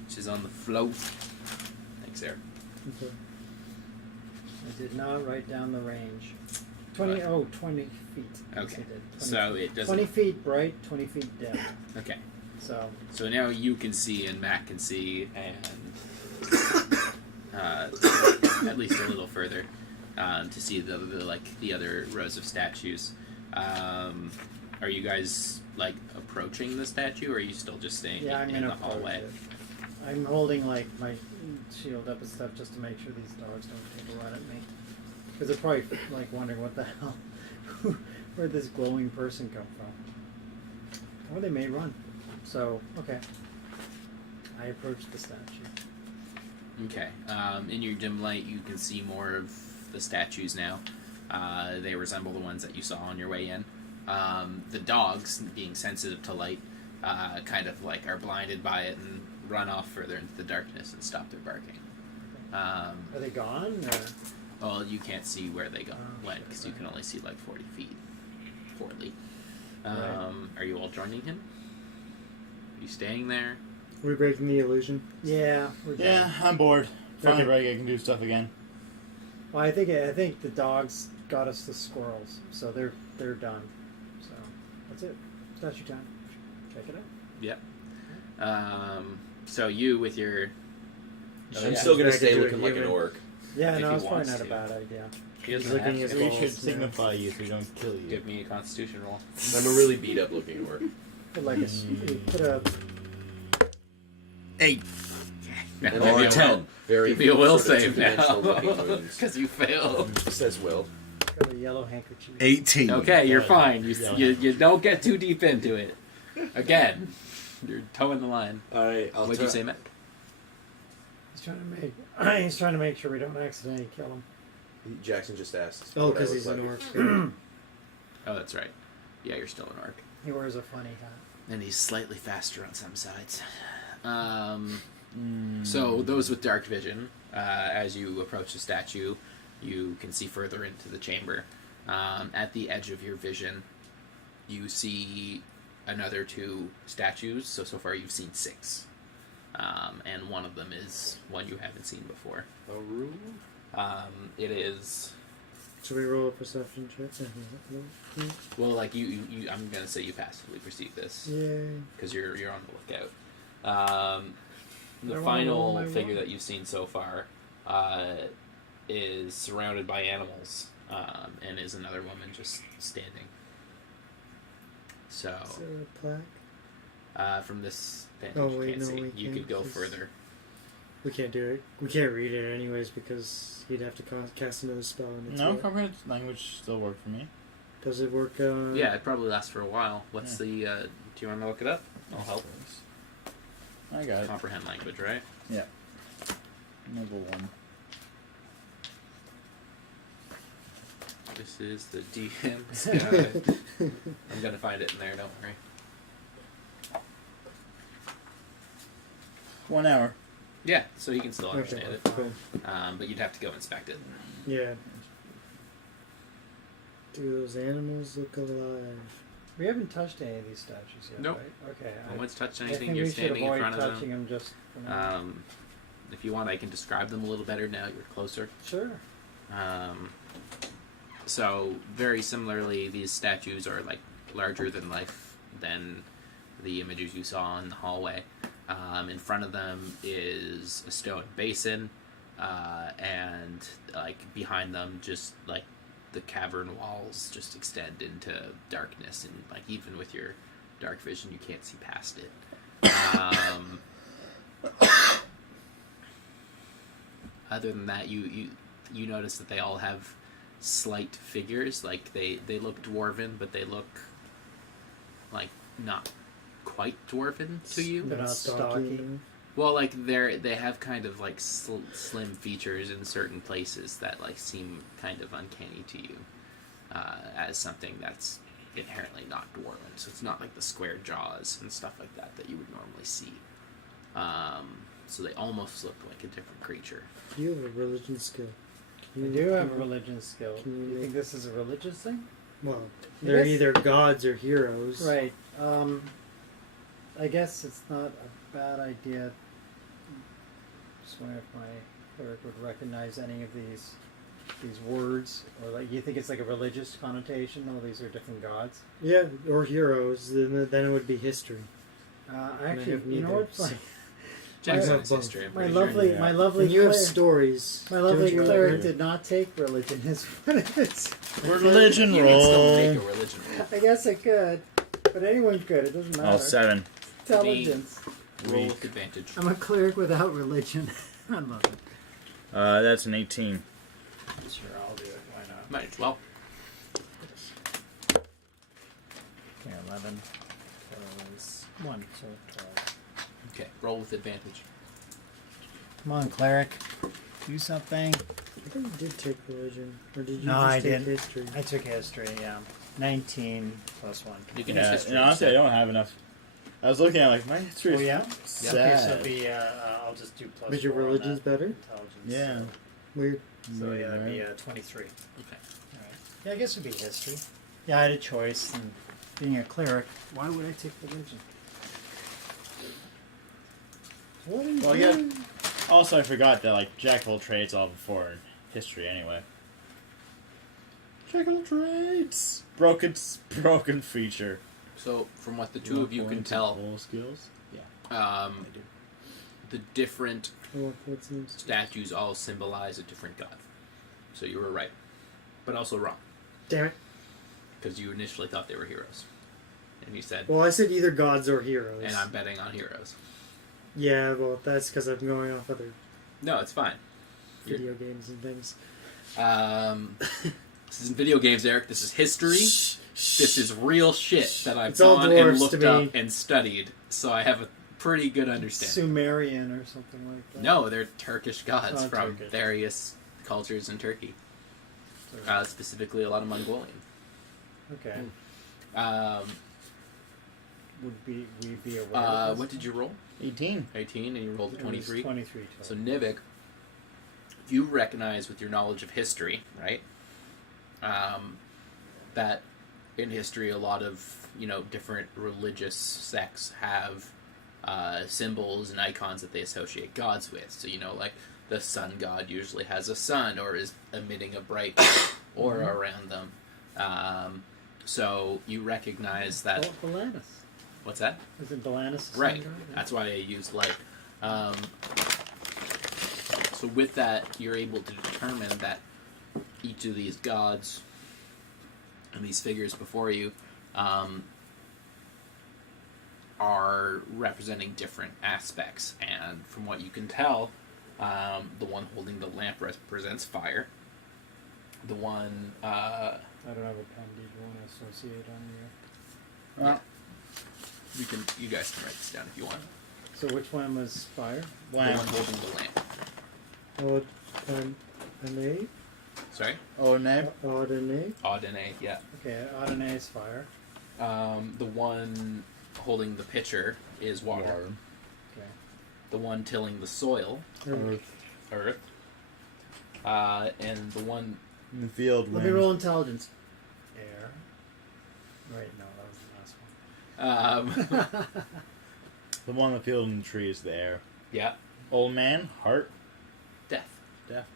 which is on the float. Thanks, Eric. Okay. I did not write down the range. 20 feet. Yes, Okay. I did. 20 So feet. it doesn't. 20 feet bright, 20 feet dim. Okay. So now you can see and Matt can see and at least a little further to see the other rows of statues. Are you guys like approaching the statue, or are you still just staying yeah, I'm in the gonna approach hallway? it. I'm holding like my shield up and stuff just to make sure these dogs don't take a run at me. Because they're probably like wondering what the hell, where'd this glowing person come from? Or they may run. So okay, I approach the statue. Okay. In your dim light, you can see more of the statues now. They resemble the ones that you saw on your way in. The dogs, being sensitive to light, kind of like are blinded by it and run off further into the darkness and stop their barking. Are they gone? Or? Well, you can't see where they went shit, because you can only see like 40 feet. 40. Right. Are you all joining him? Are you staying there? We're breaking the illusion. Yeah, we're done. Yeah, I'm bored. Finally, Okay. break. I can do stuff again. Well, I think the dogs got us the squirrels, so they're done. So that's it. Statue time. Check it out. Yep. So you with your... I'm yeah. still gonna I stay could do it looking like an human. orc. Yeah, If no, he it's probably wants not a to. bad idea. He doesn't Looking have as to. We balls, should yeah. signify you so we don't kill you. Give me a constitution roll. I'm a really beat up looking orc. Put like put a 8. Yeah, And maybe or a 10. will. Very Give me a will sort of save now. two-dimensional looking wounds. Because you failed. Says Will. put a yellow handkerchief. 18. Okay, you're Yeah. fine. Yeah. You don't get too deep into it. Again, you're towing the line. Alright, I'll What'd you say, Matt? He's trying to make sure we don't accidentally kill him. Jackson just asked. Oh, what I because look he's like. an orc. Oh, that's right. Yeah, you're still an orc. He wears a funny hat. And he's slightly faster on some sides. So those with dark vision, as you approach the statue, you can see further into the chamber. At the edge of your vision, you see another 2 statues. So far you've seen 6. And one of them is one you haven't seen before. It is... Should we roll a perception check? Well, like you I'm gonna say you passively perceive this. Yay. Because you're on the lookout. The I wanna roll final my figure roll. that you've seen so far is surrounded by animals, and is another woman just standing. So, Is there a plaque? from this vantage, Oh, you wait, can't no, see. we You can't, could go 'cause- further. We can't do it. We can't read it anyways because he'd have to cast another spell. And it's No, what- comprehend language still work for me. Does it work? Yeah, it probably lasts for a while. What's the? Do you want to look it up? I'll help. I got it. Comprehend language, right? Noble 1. This is the DM's guide. I'm gonna find it in there. Don't worry. 1 hour. Yeah, so you can still Okay, understand it. cool. But you'd have to go inspect it. Yeah. Do those animals look alive? We haven't touched any of these statues yet, Nope. right? Okay. No one's touched I anything. think You're we should standing in avoid front of touching them. them just for now. If you want, I can describe them a little better now you're closer. Sure. So very similarly, these statues are like larger than life than the images you saw in the hallway. In front of them is a stone basin, and like behind them, just like the cavern walls just extend into darkness, and like even with your dark vision, you can't see past it. Other than that, you notice that they all have slight figures. Like they look dwarven, but they look like not quite dwarven to you. They're not stocky. Well, like they have kind of like slim features in certain places that like seem kind of uncanny to you, as something that's inherently not dwarven. So it's not like the square jaws and stuff like that you would normally see. So they almost look like a different creature. You have a religion skill. We do have a religion skill. Can you Do you think this is a religious thing? Well, they're guess- either gods or heroes. Right. I guess it's not a bad idea. Just wondering if my cleric would recognize any of these words, or like you think it's like a religious connotation. Oh, these are different gods. Yeah, or heroes. Then it would be history. Actually, have you know neither, what? so- Jackson have is both. history. I'm My pretty lovely, sure. my lovely, And you have cleric- stories. my lovely don't you? cleric did not take religion as one of its. Religion You can still roll. make a religion roll. I guess I could, but anyone could. It doesn't matter. Oh, 7. Intelligence. Roll with advantage. I'm a cleric without religion. I love it. That's an 18. Sure, I'll do it. Why not? Might as well. Okay, 11 plus 1, so 12. Okay, roll with advantage. Come on, cleric. Do something. I think you did take religion, or did you No, just I take didn't. history? I took history, yeah. 19 plus 1. You can Yeah, use history. and honestly, I instead. don't have enough. I was looking at like my history. Oh, yeah? Sad. Okay, so it'll be, I'll just do plus But your 4 on religion's that. better? Intelligence. Yeah. Weird. So yeah, that'd be right. 23. Okay. Alright. Yeah, I guess it'd be history. Yeah, I had a choice, and being a cleric, why would I take religion? What are you Well, yeah. doing? Also, I forgot that like jack of all trades all before history anyway. Jack of all trades. Broken feature. So, from what the two of you can tell, All skills. Yeah. the different Oh, what's the next? statues all symbolize a different god. So you were right, but also wrong, Damn it. because you initially thought they were heroes, and you said, Well, I said either gods or heroes. and I'm betting on heroes. Yeah, well, that's because I'm going off other No, it's fine. You're- video games and things. This isn't video games, Eric. This is history. This is real shit that I've It's all gone dwarves and to looked me. up and studied, so I have a pretty good understanding. Sumerian or something like that. No, they're Turkish gods Oh, from Turkish. various cultures in Turkey, specifically a lot of Mongolian. Okay. Would we be aware of this? What did you roll? 18. 18, and you rolled a It was 23. 23 So total. Nivik, you recognize with your knowledge of history, right? That in history, a lot of different religious sects have symbols and icons that they associate gods with. So like the sun god usually has a sun or is emitting a bright aura around them. So you recognize that. Belanus. What's that? Is it Belanus? Right. That's why I use light. So with that, you're able to determine that each of these gods and these figures before you are representing different aspects. And from what you can tell, the one holding the lamp represents fire. The one... I don't have a pen. Do you want to associate on yeah. You guys can write this down if you want. So which one was fire? The one holding the lamp. Oh, an eight? Sorry? Oh, name. Odd and eight? Odd and A, yeah. Okay, Adonai is fire. The one holding the pitcher is water. Okay. the one tilling the soil, Earth. earth, and the one In the field. Let me wind. roll intelligence. Air. Wait, no, that was the last one. The one in the field and the tree is the air. yeah, Old man, heart, death. death.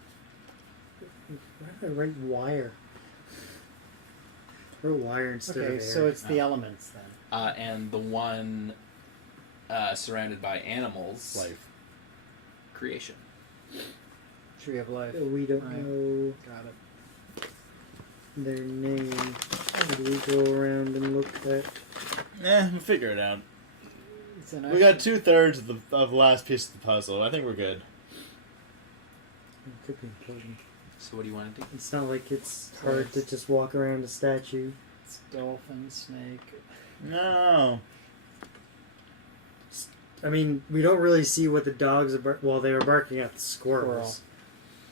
Why did I write wire? I wrote wire instead of Okay, air. so it's the elements then. And the one surrounded by animals, Life. creation. Tree of life. We don't Right. know Got it. their name. Did we go around and look at? We'll figure it out. It's an We got 2/3 of the last piece of the puzzle. I think we're good. It could be important. So what do you want to do? It's not like it's hard to just walk around a statue. It's dolphin, snake. No. I mean, we don't really see what the dogs are. Well, they were barking at the squirrels.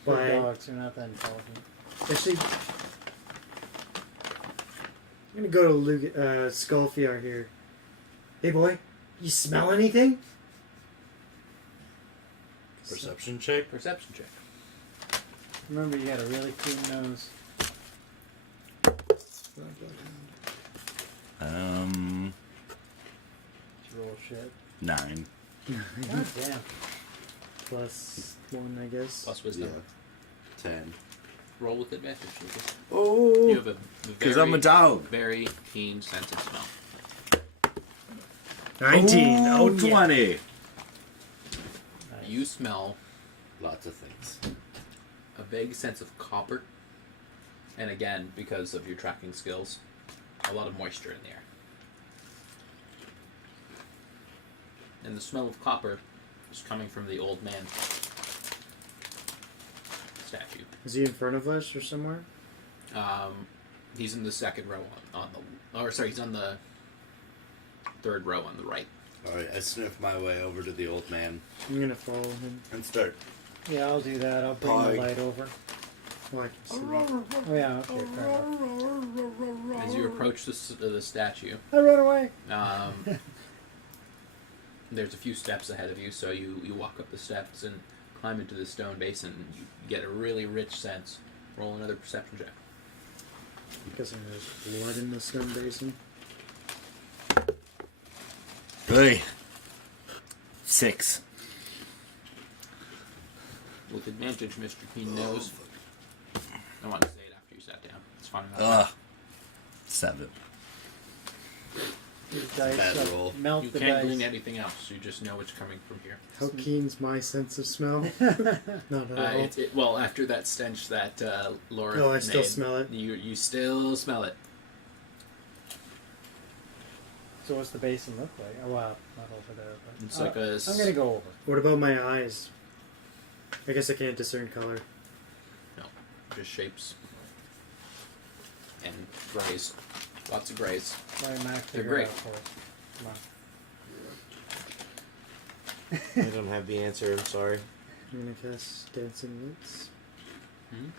But But dogs are not that intelligent. actually, I'm gonna go to Luke, Skullfiar here. Hey, boy, you smell anything? Perception check. Perception check. Remember, you got a really clean nose. Roll shit. 9. God damn. Plus 1, I guess. Plus wisdom. 10. Roll with advantage, Lucas. You Oh, have a because I'm a dog. very keen sense of smell. 19. Oh, Oh, yeah. 20. Nice. You smell Lots of things. a vague sense of copper, and again, because of your tracking skills, a lot of moisture in the air. And the smell of copper is coming from the old man statue. Is he in front of us or somewhere? He's in the second row on the, or sorry, he's on the third row on the right. Alright, I sniff my way over to the old man I'm gonna follow him. and start. Yeah, I'll do that. I'll bring Pie. the light over. Well, I can see. Oh yeah, okay, fair enough. As you approach the statue, I run away. there's a few steps ahead of you, so you walk up the steps and climb into the stone basin. You get a really rich sense. Roll another perception check. Guessing there's blood in the stone basin. Hey. 6. With advantage, Mr. Keen knows. I want to say it after you sat down. It's fine. 7. These dice Bad like, roll. melt You the can't dice. glean anything else. You just know it's coming from here. How keen's my sense of smell? Not at all. Well, after that stench that Laura Oh, I made, still smell it. You still smell it. So what's the basin look like? Oh wow, not over there. But It's like a. I'm gonna go over. What about my eyes? I guess I can't discern color. No, just shapes and grays. Lots of grays. Right, Mac, They're figure great. it out for us. Come on. I don't have the answer. I'm sorry. I'm gonna cast Dancing Lights. Hmm?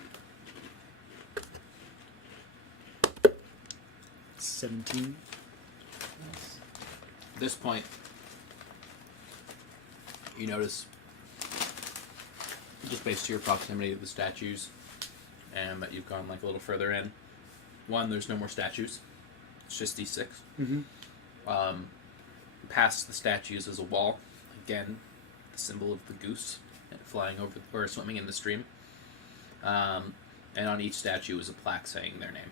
17. At this point, you notice, just based to your proximity to the statues, and that you've gone like a little further in. One, there's no more statues. It's just these 6. Mm-hmm. Past the statues is a wall. Again, the symbol of the goose flying over or swimming in the stream. And on each statue is a plaque saying their name.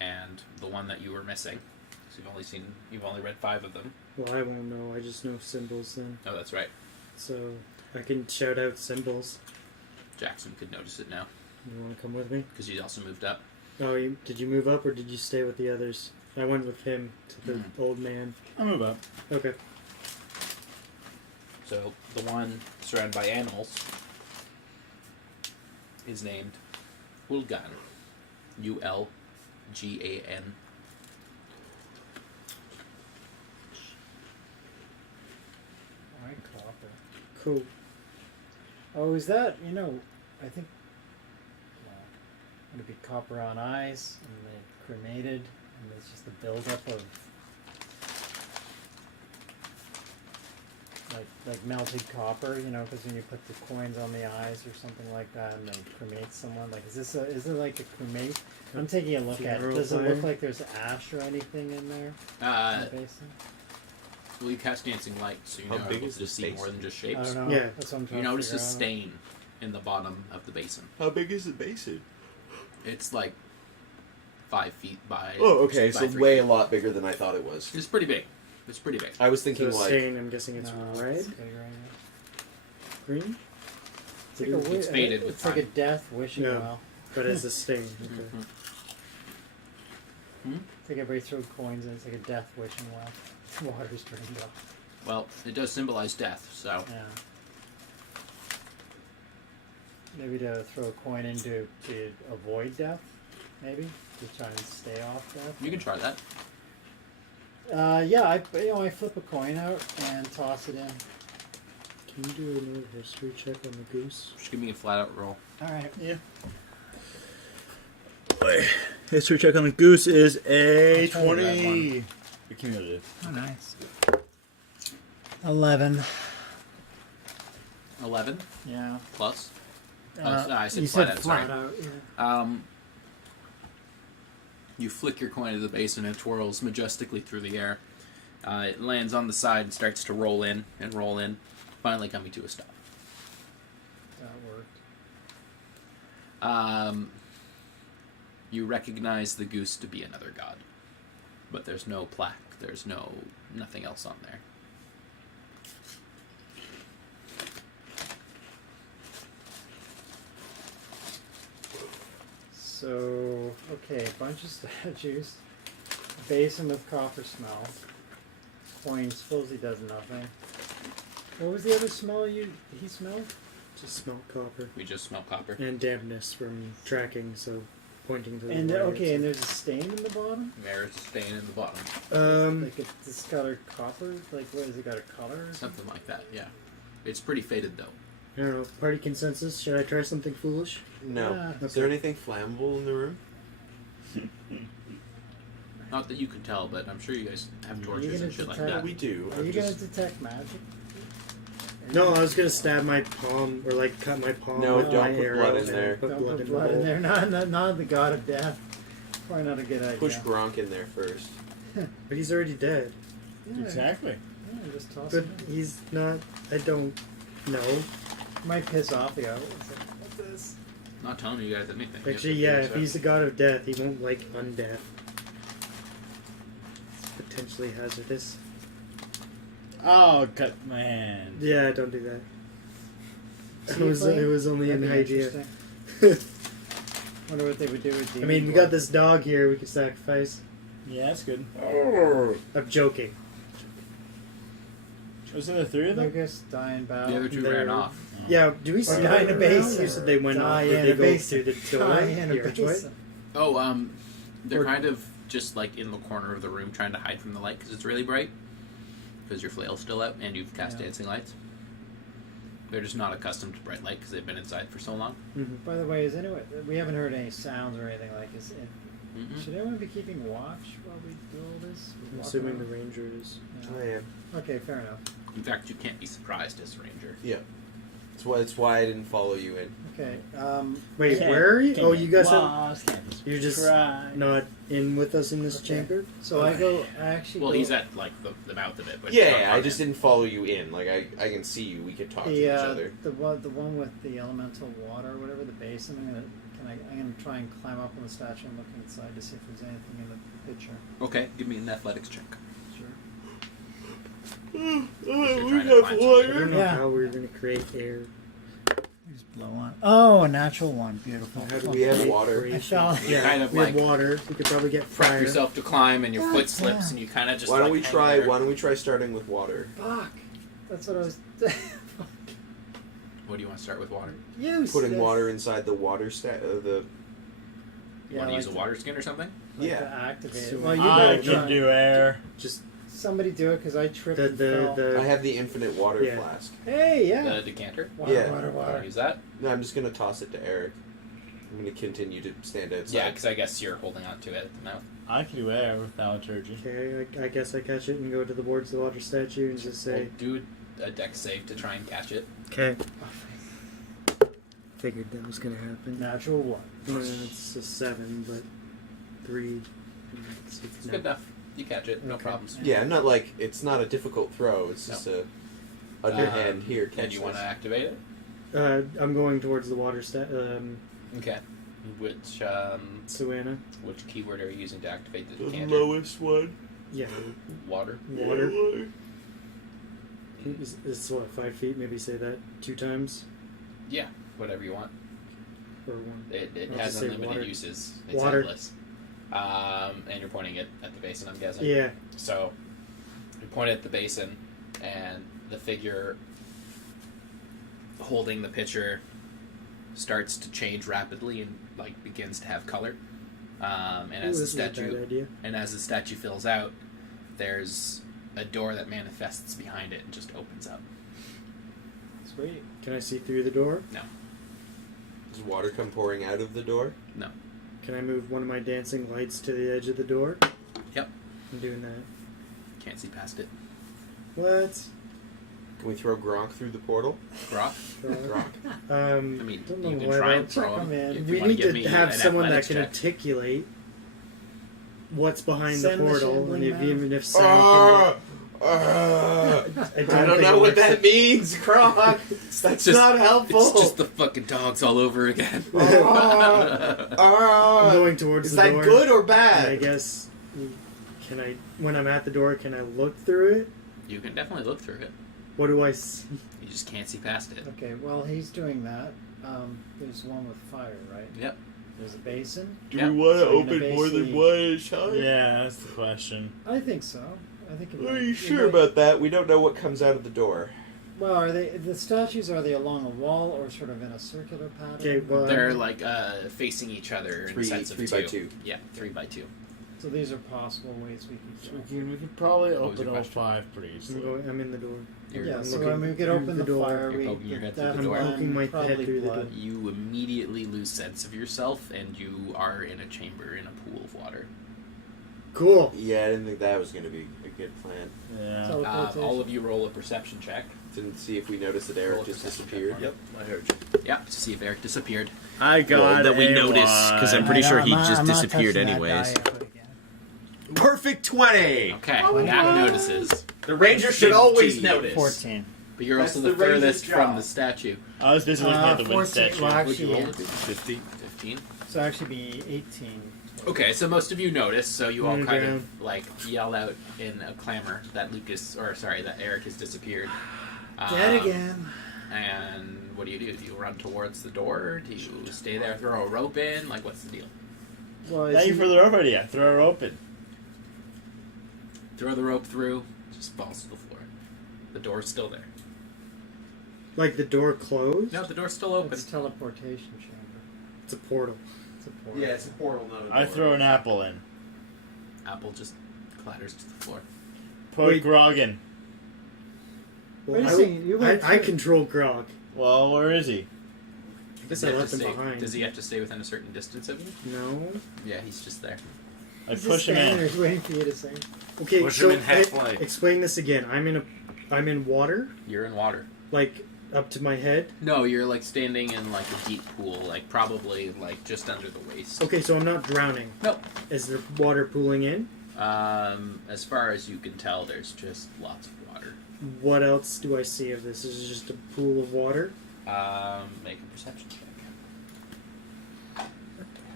And the one that you were missing, because you've only read 5 of them. Well, I won't know. I just know symbols then. Oh, that's right. So I can shout out symbols. Jackson could notice it now You want to come with me? because he also moved up. Oh, did you move up or did you stay with the others? I went with him to the old man. I'll move up. Okay. So the one surrounded by animals is named Ulgan. Ulgan. Alright, copper. Cool. Oh, is that, I think, well, would it be copper on eyes, and they cremated, and it's just a buildup of like melted copper, you know, because when you put the coins on the eyes or something like that, and they cremate someone, like is it like a cremate? I'm taking a look at it. Funeral Does it fire? look like there's ash or anything in there? In the basin? Well, you cast dancing light, so you How know big able is to this see more basin? than just I shapes. don't know. Yeah. That's what I'm trying You to notice a figure out. stain in the bottom of the basin. How big is the basin? It's like 5 feet by. Oh, okay, by so 3 way feet. a lot bigger than I thought it was. It's pretty big. It's pretty big. I was So thinking like stain, I'm guessing it's No, red, it's big right here. green, It's like a It's faded with It's like a time. death wishing Yeah. well. but as a stain. Okay. It's like everybody threw coins in. It's like a death wishing well. Water's drained off. Well, it does symbolize death, so. Yeah. Maybe to throw a coin in to avoid death, maybe to try and stay off death. You can try that. Yeah, I flip a coin out and toss it in. Can you do another history check on the goose? Just give me a flat out roll. All right. History check on the goose is a I'll try the red 20. Accumulative. Oh, nice. 11. 11 Yeah. plus. I said you flat said out, flat sorry. out. Yeah. You flick your coin into the basin and it twirls majestically through the air. It lands on the side and starts to roll in and roll in, finally coming to a stop. That worked. You recognize the goose to be another god, but there's no plaque. There's nothing else on there. So, okay, a bunch of statues, basin with copper smell, coin supposedly does nothing. What was the other smell he smelled? Just smell copper We just smell copper. and dampness from tracking, so pointing to the And right, okay, so- and there's a stain in the bottom. There's a stain in the bottom. Like it's colored copper. Like what has it got a color? Or something? Something like that, yeah. It's pretty faded though. I don't know. Party consensus. Should I try something foolish? no. Yeah. Is there anything flammable in the room? Not that you can tell, but I'm sure you guys have Are you torches gonna and shit like detect- that. We do. Are I'm you just- gonna detect magic? No, I was gonna stab my palm or like cut my palm No, with don't my put arrow blood in and there. Put Don't blood put in blood the in hole. there. Not the god of death. Probably not a good idea. Push Gronk in there first. But he's already dead. Yeah, Exactly. Yeah, just toss But it in. he's not. I don't know. Might piss off the other. It's like, what's this? Not telling you guys anything. You have to Actually, figure yeah. this If out. he's the god of death, he won't like undeath. It's potentially hazardous. Oh, cut my hand. Yeah, don't do that. Tiefling? It was only That'd an be idea. interesting. Wonder what they would do with I demon mean, we blood. got this dog here we can sacrifice. Yeah, that's good. I'm joking. Was there 3 of them? Lucas die in battle. The other two There- ran off. Yeah, do we see die in a them basin. now? You said they went Die off. in Did a they go basin. through the door? Die in a here, right? basin. Oh, they're Or- kind of just like in the corner of the room trying to hide from the light because it's really bright. Because your flail's still out and you've cast Yeah. dancing lights. They're just not accustomed to bright light because they've been inside for so long. Mhm. By the way, we haven't heard any sounds or anything like this. Mm-mm. Should anyone be keeping watch while we do all this? I'm Walk assuming the around? ranger is. Yeah. I am. Okay, fair enough. In fact, you can't be surprised as a ranger. Yeah. That's why I didn't follow you in. Okay. Wait, Can't- where are you? can't Oh, get you guys have, lost, can't you're just try. not in with us in this Okay. chamber? So I actually. Well, go, he's at like the mouth of it. But Yeah, not yeah, I far just in. didn't follow you in. Like I can see you. We can talk to each the other. the one with the elemental water or whatever, the basin. I'm gonna try and climb up on the statue and look inside to see if there's anything in the picture. Okay, give me an athletics check. Sure. You're trying to find I something. don't know Yeah. how we're gonna create air. Just blow on. Oh, a natural one. Beautiful. How do We have water. I fell. You kind of we like have water. We could probably get prep fire. yourself to climb, and your foot God slips, damn. and you kind of just. Why don't like, we hang try? there. Why don't we try starting with water? Fuck. That's what I was. What do you want to start with water? Use Putting water inside the water the. You want to use a water skin or something? Yeah. To activate So it. Well, you I better can try. do air. Just Somebody do it because I tripped and fell. the I have the infinite water Yeah. flask. Hey, yeah. The decanter. Water, Yeah. water, Want water. to use that? No, I'm just gonna toss it to Eric. I'm gonna continue to stand outside. Yeah, because I guess you're holding on to it at the mouth. I can do air with thaumaturgy. Okay, I guess I catch it and go to the boards of the water statue and just say, Well, do a dex save to try and catch it. Okay. Figured that was gonna happen. Natural one. It's a 7, but 3. It's good enough. You catch it, no Okay. problems. Yeah, I'm not like it's not a difficult throw. It's just a underhand here. And you want to activate it? I'm going towards the water Okay. Which Suana. which keyword are you using to activate the the canter? lowest one. Yeah. Water. Water. It's what, 5 feet? Maybe say that 2 times Yeah, whatever you want. or 1. It I'll has just say unlimited water. uses. It's Water. endless. And you're pointing it at the basin, I'm guessing. Yeah. So you point at the basin, and the figure holding the pitcher starts to change rapidly and like begins to have color. And as the Ooh, this is a bad statue idea. fills out, there's a door that manifests behind it and just opens up. Sweet. Can I see through the door? Does water come pouring out of the door? No. Can I move one of my dancing lights to the edge of the door? Yep. I'm doing that. Can't see past it. What? Can we throw Gronk through the portal? Grok? Gronk. I mean, don't you know can why try that- and throw him. Man, If you We want need give to me have an someone that athletics can check. articulate what's behind Send the the portal, shambling and man. even if sound I can don't think know it what works. that means, Gronk. That's just- not helpful. It's just the fucking dogs all over again. I'm going towards Is the that door. good or And bad? I guess can I when I'm at the door, can I look through it? You can definitely look through it. What do I see? You just can't see past it. Okay, well, he's doing that. There's one with fire, right? Yep. There's a basin. Do Yeah. we want to So you're gonna open more than basically- one at a time? Yeah, that's the question. I think so. I think. Are you sure about that? We don't know what comes out of the door. Well, are they the statues? Are they along a wall or sort of in a circular pattern? Okay, well, They're like facing each other in sets of 3 two. by 2. Yeah, 3 by 2. So these are possible ways we So could we could probably What was open your all question? 5 pretty easily. I'm in the door. You're, Yeah, I'm so looking I mean, we could through open the the door. fire. You're We poking your head through the that's door. I'm poking my probably head through the blood. door. You immediately lose sense of yourself, and you are in a chamber in a pool of water. Cool. Yeah, I didn't think that was going to be a good plan. Yeah. Teleportation. All of you roll a perception check. Didn't see if we noticed that Roll Eric a just perception disappeared. check. I heard you. Yeah, to see if Eric disappeared. I got Well, that we a notice, 'cause I'm pretty sure he I'm just not disappeared touching that anyways. die ever again. Perfect 20! Okay, that notices. The ranger should always notice. 14. But you're That's also the the ranger's furthest from job. the statue. I was busy looking at the wind 14. statue. Well, What'd you actually, roll? yeah. 50. 15. So actually be 18. Okay, so most of you notice, so you all Mm, kind down. of like yell out in a clamor that that Eric has disappeared. Dead again. And what do? Do you run towards the door? Do you stay there, throw a rope in? Like, what's the deal? Well, is Thank you he- for the rope idea. Throw her open. Throw the rope through, just falls to the floor. The door's still there. Like the door closed? No, the door's still open. It's teleportation chamber. It's a portal. It's a portal. Yeah, it's a portal, not a door. I throw an apple in. Apple just clatters to the floor. Put Wait. Grog in. Well, Wait a second, you went I through- control Grog. Well, where is he? Does I he, have left to him stay, behind. does he have to stay within a certain distance of you? No. Yeah, he's just there. I He's push just him standing in. there waiting for you to say. Okay, Push so him in halfway. explain this again. I'm in water, You're in water. like up to my head. No, you're like standing in like a deep pool, like probably like just under the waist. Okay, so I'm not drowning. Nope. Is there water pooling in? As far as you can tell, there's just lots of water. What else do I see of this? Is it just a pool of water? Make a perception check.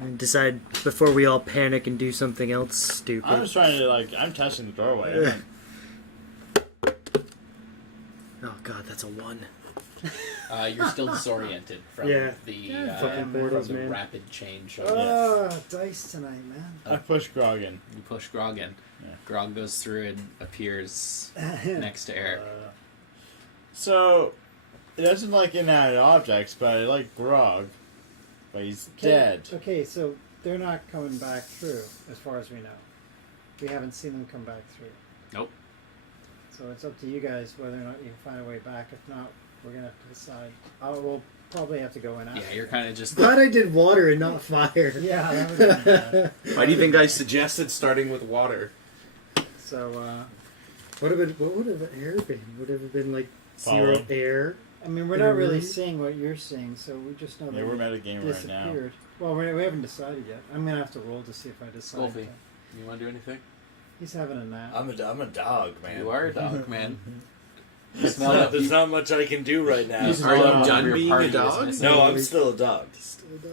And decide before we all panic and do something else stupid. I'm just trying to, I'm touching the doorway. Oh god, that's a 1. You're still disoriented from Yeah. the Fucking from portals, the man. rapid change. Of Oh, dice tonight, man. I push Grog in. You push Grog in. Yeah. Grog goes through and appears next to Eric. So, it doesn't like inanimate objects, but I like Grog. But he's dead. Okay, so they're not coming back through, as far as we know. We haven't seen them come back through. Nope. So it's up to you guys whether or not you can find a way back. If not, we're gonna have to decide. We'll probably have to go in after. Yeah, you're kind of just. Glad I did water and not fire. Yeah, that would have been bad. Why do you think I suggested starting with water? So, What would have air been? Would it have been like Zero air. I mean, we're not really seeing what you're seeing, so we just know Yeah, that we're he metagaming right now. disappeared. Well, we haven't decided yet. I'm gonna have to roll to see if I decide. Wolfie, you want to do anything? He's having a nap. I'm a dog, man. You are a dog, man. There's not much I can do right now. Are you done being a dog? No, I'm still a dog.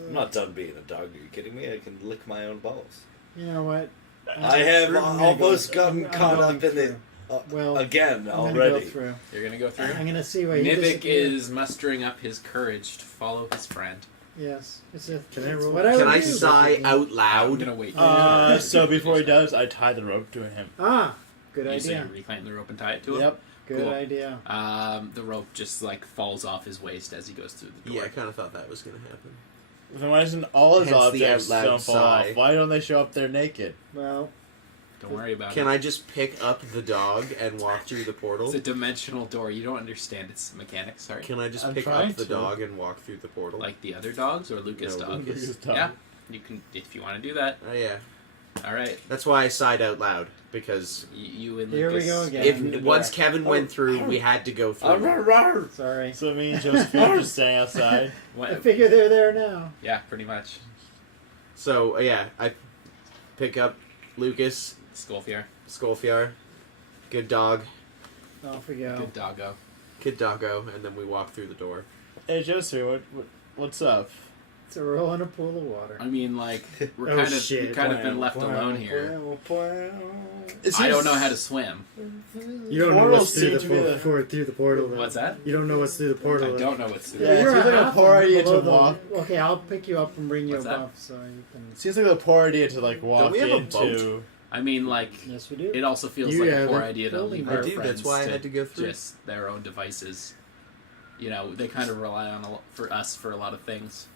I'm not done being a dog. Are you kidding me? I can lick my own balls. You know what? I have I'm gonna almost go- gotten I'm caught going up in it through. Well, again I'm gonna already. go through. You're gonna go through. I'm gonna see where he Nivik disappeared. is mustering up his courage to follow his friend. Yes, it's a. Can I it's roll? What I Can would I do. sigh out I'm loud? gonna wait. So before he does, I tie the rope to him. Ah, good You say idea. you reclaim the rope and tie it to him. Yep. Good Cool. idea. The rope just like falls off his waist as he goes through the door. Yeah, I kind of thought that was going to happen. Then why doesn't all his Hence the objects out loud don't fall sigh. off? Why don't they show up there naked? Well, Don't worry about Can it. I just pick up the dog and walk through the portal? It's a dimensional door. You don't understand its mechanics. Sorry. Can I just I'm pick trying up the to. dog and walk through the portal? Like the other dogs or Lucas' No, dog? Lucas' dog. Yeah, you can if you want to do that. Oh yeah. All right, That's why I sighed out loud, because you and Here we Lucas. go again. if once Kevin went through, we had to go through. sorry. So me and Josephine are just standing outside. I What? figure they're there now. Yeah, pretty much. So yeah, I pick up Lucas, Skolfiar, Skolfiar, good dog, Off we go. good doggo. kid doggo, and then we walk through the door. Hey Josephine, what's up? It's a roll in a pool of water. I mean, like we're Oh, kind of shit. we've kind of been left alone here. I don't know how to swim. You don't know Portals what's through seem to be the- through the portal. Though. What's that? You don't know what's through the portal. I don't know what's Yeah, it You're seems like a half poor idea below to the- walk. Okay, I'll pick you up and bring you What's that? above so you can. It seems like a poor idea to like walk we have a into. I mean, like Yes, we do. it also feels You like a have poor it. idea to leave I our do, friends that's why I had to go through. just their own devices. You know, they kind of rely on for us for a lot of things.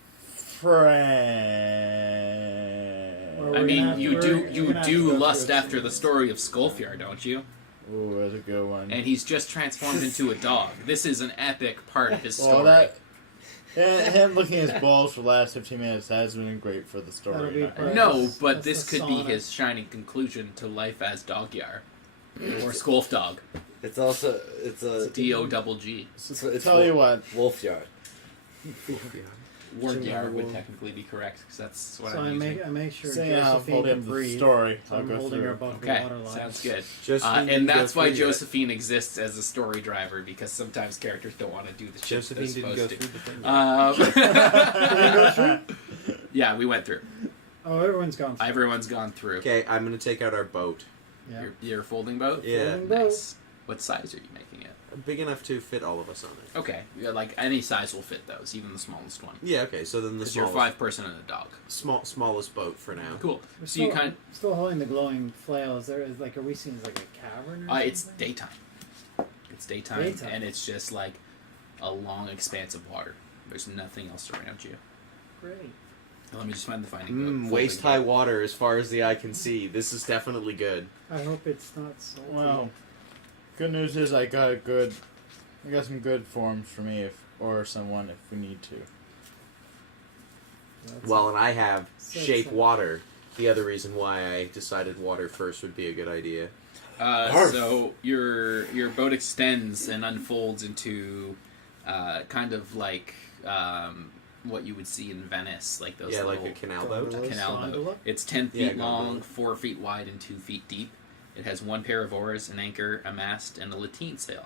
Friend. Well, I We're mean, gonna have- you we're- do we're you gonna have to do go lust through it. after the story of Skolfiar, don't you? Ooh, that's a good one. And he's just transformed into a dog. This is an epic part of his story. Well, that. Yeah, him looking at his balls for the last 15 minutes has been great for the That'll be story. part- No, That's- but that's this the could be sauna. his shining conclusion to life as Dogyar. Or Skolf Dog. It's also it's a D-O-double-G. it's Tell you what, wolf yard. Wargyar would technically be correct, because that's what So I'm I using. make sure saying how I'm Josephine holding can up the breathe. story, So I'll I'm go holding her through. above the Okay, water line. sounds good. Josephine didn't And go that's why through yet. Josephine exists as a story driver, because sometimes characters don't want to do the shit they're Josephine didn't go supposed through to. the thing. Yeah, we went through. Oh, everyone's gone. Everyone's gone through. Okay, I'm gonna take out our boat. Yeah. Your folding boat? Yeah, Folding boat. Nice. What size are you making it? big enough to fit all of us on it. Okay, yeah, like any size will fit those, even the smallest one. Yeah, okay. So then the Because you're smallest, 5 person and a dog. smallest boat for now. Cool. We're So you still, kind still holding the glowing flail. Is there like are we seeing like a cavern? Or it's something? daytime. It's daytime, Daytime. and it's just like a long expanse of water. There's nothing else around you. Great. Let me just find the folding Waist high boat. water as far as the eye can see. This is definitely good. I hope it's not salty. Well, good news is I got some good forms for me or someone if we need to. That's Well, and I have So shape it's water. The other reason why I decided water first would be a good idea. So your boat extends and unfolds into kind of like what you would see in Venice, like those Yeah, little like a canal boat. Gondola, canal boat. gondola? It's 10 Yeah, feet gondola. long, 4 feet wide, and 2 feet deep. It has 1 pair of oars, an anchor, a mast, and a lateen sail.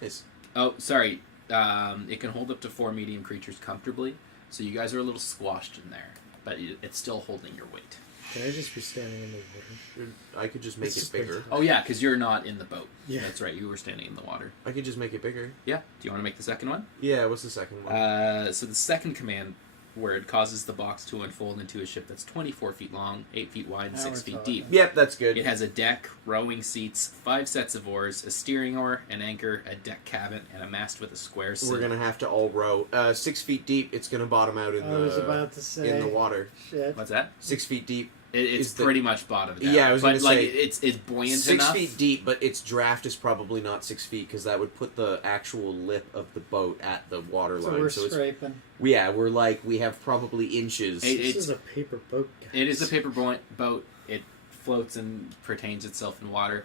It's, Oh, sorry. It can hold up to 4 medium creatures comfortably, so you guys are a little squashed in there, but it's still holding your weight. Can I just be standing in the water? I could just make It's it just bigger. Oh yeah, because you're not in the boat. Yeah. That's right. You were standing in the water. I could just make it bigger. Yeah. Do you want to make the second one? Yeah, what's the second one? So the second command word causes the box to unfold into a ship that's 24 feet long, 8 feet wide, and Now 6 we're feet talking. deep. Yep, that's good. It has a deck, rowing seats, 5 sets of oars, a steering oar, an anchor, a deck cabin, and a mast with a square sail. We're gonna have to all row. 6 feet deep. It's gonna bottom out in I was the about to say in the water. shit. What's that? 6 feet deep. It's Is the- pretty much bottom down. Yeah, I was but gonna like say, it's buoyant 6 enough. feet deep, but its draft is probably not 6 feet because that would put the actual lip of the boat at the water So line. we're So it's scraping. we have probably inches. It- This it's- is a paper boat. Guys. It is a paper boat. It floats and pertains itself in water,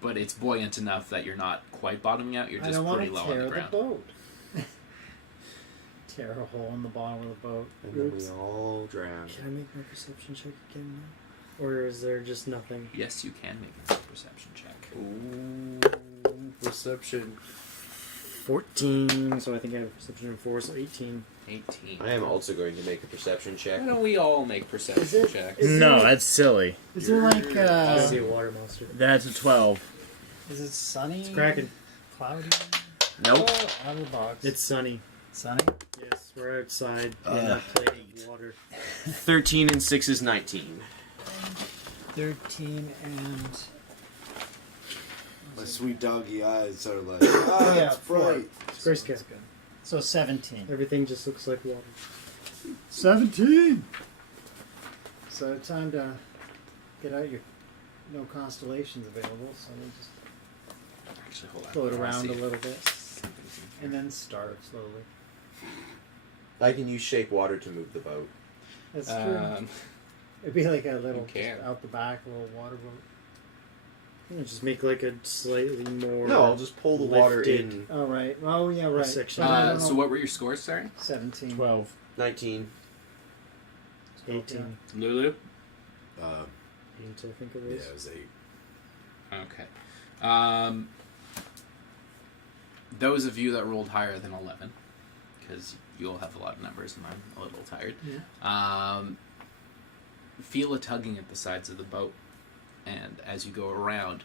but it's buoyant enough that you're not quite bottoming out. You're I just don't pretty want low to on tear the the ground. boat. Tear a hole in the bottom of the boat. And then we Oops. all drown. Can I make my perception check again now? Or is there just nothing? Yes, you can make a perception check. Ooh, perception. 14, so I think I have perception in 4, so 18. 18. I am also going to make a perception check. Why don't we all make perception Is it- checks? is No, there- that's silly. Is there like I see a water monster. That's a 12. is it sunny? It's cracking. Cloudy? Nope. Oh, out of the box. It's sunny. sunny. Yes, we're outside in a plate of water. 13 and 6 is 19. 13 and My sweet doggy eyes are like, oh yeah, it's bright. It's grayscale. That's good. So 17. Everything just looks like water. 17. So time to get out your no constellations available. So we just Actually, hold on. float I wanna around see a if little bit something's in and here. then start slowly. I can use shape water to move the boat. That's true. It'd be like a little you can. just out the back, a little water boat. Just make like a slightly more. No, I'll just pull the water lifted. in. Oh right. Oh yeah, right. Section. But I don't So know. what were your scores, sorry? 17. 12. 19. 18. Lulu? 8, 8, I think it yeah, was. it was 8. Okay. Those of you that rolled higher than 11, because you'll have a lot of numbers and I'm a little tired, feel a tugging at the sides of the boat. And as you go around,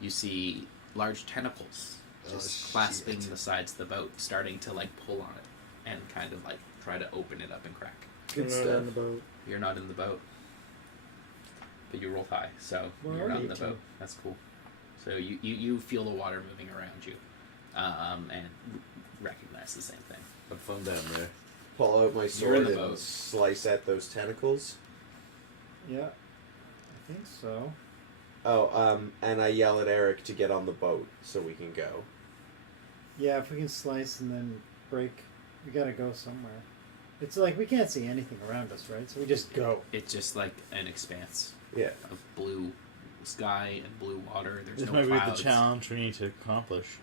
you see large tentacles just clasping the sides of the boat, starting to like pull on it and kind of like try to open it up and crack. Good stuff. On the boat. You're not in the boat, but you rolled high, so Well, you're not in the 18. boat. That's cool. So you feel the water moving around you, and recognize the same thing. Have fun down there. Pull out my You're in sword the and boat. slice at those tentacles. Yeah, I think so. Oh, and I yell at Eric to get on the boat so we can go. Yeah, if we can slice and then break, we gotta go somewhere. It's like we can't see anything around us, right? So we just go. It's just like an expanse Yeah. of blue sky and blue water. There's This no might be clouds. the challenge we need to accomplish.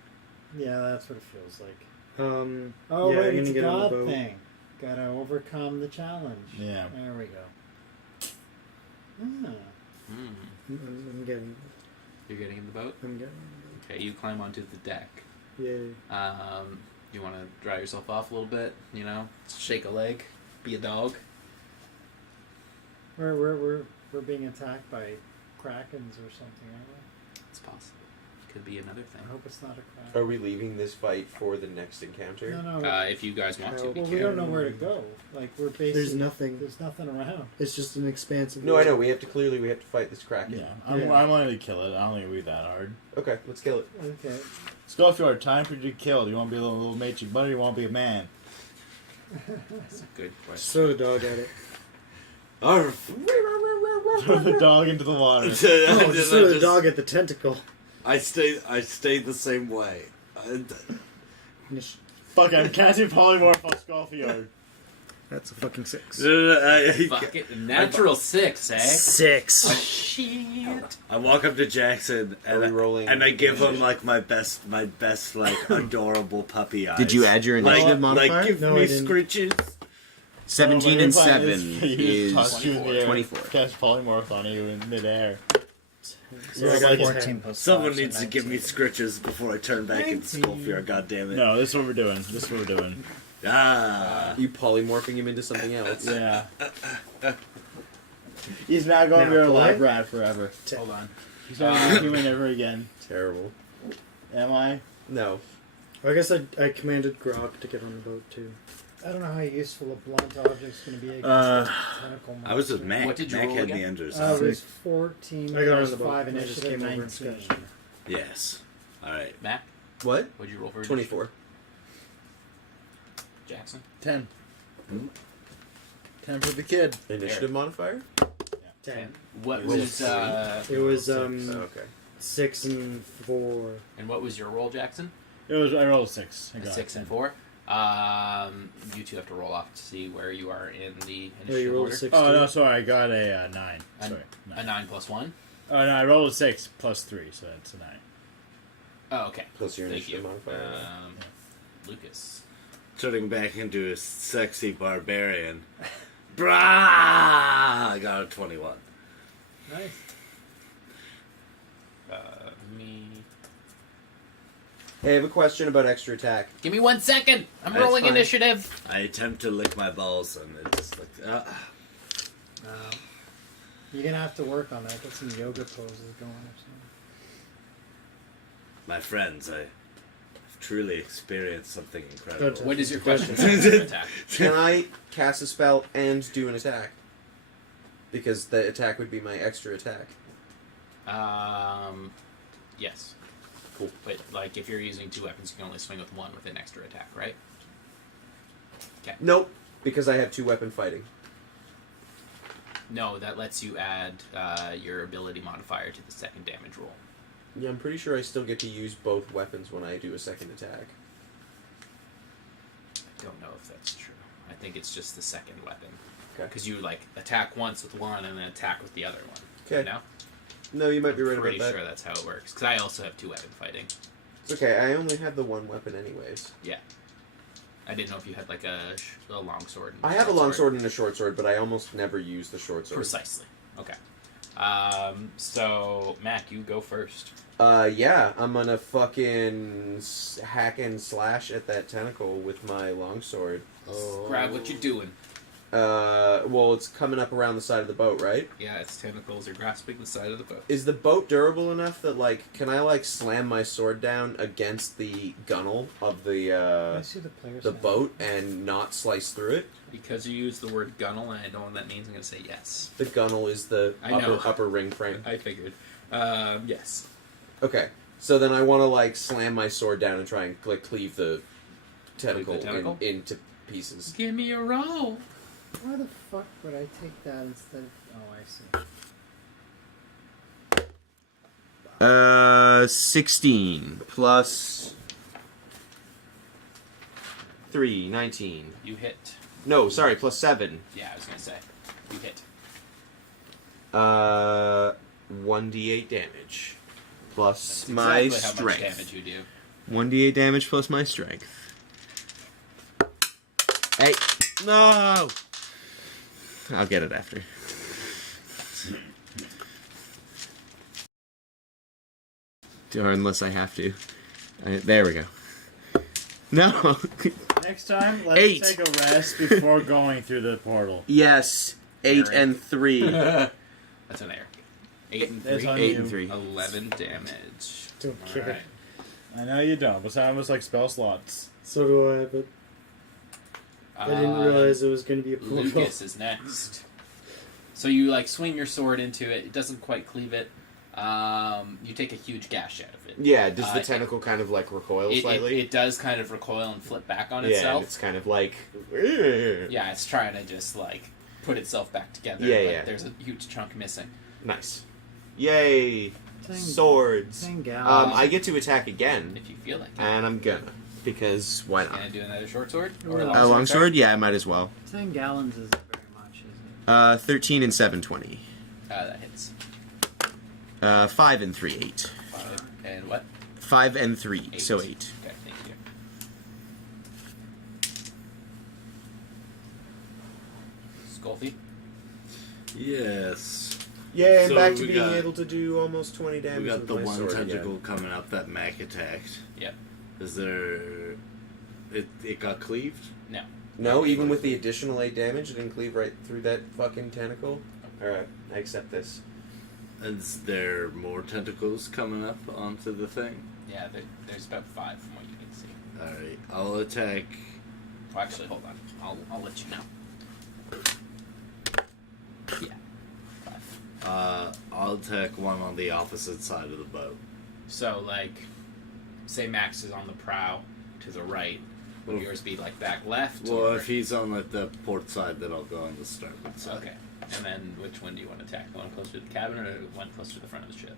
Yeah, that's what it feels like. Oh, yeah, right, I'm it's gonna a get on the God boat. thing. Gotta overcome the challenge. Yeah. There we go. Hmm. I'm getting. You're getting in the boat? I'm getting. Okay, you climb onto the deck. Yay. You want to dry yourself off a little bit, you know? Shake a leg, be a dog. We're being attacked by krakens or something, aren't we? It's possible. Could be another I thing. hope it's not a kraken. Are we leaving this fight for the next encounter? No. If you guys want to, Well, be well, we careful. don't know where to go. Like we're basically There's nothing. There's nothing around. It's just an expanse of. No, I water. know. We have to fight this kraken. Yeah. I'm Yeah. willing to kill it. I don't think it'll be that hard. Okay, let's kill it. Okay. Skullfjord, time for you to kill. Do you want to be a little matey buddy or you want to be a man? That's a good question. Throw the dog at it. Throw the dog into the water. Oh, just throw the dog at the tentacle. I stay the same way. Fuck, I'm casting polymorph on Skullfjord. That's a fucking 6. Fuck it. Natural 6, eh? 6. Shit. I walk up to Jackson Are we and rolling? I give him like my best like adorable puppy eyes. Did you add your initiative modifier? Like give No, me I didn't. scritches. 17 and 7 is is you in the air, 24. Cast polymorph on you in midair. So I got 14 plus Someone 5, so needs to give me 19. scritches before I turn back into 19. Skullfjord. God damn it! No, this is what we're doing. This is what we're doing. Ah. You polymorphing him into something else. Yeah. He's not going to be Now a play. lab rat forever. Hold on. He's not going to be human ever again. Terrible. Am I? No. I guess I commanded Grog to get on the boat too. I don't know how useful a blunt object's going to be against a tentacle monster. I was with Mac. What did you Mac roll had again? the enders. It was 14 I got on plus the boat. 5 I just initiative, came over and 19. scratched. Yes. All right. Matt, What? what'd you roll for? 24. Jackson. 10. Hmm? 10 for the kid. Initiative modifier? 10. What It was was It was Oh, okay. 6 and 4. and what was your roll, Jackson? I rolled a 6. I got 6 it. and 4. You two have to roll off to see where you are in the Yeah, you initial rolled order. a 6. Oh no, sorry, I got a 9. A- Sorry, A 9. 9 plus 1? Oh no, I rolled a 6 plus 3, so that's a 9. Oh, okay. Plus your Thank you. initiative modifier. Lucas. Turning back into a sexy barbarian. Brah! I got a 21. Nice. Me. Hey, I have a question about extra attack. Give me 1 second! I'm That's rolling fine. initiative! I attempt to lick my balls and it just like You're gonna have to work on that. Get some yoga poses going or something. my friends, I've truly experienced something incredible. Good. What is your question for extra attack? Can I cast a spell and do an attack? Because the attack would be my extra attack. Yes. Cool. But, like, if you're using 2 weapons, you can only swing with 1 with an extra attack, right? Okay. Nope, because I have 2 weapon fighting. No, that lets you add your ability modifier to the second damage roll. Yeah, I'm pretty sure I still get to use both weapons when I do a second attack. I don't know if that's true. I think it's just the second weapon. Okay. Because you, like, attack once with one and then attack with the other one. Okay. You know? No, you might be right I'm pretty about that. sure that's how it works. Because I also have 2 weapon fighting. It's okay, I only have the 1 weapon anyways. Yeah. I didn't know if you had, like, a long sword. And I have a short long sword and a short sword, but I almost never use the short sword. Precisely. Okay. So, Mac, you go first. Yeah, I'm gonna fucking hack and slash at that tentacle with my longsword. Grab what you're doing. Well, it's coming up around the side of the boat, right? Yeah, its tentacles are grasping the side of the boat. Is the boat durable enough that, like, can I, like, slam my sword down against the gunnel of I see the players. the boat and not slice through it? Because you use the word gunnel, and I don't know what that means, I'm going to say yes. The gunnel is the I know. upper ring frame. I figured. Yes. Okay, so then I want to, like, slam my sword down and try and, like, cleave the tentacle, tentacle? into pieces. Give me a roll. Why the fuck would I take that instead of... Oh, I see. 16 plus 3, 19. You hit. No, sorry, plus 7. Yeah, I was going to say. You hit. 1d8 damage. Plus That's my exactly how much strength. damage you do. 1d8 damage plus my strength. Hey, no! I'll get it after. Or unless I have to. There we go. No! Next time, let's 8. take a rest before going through the portal. Yes, 8 Aaron. and 3. That's an error. 8 and That's 3. on 8 you. and 3. 11 damage. Don't care. Alright. I know you don't, but some of us like spell slots. So do I, but I didn't realize it was going to be a portal. Lucas is next. So you, like, swing your sword into it. It doesn't quite cleave it. You take a huge gash out of it. Yeah, does the Uh, tentacle kind of, like, recoil slightly? It does kind of recoil and flip back on yeah, and itself. it's kind of like... Yeah, it's trying to just, like, put itself back together. Yeah, but yeah. There's a huge chunk missing. Nice. Yay! Swords. I get to attack again, If you feel like it. and I'm gonna. Because why not? Gonna do another short sword? Or Or a a A long longsword? Yeah, I might as well. 10 gallons isn't very much, is it? 13 and 7, 20. That hits. 5 and 3, 8. 5 and what? 5 and 3, 8. so 8. Okay, thank you. Scolfy? Yes. Yeah, and So back to we being got- able to do almost 20 damage We got with the my one sword tentacle again. coming up that Mac attacked. Yep. Is there... It got cleaved? No. No, even with the additional 8 damage, it didn't cleave right through that fucking tentacle. Alright, I accept this. Is there more tentacles coming up onto the thing? Yeah, there's about 5 from what you can see. Alright, I'll attack... Oh, actually, hold on. I'll let you know. Yeah. 5. I'll attack one on the opposite side of the boat. So, like, say Max is on the prow to the right. Would Well- yours be, like, back left? Well, or... if he's on like the port side, then I'll go on the starboard side. Okay. And then which one do you want to attack? The one closer to the cabin or the one closer to the front of the ship?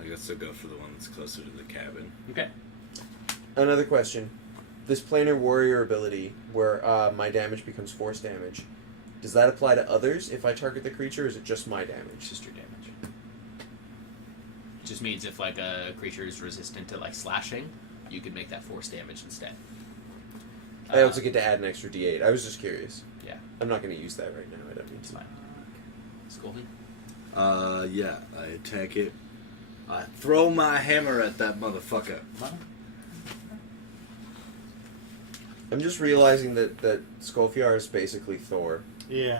I guess I'll go for the one that's closer to the cabin. Okay. Another question. This planar warrior ability, where my damage becomes force damage, does that apply to others if I target the creature, or is it just my damage? Just your damage. It just means if like a creature is resistant to like slashing, you could make that force damage instead. I also get to add an extra d8. I was just curious. Yeah. I'm not going to use that right now. I don't need It's to. fine. Scolding. Yeah, I attack it. I throw my hammer at that motherfucker. I'm just realizing that Skolfiar is basically Thor. Yeah.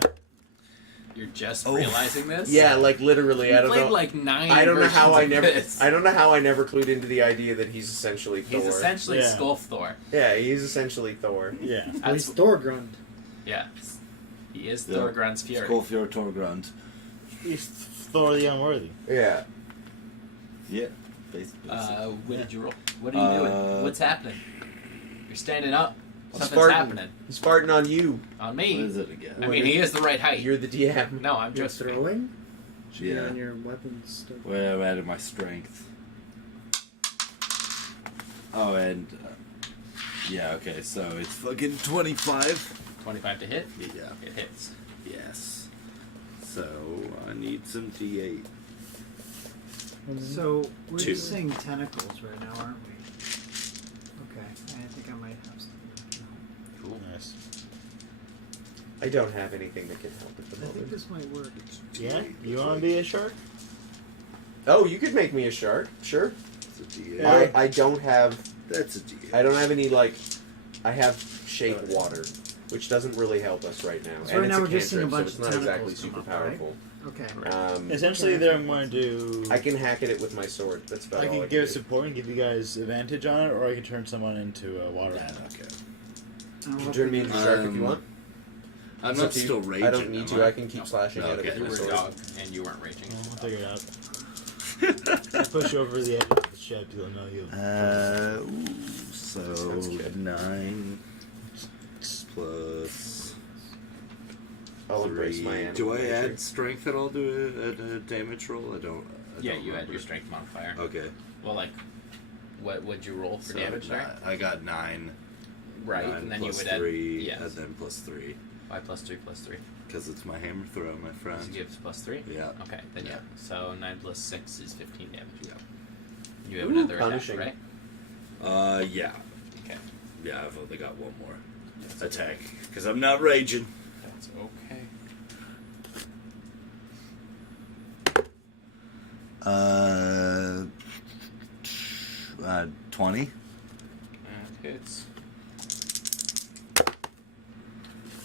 You're just Oh. realizing this? Yeah, like literally. We I don't played know. like 9 I don't know how I versions never. of this. I don't know how I never clued into the idea that he's essentially Thor. He's essentially Yeah. Skulfthor. Yeah, he's essentially Thor. Yeah. Well, he's Thorgrund. Yeah. He is Yeah. Thorgrun's Fury. Skolfjord Torgrund. He's Thor the Unworthy. Yeah. Yeah. Basically. What did you roll? What are you doing? What's happening? You're standing up. He's Something's farting. happening. He's farting on you. On what me. is it again? I mean, he is the right height. You're the DM. No, I'm You're just throwing? Should be Yeah. on your weapons stuff. Where I'm adding my strength. Oh, and yeah, okay, so it's fucking 25. 25 to hit. Yeah. It hits. Yes. So I need some D8. So we're 2. using tentacles right now, aren't we? Okay, I think I might have some. Cool. Nice. I don't have anything that can help at the I think moment. this might work. Yeah? You want to be a shark? Oh, you could make me a shark. Sure. That's a D8. Yeah. I don't have. That's a D8. I don't have any like. I have shape water, which doesn't really help us right now. So and right it's now a we're just seeing a cantrip, bunch so of it's not exactly tentacles come super up, right? powerful. Okay. Essentially, Okay. there I'm going to do. I can hack at it with my sword. That's about I all can I give do. support and give you guys advantage on it, or I can turn someone into a water Yeah, animal. okay. You can turn me into a shark if you want. I'm It's not up to you. still raging. I don't need am to. I can keep slashing No, at it okay. You with were my a sword. dog, and you weren't raging. I'll figure it out. I'll push you over the edge of the shed to know you. So Sounds good. 9 plus I'll embrace 3. my animal Do I nature. add strength at all to a damage roll? I don't Yeah, you add remember. your strength modifier. Okay. Well, like, what would you roll for So damage there? I got 9. Right, 9 and then you plus would 3, add. Yes. and then plus 3. 5 plus 3 plus 3. Because it's my hammer throw, my So friend. it gives plus 3? Yeah. Okay, then yeah. Yeah. So 9 plus 6 is 15 damage. Yeah. You have Ooh, another punishing. attack, right? Yeah. Okay. Yeah, I've only got one more attack. Because I'm not raging. That's okay. Uh, 20. That hits.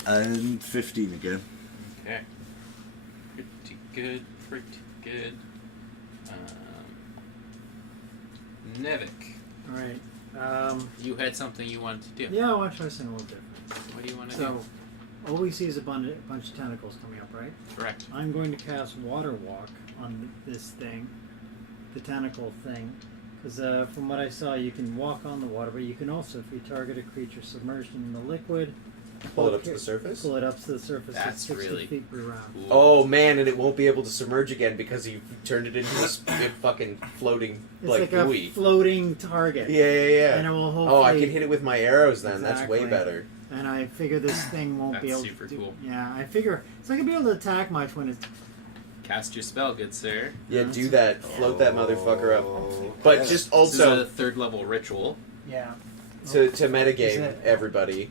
And 15 again. Okay. Pretty good, pretty good. Nevik, Alright. you had something you wanted to do. Yeah, I want to try something a little different. What do you want to So, all we see is a bunch of tentacles coming up, right? do? Correct. I'm going to cast Water Walk on this thing, the tentacle thing, because from what I saw, you can walk on the water, but you can also, if you target a creature submerged in the liquid, Pull it up to the surface? Pull it up to the surface at That's 60 really feet per round. Cool. Oh man, and it won't be able to submerge again because you turned it into this big fucking floating It's like like buoy. a floating target. Yeah, yeah, yeah. And it will hopefully. Oh, I can hit it with my arrows then. That's way Exactly. better. And I figure this thing won't be That's able super to. cool. Yeah, I figure it's not gonna be able to attack much when it's. Cast your spell, good sir. Yeah, do that. Float that motherfucker up. Oh, But yeah. just This is a also 3rd level ritual. Yeah. to Is metagame it- everybody.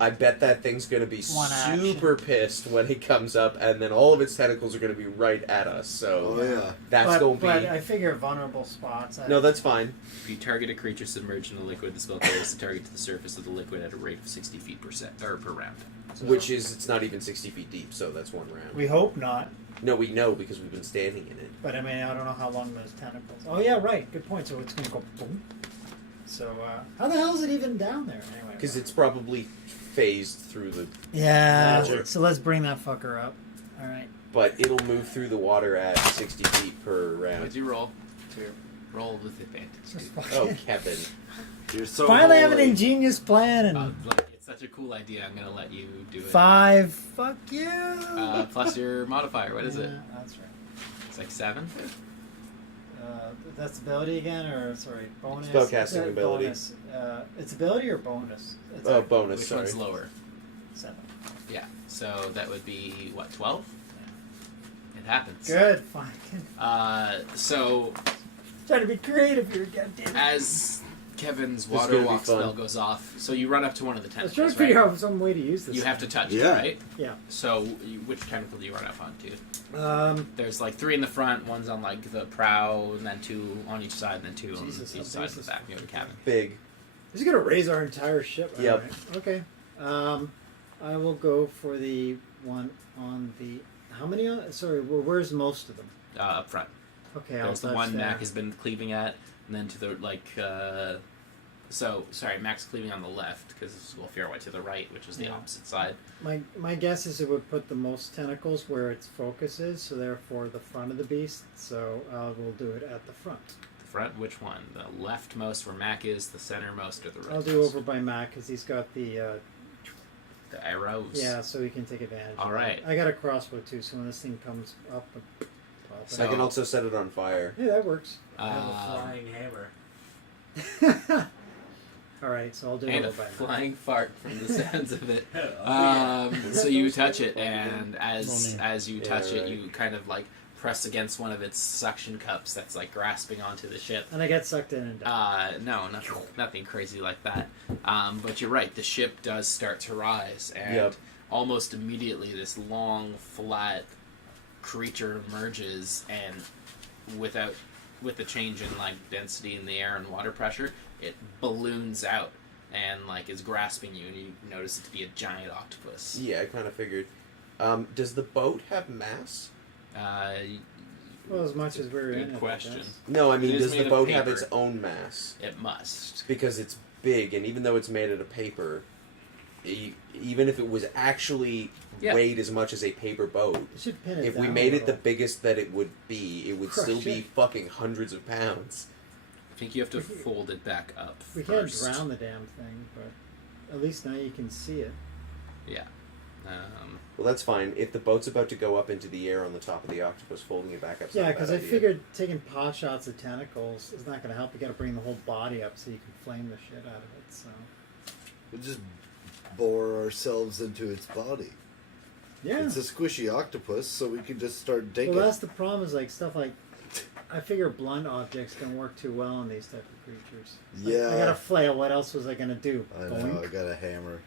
I bet that thing's gonna be One action. super pissed when it comes up, and then all of its tentacles are gonna be right at us. So Oh, yeah. that's gonna be. But I figure vulnerable spots. No, that's fine. If you target a creature submerged in the liquid, the spell carries the target to the surface of the liquid at a rate of 60 feet per round. So- Which is, it's not even 60 feet deep, so that's one round. We hope not, No, we know because we've been standing in it. but I mean I don't know how long those tentacles. Oh yeah, right. Good point. So it's gonna go boom. So how the hell is it even down there anyway? Because it's probably phased through the. Yeah. Magic. So let's bring that fucker up. All right. But it'll move through the water at 60 feet per round. What'd you roll? Roll with advantage. Just Oh, fucking. Kevin. You're so Finally have an holy. ingenious plan and Look, it's such a cool idea. I'm gonna let you do it. 5. Fuck you. Plus your modifier. What is it? Yeah, that's right. It's like 7. That's ability again, or sorry, bonus. Spellcasting ability. Bonus. It's ability or bonus? It's Oh, bonus. Which Sorry. one's lower? 7. Yeah. So that would be what, 12? It happens. Good. Fine. So Trying to be creative here, goddammit. as Kevin's This is water gonna be walk fun. spell goes off, so you run up to one of the I was tentacles, trying to figure right? out some way to use this. You have to touch it, Yeah. right? Yeah. So which tentacle do you run up onto? There's like 3 in the front, one's on like the prow, and then 2 on each side, and then 2 on Jesus, each how side big of the is back near the cabin. Big. He's gonna raise our entire ship. Yep. Alright. Okay. I will go for the one on the. How many? Sorry, where's most of them? Up front. Okay, I'll There's the touch one there. Mac has been cleaving at, and then to the so sorry, Mac's cleaving on the left because Wolfira went to the right, which was the Yeah. opposite side. My guess is it would put the most tentacles where its focus is, so therefore the front of the beast. So I will do it at the front. The front, which one? The leftmost where Mac is, the centermost, or the rightmost? I'll do over by Mac because he's got the. The arrows. Yeah, so he can take advantage. All of right. it. I got a crossbow too, so when this thing comes up, pop it. So- I can also set it on fire. Yeah, that works. I have a flying hammer. All right, so I'll do it And a over by Mac. flying fart from the sounds of it. Yeah. So you touch it, and as you Yeah, touch it, right. you kind of like press against one of its suction cups that's like grasping onto the ship. And I get sucked in and die. No, nothing crazy like that. But you're right. The ship does start to rise, and Yep. almost immediately, this long, flat creature emerges, and with the change in like density in the air and water pressure, it balloons out and like is grasping you, and you notice it to be a giant octopus. Yeah, I kind of figured. Does the boat have mass? Well, as much as we're in it, Good I question. guess. No, I It mean, is does made the of boat have paper. its own mass? It must. Because it's big, and even though it's made out of paper, even if it was actually Yeah. weighed as much as a paper boat, You should pin it if down we a made it the little. biggest that it would be, it would Crush still be it. fucking hundreds of pounds. I think you have to We can- fold it back up We can't first. drown the damn thing, but at least now you can see it. Yeah. Well, that's fine. If the boat's about to go up into the air on the top of the octopus, folding it back up. Yeah, because I figured taking pot shots at tentacles is not going to help. You got to bring the whole body up so you can flame the shit out of it. So We'll just bore ourselves into its body. yeah. It's a squishy octopus, so we can just start digging. Well, that's the problem. Is like stuff like I figure blunt objects don't work too well on these type of creatures. It's like, Yeah. I got a flail. What else was I going to do? I know, Boink. I got a hammer.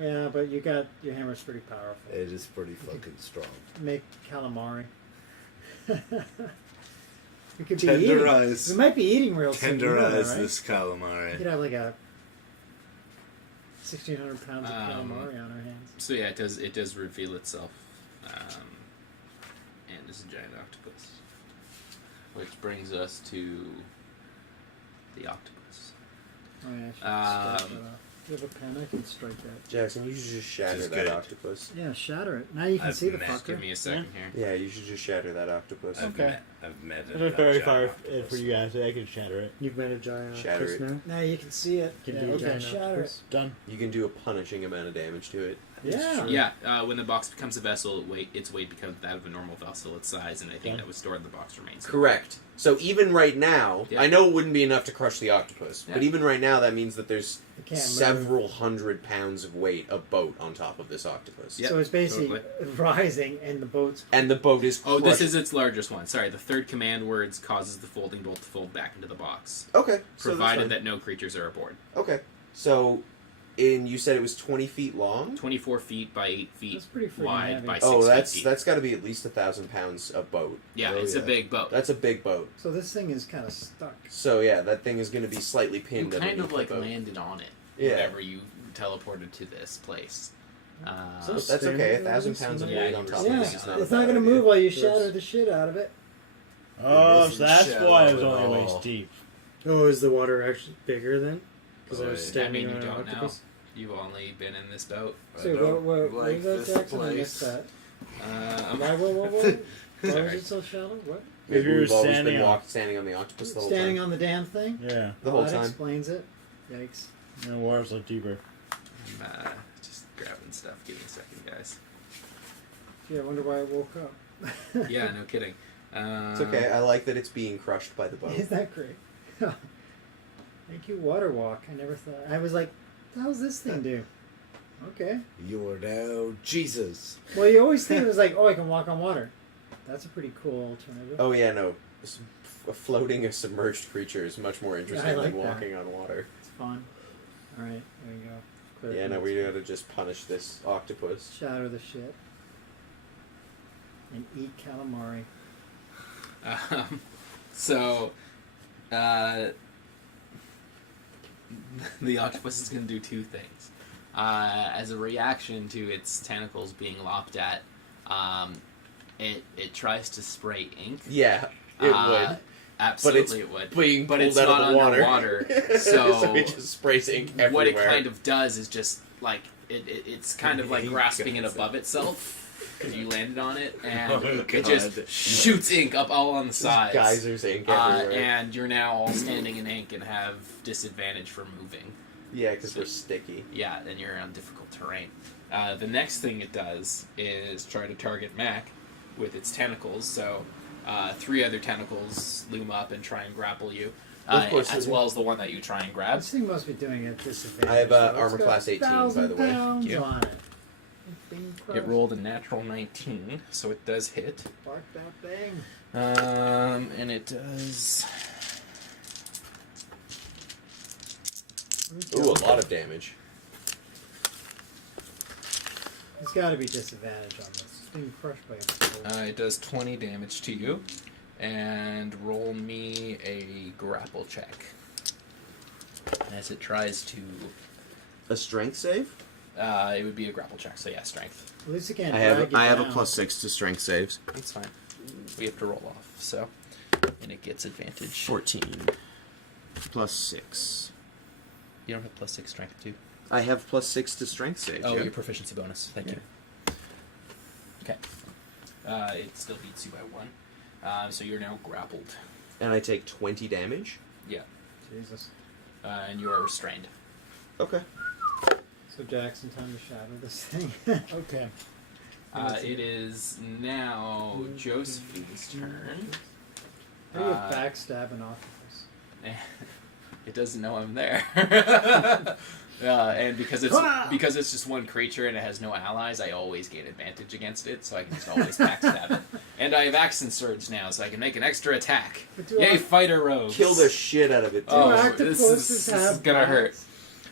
Yeah, but you got your hammer's pretty powerful. It is pretty fucking strong. Make calamari. We could be eating. Tenderize. We might be eating real soon. You know that, Tenderize right? this calamari. We could have like a 1,600 pounds of Um, calamari on our hands. So yeah, it does reveal itself, and it's a giant octopus, which brings us to the octopus. Oh yeah, I should strike that off. Do you have a pen? I can strike that. Jackson, you should just shatter Just that good. octopus. Yeah, shatter it. Now you can see the fucker. Give me a second here. Yeah, you should just shatter that octopus. Okay. I've met It's not very far for you guys. I can shatter it. You've made a giant Shatter octopus it. now. Now you can see it. Can Yeah, do a okay, giant shatter octopus. Done. You can do a punishing amount of damage to it. it. Yeah. Yeah, when the box becomes a vessel, its weight becomes that of a normal vessel, its size, and anything Yeah. that was stored in the box remains. Correct. So even right now, Yeah. I know it wouldn't be enough to crush the octopus, but Yeah. even right now, that means that there's It can't move. several hundred pounds of weight of boat on top of this octopus. Yep, So it's basically rising, and the boat's. And the boat is Oh, this crushed- is its largest one. Sorry, the third command words causes the folding bolt to fold back into the box, Okay. So that's provided fine. that no creatures are aboard. Okay. So, you said it was 20 feet long? 24 feet by 8 feet That's pretty freaking wide heavy. by 6 Oh, feet that's deep. got to be at least 1,000 pounds of boat. Yeah, Oh, it's yeah. a big boat. That's a big boat. So this thing is kind of stuck. So yeah, that thing is going to be slightly You pinned. kind underneath of like the boat. landed on it Yeah. whenever you teleported to this place. So That's okay. 1,000 Standing pounds of Yeah, weight you on just- top Yeah, of it's this it's is not not a bad going to idea. move while you There's- shatter the shit out of it. Oh, wasn't so that's shallow why it was at only all. waist deep. Oh, is the water actually bigger then? Because I Oh, was yeah. standing I mean, on you an don't know. octopus. You've only been in this boat. I So don't what like was that, this Jackson? I place. missed that. I'm Why was Sorry. it so shallow? What? Maybe If you were we've always standing been on- standing on the octopus the whole Standing time. on the damn thing? Yeah. The whole that time. explains it. Yikes. And the water's like deeper. just grabbing stuff. Give me a second, guys. Gee, I wonder why I woke up. Yeah, no kidding. It's okay. I like that it's being crushed by the boat. Isn't that great? Thank you, Water Walk. I never thought. I was like, what the hell's this thing do? Okay. You are now Jesus. Well, you always think it was like, oh, I can walk on water. That's a pretty cool alternative. Oh yeah, no. Floating a submerged creature is much more interesting I like than that. walking on water. It's fun. All right, there you go. Clear Yeah, no, things. we gotta just punish this octopus. Shatter the shit. And eat calamari. So, the octopus is going to do two things. As a reaction to its tentacles being lopped at, it tries to spray ink. Yeah, it would. Absolutely, it would. Being But pulled it's out not of the water. underwater, so, so it just sprays ink everywhere. what it kind of does is just like it's kind of like grasping it above itself. Because you landed on it, and it just shoots ink up all on the sides. Geysers ink everywhere. And you're now all standing in ink and have disadvantage for moving. Yeah, because we're sticky. Yeah, and you're on difficult terrain. The next thing it does is try to target Mac with its tentacles. So 3 other tentacles loom up and try and grapple you. Of course, as well as the one that you try and grab. This thing must be doing it at disadvantage. I have so it's armor got class 18, by the way. 1,000 pounds Yep. on it. It's being It crushed. rolled a natural 19, so it does hit. Bark that thing. And it does... Ooh, a lot of damage. There's got to be disadvantage on this. It's being crushed by a boat. It does 20 damage to you. And roll me a grapple check. As it tries to... A strength save? it would be a grapple check, so yeah, strength. At least it can't I drag have you I have a down. +6 to strength saves. That's fine. We have to roll off, so... And it gets advantage. 14 +6. You don't have +6 strength, too. I have +6 to strength saves. Oh, yeah. your proficiency bonus. Thank you. Okay. It still beats you by 1. So you're now grappled. And I take 20 damage? Yeah. Jesus. And you are restrained. Okay. So Jackson, time to shatter this thing. Okay. It is now Josephine's turn. How do you backstab an octopus? It doesn't know I'm there. And because it's just one creature and it has no allies, I always gain advantage against it, so I can just always backstab it. And I have accent surge now, so I can make an extra attack. But do Yay, I- fighter rogues! Kill the shit out of it, too. Oh, octopuses this have is gonna hurt. bats?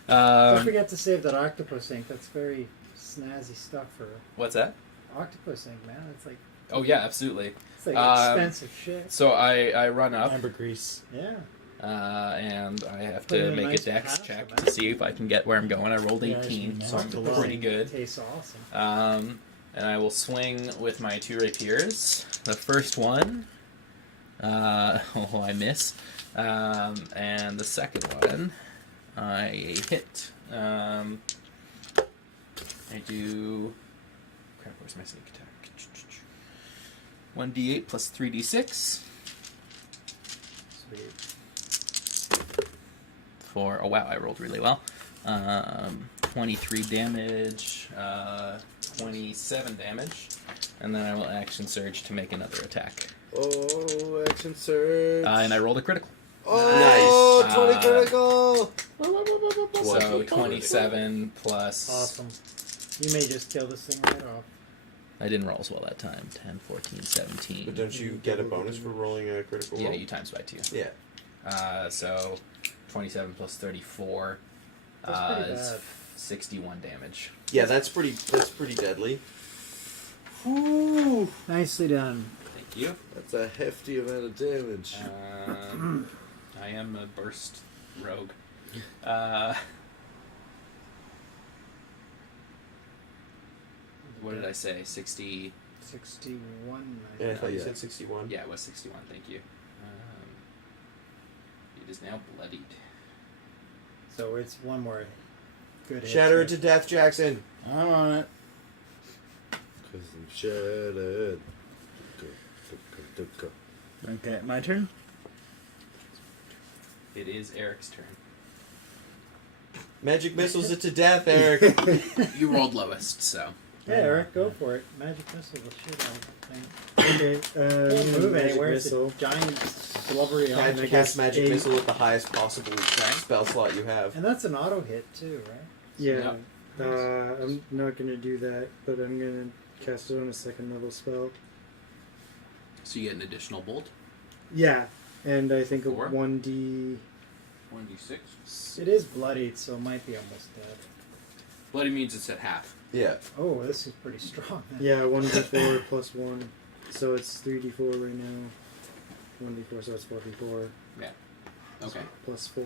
Don't Um, forget to save that octopus ink. That's very snazzy stuff for what's that? octopus ink, man. It's like Oh yeah, absolutely. expensive shit. So I run up. Ambergrease. Yeah. And I have Put in to a make nice a dex patch check of to that. see if I can get where I'm going. I rolled Yeah, 18, so I'm octopus pretty ink good. Tastes awesome. And I will swing with my 2 rapiers. The first one, I miss. And the second one, I hit. I do. Crap, where's my sneak attack? 1d8 plus 3d6. Sweet. For, oh wow, I rolled really well. 23 damage, 27 damage, and then I will action surge to make another attack. Oh, action surge. And I rolled a critical. Oh, Nice. 20 critical. So 27 plus. Awesome. You may just kill this thing right off. I didn't roll as well that time. 10, 14, 17. But don't you get a bonus for rolling a critical roll? Yeah, you times by 2. Yeah. So 27 plus 34 That's pretty is bad. 61 damage. Yeah, that's pretty deadly. Ooh, nicely done. Thank you. That's a hefty amount of damage. I am a burst rogue. What did I say? 60. 61. Yeah, I thought you Yeah. said 61. Yeah, it was 61. Thank you. It is now bloodied. So it's one more good hit. Shatter it to death, Jackson. I'm on it. Because I'm shattered. Go. Okay, my turn. It is Eric's turn. Magic missiles it to death, Eric. You rolled lowest, so. Yeah, Eric, go for it. Magic missile the shit out of the thing. Okay. Can't move magic anywhere. It's a missile. giant blubbery Can object. I cast magic 8. missile at the highest possible spell slot you have? And that's an auto hit too, right? Yeah. I'm not gonna do that, but I'm gonna cast it on a second level spell. So you get an additional bolt. Yeah, and I think a 4? 1d. 1d6. It is bloodied, so it might be almost dead. Bloody means it's at half. Yeah. Oh, this is pretty strong. Then. Yeah, 1d4 plus 1. So it's 3d4 right now. 1d4, so it's 4d4. Okay. Plus 4.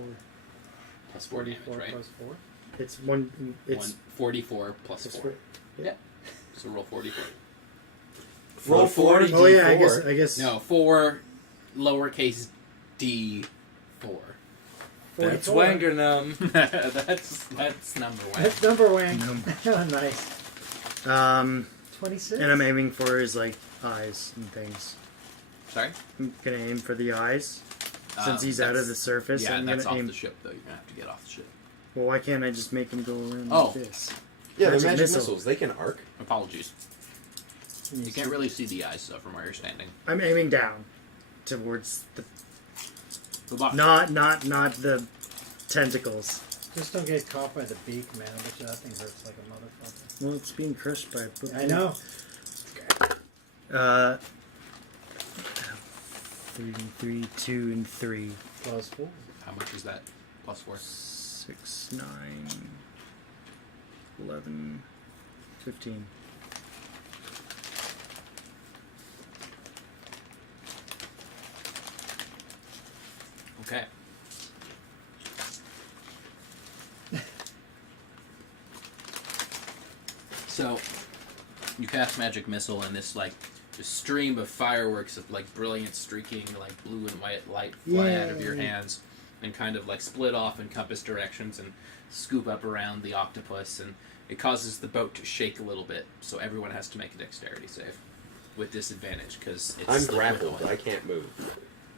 Plus 4 damage, 4 right? plus 4. It's 1. It's 44 plus plus 4. 4. So roll 44. Roll 40. Oh yeah, I guess. No, 4 lowercase d 4. That's 44. Wanganum. that's number one. That's number one. Nice. 26. And I'm aiming for his like eyes and things. Sorry? I'm gonna aim for the eyes. Since he's out of the surface, Yeah, I'm that's gonna off aim. the ship though. You're gonna have to get off the ship. Well, why can't I just make him go around Oh. like this? Yeah, they're Magic magic missile. missiles. They can arc. Apologies. You can't really see the eyes though from where you're standing. I'm aiming down, towards the The bottom. not the tentacles. Just don't get caught by the beak, man. I bet you that thing hurts like a motherfucker. Well, it's being crushed by. I know. 3, 2, and 3. Plus 4. How much is that? Plus 4. 6, 9, 11, 15. Okay. So, you cast magic missile, and this like just stream of fireworks of like brilliant streaking, like blue and white light fly out of your Yay. hands, and kind of like split off in compass directions and scoop up around the octopus, and it causes the boat to shake a little bit. So everyone has to make a dexterity save with disadvantage because it's I'm still grappled. going. I can't move.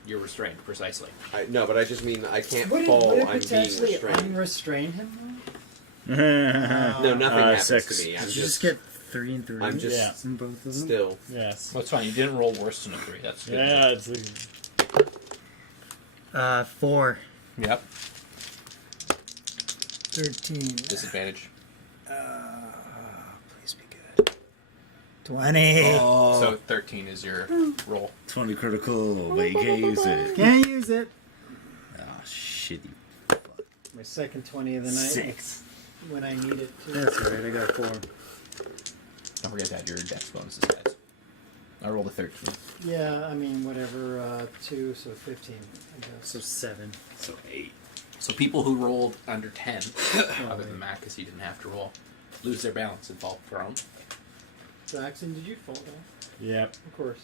You're restrained, precisely. No, but I just mean I can't Would fall. it I'm being potentially restrained. unrestrain him No, nothing happens 6. to me. I'm Did you just just get 3 and 3? I'm just Yeah. in both of them? still. Yes. Well, it's fine. You didn't roll worse than a 3. That's good. Yeah, it's like, 4. Yep. 13. Disadvantage. Please be good. 20. So 13 is your roll. 20 critical, but you can't use it. Can't use it. Oh, shitty. My second 20 of the night. 6. When I need it to. That's right, I got 4. Don't forget to add your dex bonuses, guys. I rolled a 13. Yeah, I mean, whatever. 2, so 15, I guess. So 7. So 8. So people who rolled under 10, other than Matt, because he didn't have to roll, lose their balance and fall prone. Jackson, did you fall down? yep. Of course.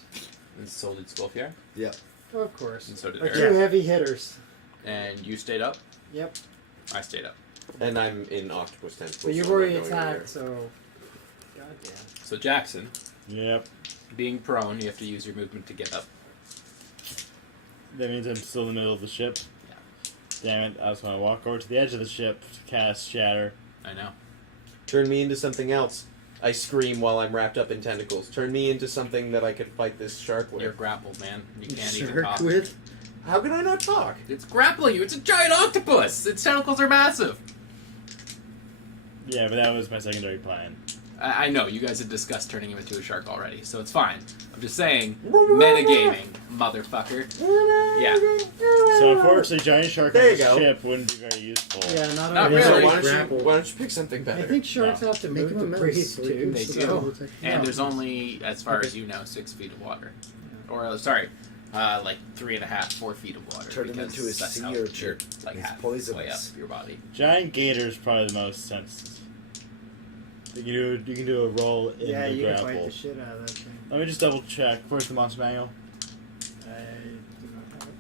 And so did Scofier. Yeah. Of course. And so did Our Eric. two heavy hitters. And you stayed up. Yep. I stayed up. And I'm in octopus tentacles. But you've so I'm already not going anywhere. attacked, so. Goddamn. So Jackson, Yep. being prone, you have to use your movement to get up. That means I'm still in the middle of the ship. Yeah. Damn it. I was going to walk over to the edge of the ship to cast Shatter. I know. Turn me into something else. I scream while I'm wrapped up in tentacles. Turn me into something that I could fight this shark with. You're grappled, man. You can't even Shark talk. with? How can I not talk? It's grappling you. It's a giant octopus. Its tentacles are massive. Yeah, but that was my secondary plan. I know, you guys had discussed turning him into a shark already, so it's fine. I'm just saying, metagaming, motherfucker. Yeah. So unfortunately, giant shark There on you the go. ship wouldn't be very useful. Yeah, not Not only So really. why don't Grapple. you pick something better? I think sharks No. have to Make move him to a mouse. breathe so he too. can They still do. protect- And No. there's only, as far Okay. as you know, 6 feet of water. Or, like 3.5, 4 feet of water. Turn him because into a that's sea how urchin. you're, like It's halfway poisonous. up your body. Giant gator's probably the most sense. You can do a roll in Yeah, the you can fight grapple. the shit out of that thing. Let me just double check. Where's the monster manual? I do not have it.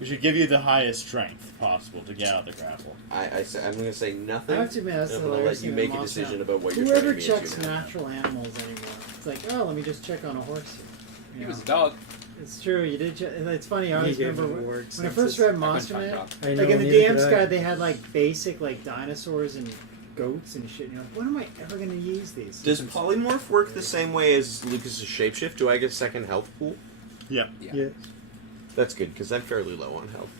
We should give you the highest strength possible to get out the grapple. I'm going to say I nothing. have to admit, that's I'm the going to hilarious let you thing make in a Monster decision Hunter. about what you're Whoever turning me checks into now. natural animals anymore? It's like, oh, let me just check on a horse. He You was know? a dog. It's true, you did check. And it's funny, I always You gave remember him when words I and first says- read I Monster couldn't Man. find I know, Like in the neither DM's could I. guide, they had like basic like dinosaurs and goats and shit. And you're like, when am I ever going to use these? Does polymorph work the same way as Lucas's shapeshift? Do I get a second health pool? Yep. Yeah. That's good because I'm fairly low on health.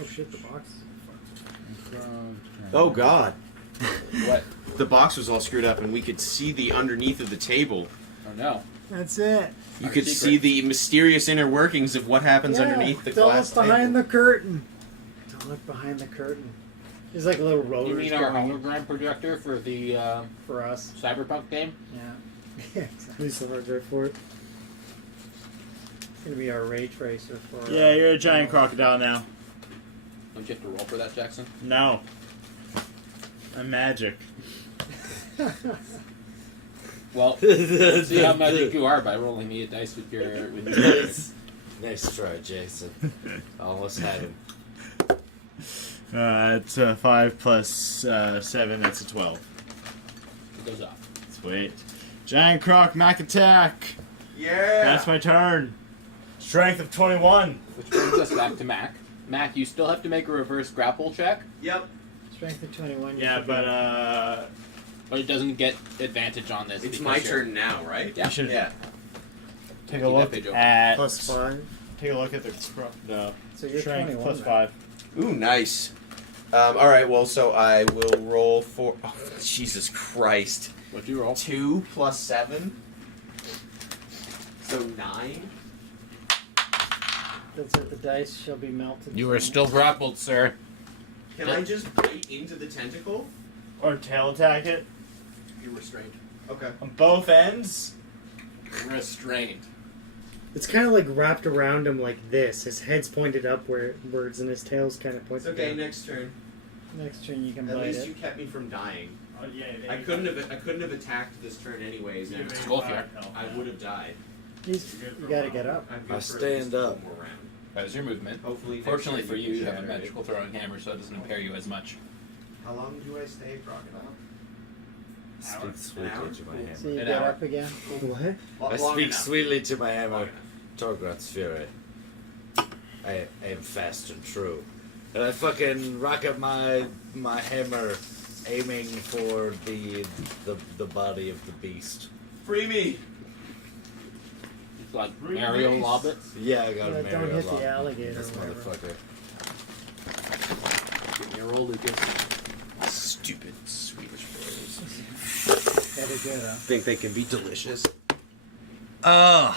Oh shit, the box. Oh God, What? the box was all screwed up, and we could see the underneath of the table. Oh no. That's it. You Our could secret. see the mysterious inner workings of what happens underneath the don't glass look behind table. the curtain. Don't look behind the curtain. There's like a little roller. You mean our hologram projector for the for us? Cyberpunk game? Yeah. Yeah, exactly. He's the hard drive for it. It's gonna be our ray tracer for. Yeah, you're a giant crocodile now. Don't you have to roll for that, Jackson? No. I'm magic. Well, let's see how magic you are by rolling me a dice with your Nice. Nice try, Jason. Almost had him. It's 5 plus 7. That's a 12. It goes off. Sweet. Giant croc mac attack. Yeah. That's my turn. Strength of 21. Which brings us back to Mac. Mac, you still have to make a reverse grapple check, Yep. Strength of 21. you Yeah, should be- but it doesn't get advantage on this. It's because my you're- turn now, right? Yeah. You should Yeah. take Keep a that look page open. at +5. Take a look at the no So you're strength 21. plus then. 5. Ooh, nice. All right. Well, so I will roll for. Oh, Jesus Christ. What'd you roll? 2 plus 7. So 9. That's it. The dice shall be melted. You are still grappled, sir. Can I just bite into the tentacle? Or tail attack it You're restrained. Okay. on both ends. Restrained. It's kind of like wrapped around him like this. His head's pointed upwards and his tail's kind of It's pointed okay. down. Next turn. Next turn you can At bite least it. you kept me from dying. Oh yeah. I couldn't have attacked this turn anyways. And Go for it. I would have died. You gotta get up. I'm good I for at stand least up. one more round. That was your movement. Hopefully. next Fortunately turn for you, can you have a shatter it. magical throwing hammer, so it doesn't impair you as much. How long do I stay, crocodile? Speak sweetly to my So hammer. you An get hour. up again. What? I speak sweetly to my hammer. Torgrat's fury. I am fast and true. And I fucking rock up my hammer, aiming for the body of the beast. Free me. It's like aerial lob it. Yeah, I got Yeah, a don't Mario hit the lock. alligator This or whatever. motherfucker. Give me a roll, Lucas. Stupid Swedish boys. That'd be good, huh? Think they can be delicious. I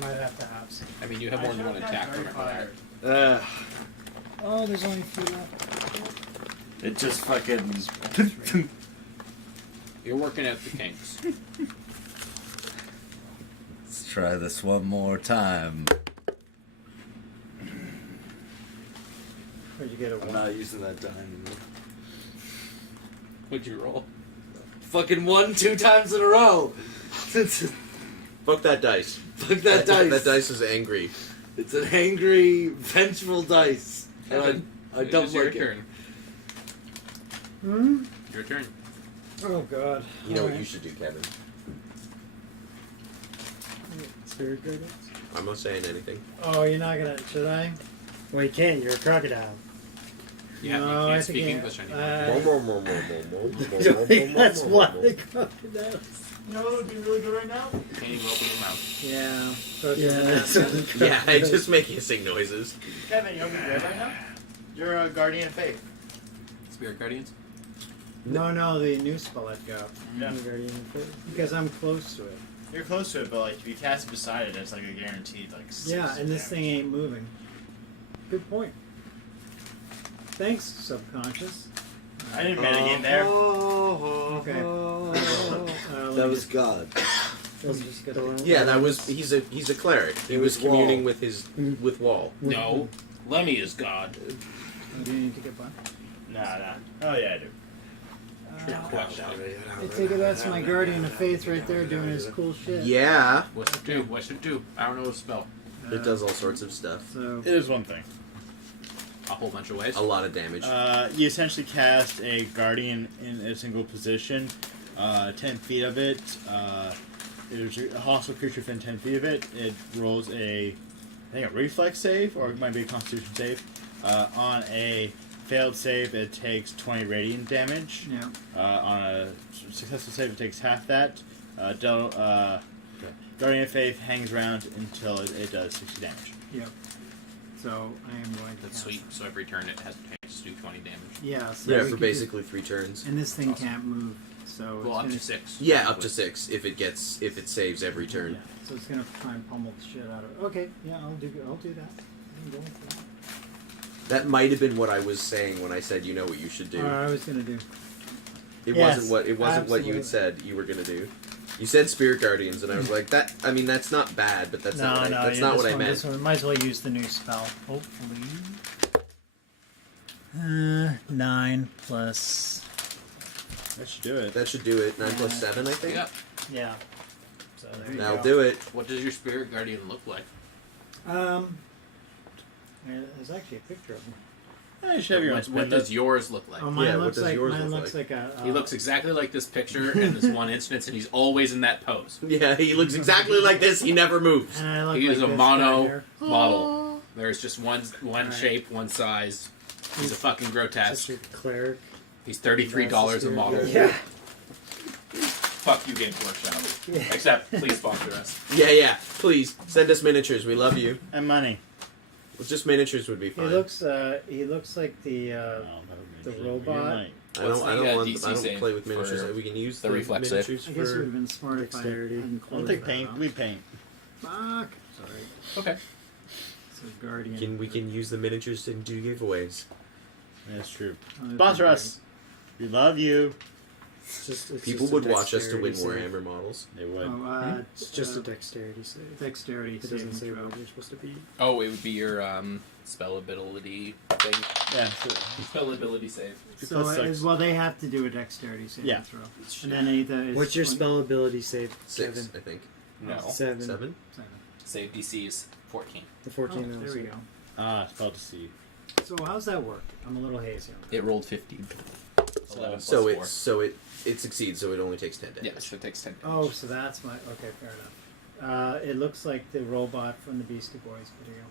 might have to have some. I mean, you have more than one attack. Remember that. Oh, there's only 2 left. It just fucking. You're working out the kinks. Let's try this one more time. Where'd you get a I'm 1? not using that die anymore. What'd you roll? Fucking 1 2 times in a row. Fuck that dice. Fuck that dice. That dice is angry. It's an angry, vengeful dice. And I It don't is your like it. turn. Hmm? Your turn. Oh god. You know what Alright. you should do, Kevin? Spirit guardians? I'm not saying anything. Oh, you're not gonna. Should I? Well, you can't. You're a crocodile. Yeah, No, you I can't think speak you- English anymore. That's why the crocodiles. You know what would be really good right now? You can't even open your mouth. Yeah. So Yeah. Yeah, I just make hissing noises. Kevin, you know what would be good right now? You're a guardian of faith. Spirit Guardians? No, the new spell I've got. Yeah. New Guardian of Faith. Because I'm close to it. You're close to it, but like if you cast it beside it, it's like a guaranteed like. Yeah, and this thing ain't moving. Good point. Thanks, subconscious. I didn't metagame there. Okay. That was God. Let's just get around. Yeah, that was he's a cleric. He was was Wall. communing with with Wall. No. Lemmy is God. Do you need to get one? Nah. Oh yeah, I do. I take it that's my Guardian of Faith right there doing his cool shit. Yeah, What's it do? What's it do? I don't know the spell. it does all sorts of stuff. So, It is one thing. A whole bunch of ways. A lot of damage. You essentially cast a guardian in a single position. 10 feet of it. There's a hostile creature within 10 feet of it. It rolls a reflex save, or it might be a constitution save. On a failed save, it takes 20 radiant damage. Yeah. On a successful save, it takes half that. Guardian of Faith hangs around until it does 60 damage. Yep. So I am going to. That's cast- sweet. So every turn it has to do 20 damage. Yeah. So Yeah, we for could basically 3 turns. just- and this thing Awesome. can't move. So Well, it's up gonna, to 6. Yeah, up to 6 if it saves every turn. Yeah. So it's gonna try and pummel the shit out of it. Okay. Yeah, I'll do that. I'm going for that. That might have been what I was saying when I said you know what you should do. I was gonna do. It Yes, wasn't what you absolutely. had said you were gonna do. You said Spirit Guardians, and I was like, that. I mean, that's not bad, but that's not what this I one, meant. This one, might as well use the new spell. Hopefully. 9 plus. That should do it. That should do it. 9 plus 7, I think. Yep. Yeah. So there you That'll go. do it. What does your Spirit Guardian look like? There's actually a picture of him. You should have your own What spin. does yours look like? Oh, mine Yeah, what looks does like yours mine look looks like a. He looks exactly like this picture and this one instance, and he's always in that pose. Yeah, he looks exactly like this. He never moves. And I look He like is a this mono guy here. model. There's just one shape, one size. He's a fucking grotesque. Such a cleric. He's $33 a model. Yeah. Fuck you, Games Workshop. Except, please sponsor us. Yeah. Please send us miniatures. We love you. And money. Well, just miniatures would be He fine. looks like the Oh, the maybe robot. money. I don't. What's I the, don't want. DC I don't save play with miniatures. for We can use the the reflex save? miniatures I guess it would for. have been smart if I dexterity. hadn't I'll closed take that paint. up. We paint. Fuck. Sorry. Okay. So Guardian. We can use the miniatures to do giveaways. That's true. Oh, Sponsor us. We love you. It's People just a would watch us to win dexterity save. Warhammer models. They would. Oh, It's just a dexterity save. dexterity It doesn't say saving throw. what you're supposed to be. Oh, it would be your spell ability thing. Yeah. Sure. Spell ability save. So Plus six. well, they have to do a dexterity saving Yeah. throw, and then either it's What's your 20 spell ability save? 6, Seven. I think. No. 7. 7. Save DC is 14. The 14 Oh, there also. we go. Spell to see. So how's that work? I'm a little hazy on that. It rolled 15. 11 plus So 4. it succeeds. So it only takes 10 damage. Yeah, so it takes 10 damage. Oh, so that's my okay. Fair enough. It looks like the robot from the Beastie Boys video.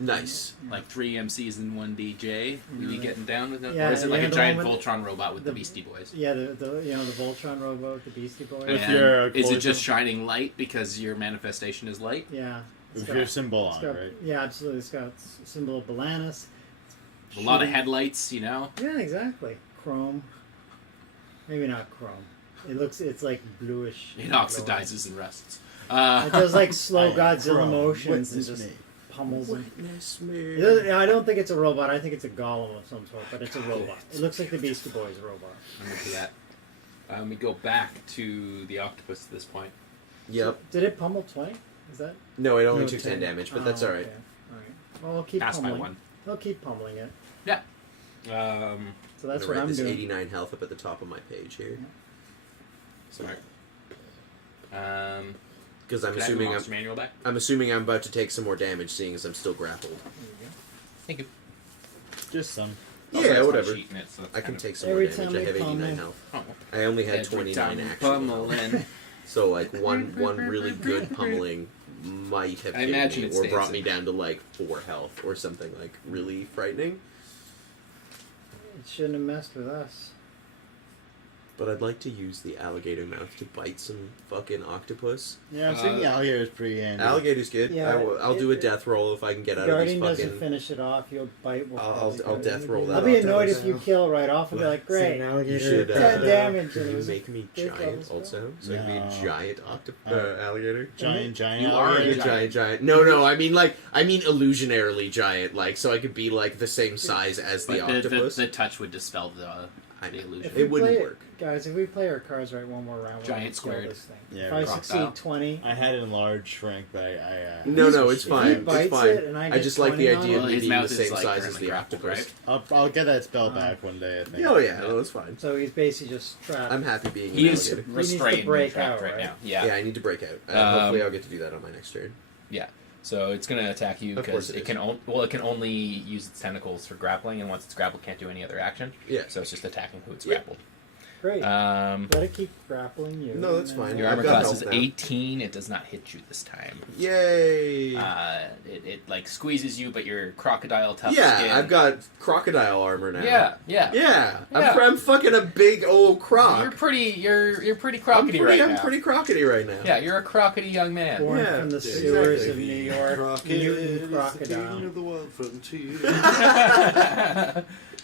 Nice. Yeah. Like 3 MCs and 1 DJ. We be Yeah. getting down with it? Yeah, Or is it like yeah, a the giant one with Voltron robot with the the- Beastie Boys? Yeah, the Voltron robot with the Beastie Boys. If And you're a is it collision- just shining light because your manifestation is light? Yeah. With your symbol it's on, got- right? Yeah, absolutely. It's got symbol of Balanis. A lot of Shooting- headlights, you know? Yeah, exactly. Chrome. Maybe not chrome. It's like bluish. It glowing. oxidizes and rusts. It does like slow I am Godzilla Chrome. motions and Witness just me. pummels him. Witness It me. doesn't- I don't think it's a robot. I think it's a golem of some sort, but it's a robot. It looks like the Beastie Boys robot. I'm into that. We go back to the octopus at this point. Yep. Did it pummel 20? Is that? No, it only No, took 10 10. damage, but Oh, that's alright. okay. Alright. Well, I'll keep Passed by pummeling. 1. I'll keep pummeling it. I'm So that's what gonna write I'm this doing. 89 health up at the top of my page here. Smart. Because I'm Can I have the assuming monster manual back? I'm assuming I'm about to take some more damage, seeing as I'm still grappled. There you go. Thank you. Just some. Also, Yeah, it's my whatever. sheet in it, so it's I can kind of- take some Every more damage. time I we have 89 pummel- health. Oh. I only had Every 29 time actual health. pummeling. So like one really good pummeling might have I hit imagine me it or stays brought me in. down to like 4 health or something like really frightening. It shouldn't have messed with us. But I'd like to use the alligator mouth to bite some fucking octopus. Yeah, I'm thinking alligator is pretty handy. Alligator's good. Yeah, I'll do a death roll if I can get out Guardian of these doesn't fucking. finish it off. You'll bite. I'll death roll that. I'll be off. annoyed if so. you kill right off and be like, Is it great. an You alligator? should 10 damage. Can And it you was make me big giant levels, also? So I can be No. a giant octopus Uh, alligator. Giant You are alligator. a Giant. No. I mean illusionarily giant. Like so, I could be like the same size as the But the octopus. the touch would dispel the illusion. If It we wouldn't play work. Guys, if we play our cards right one more round, we're Giant gonna kill squared. this thing. Yeah, if I crocodile. succeed 20, I had it in large shrink, but I No, it's if fine. he It's bites fine. it and I I get just like 20 the on idea it, of Well, me his being mouth the is, same like, size as currently the grappled, octopus. right? I'll get that spell back one day. I think. Oh yeah, no, that's fine. so he's basically just trapped. I'm happy being an He is alligator. needs to restrained break and trapped out, right right? now. Yeah. Yeah, I need to break out. Hopefully, I'll get to do that on my next turn. So it's going to attack you Of course because it it can it can only use its tentacles for grappling, and once it's grappled, can't do any other action. Yeah. So it's just attacking who it's Yeah. grappled. Great. Let it keep grappling you. No, that's and then- fine. Your I've armor got class help is now. 18. It does not hit you this time. Yay! It like squeezes you, but you're crocodile tough Yeah, skin. I've got crocodile armor now. Yeah. Yeah. Yeah. I'm fucking a big old croc. You're pretty I'm crockety right I'm now. pretty crockety right now. Yeah, you're a crockety young man. Born Yeah, from the exactly. sewers of New York, Crockett mutant is the king crocodile. of the wild frontier.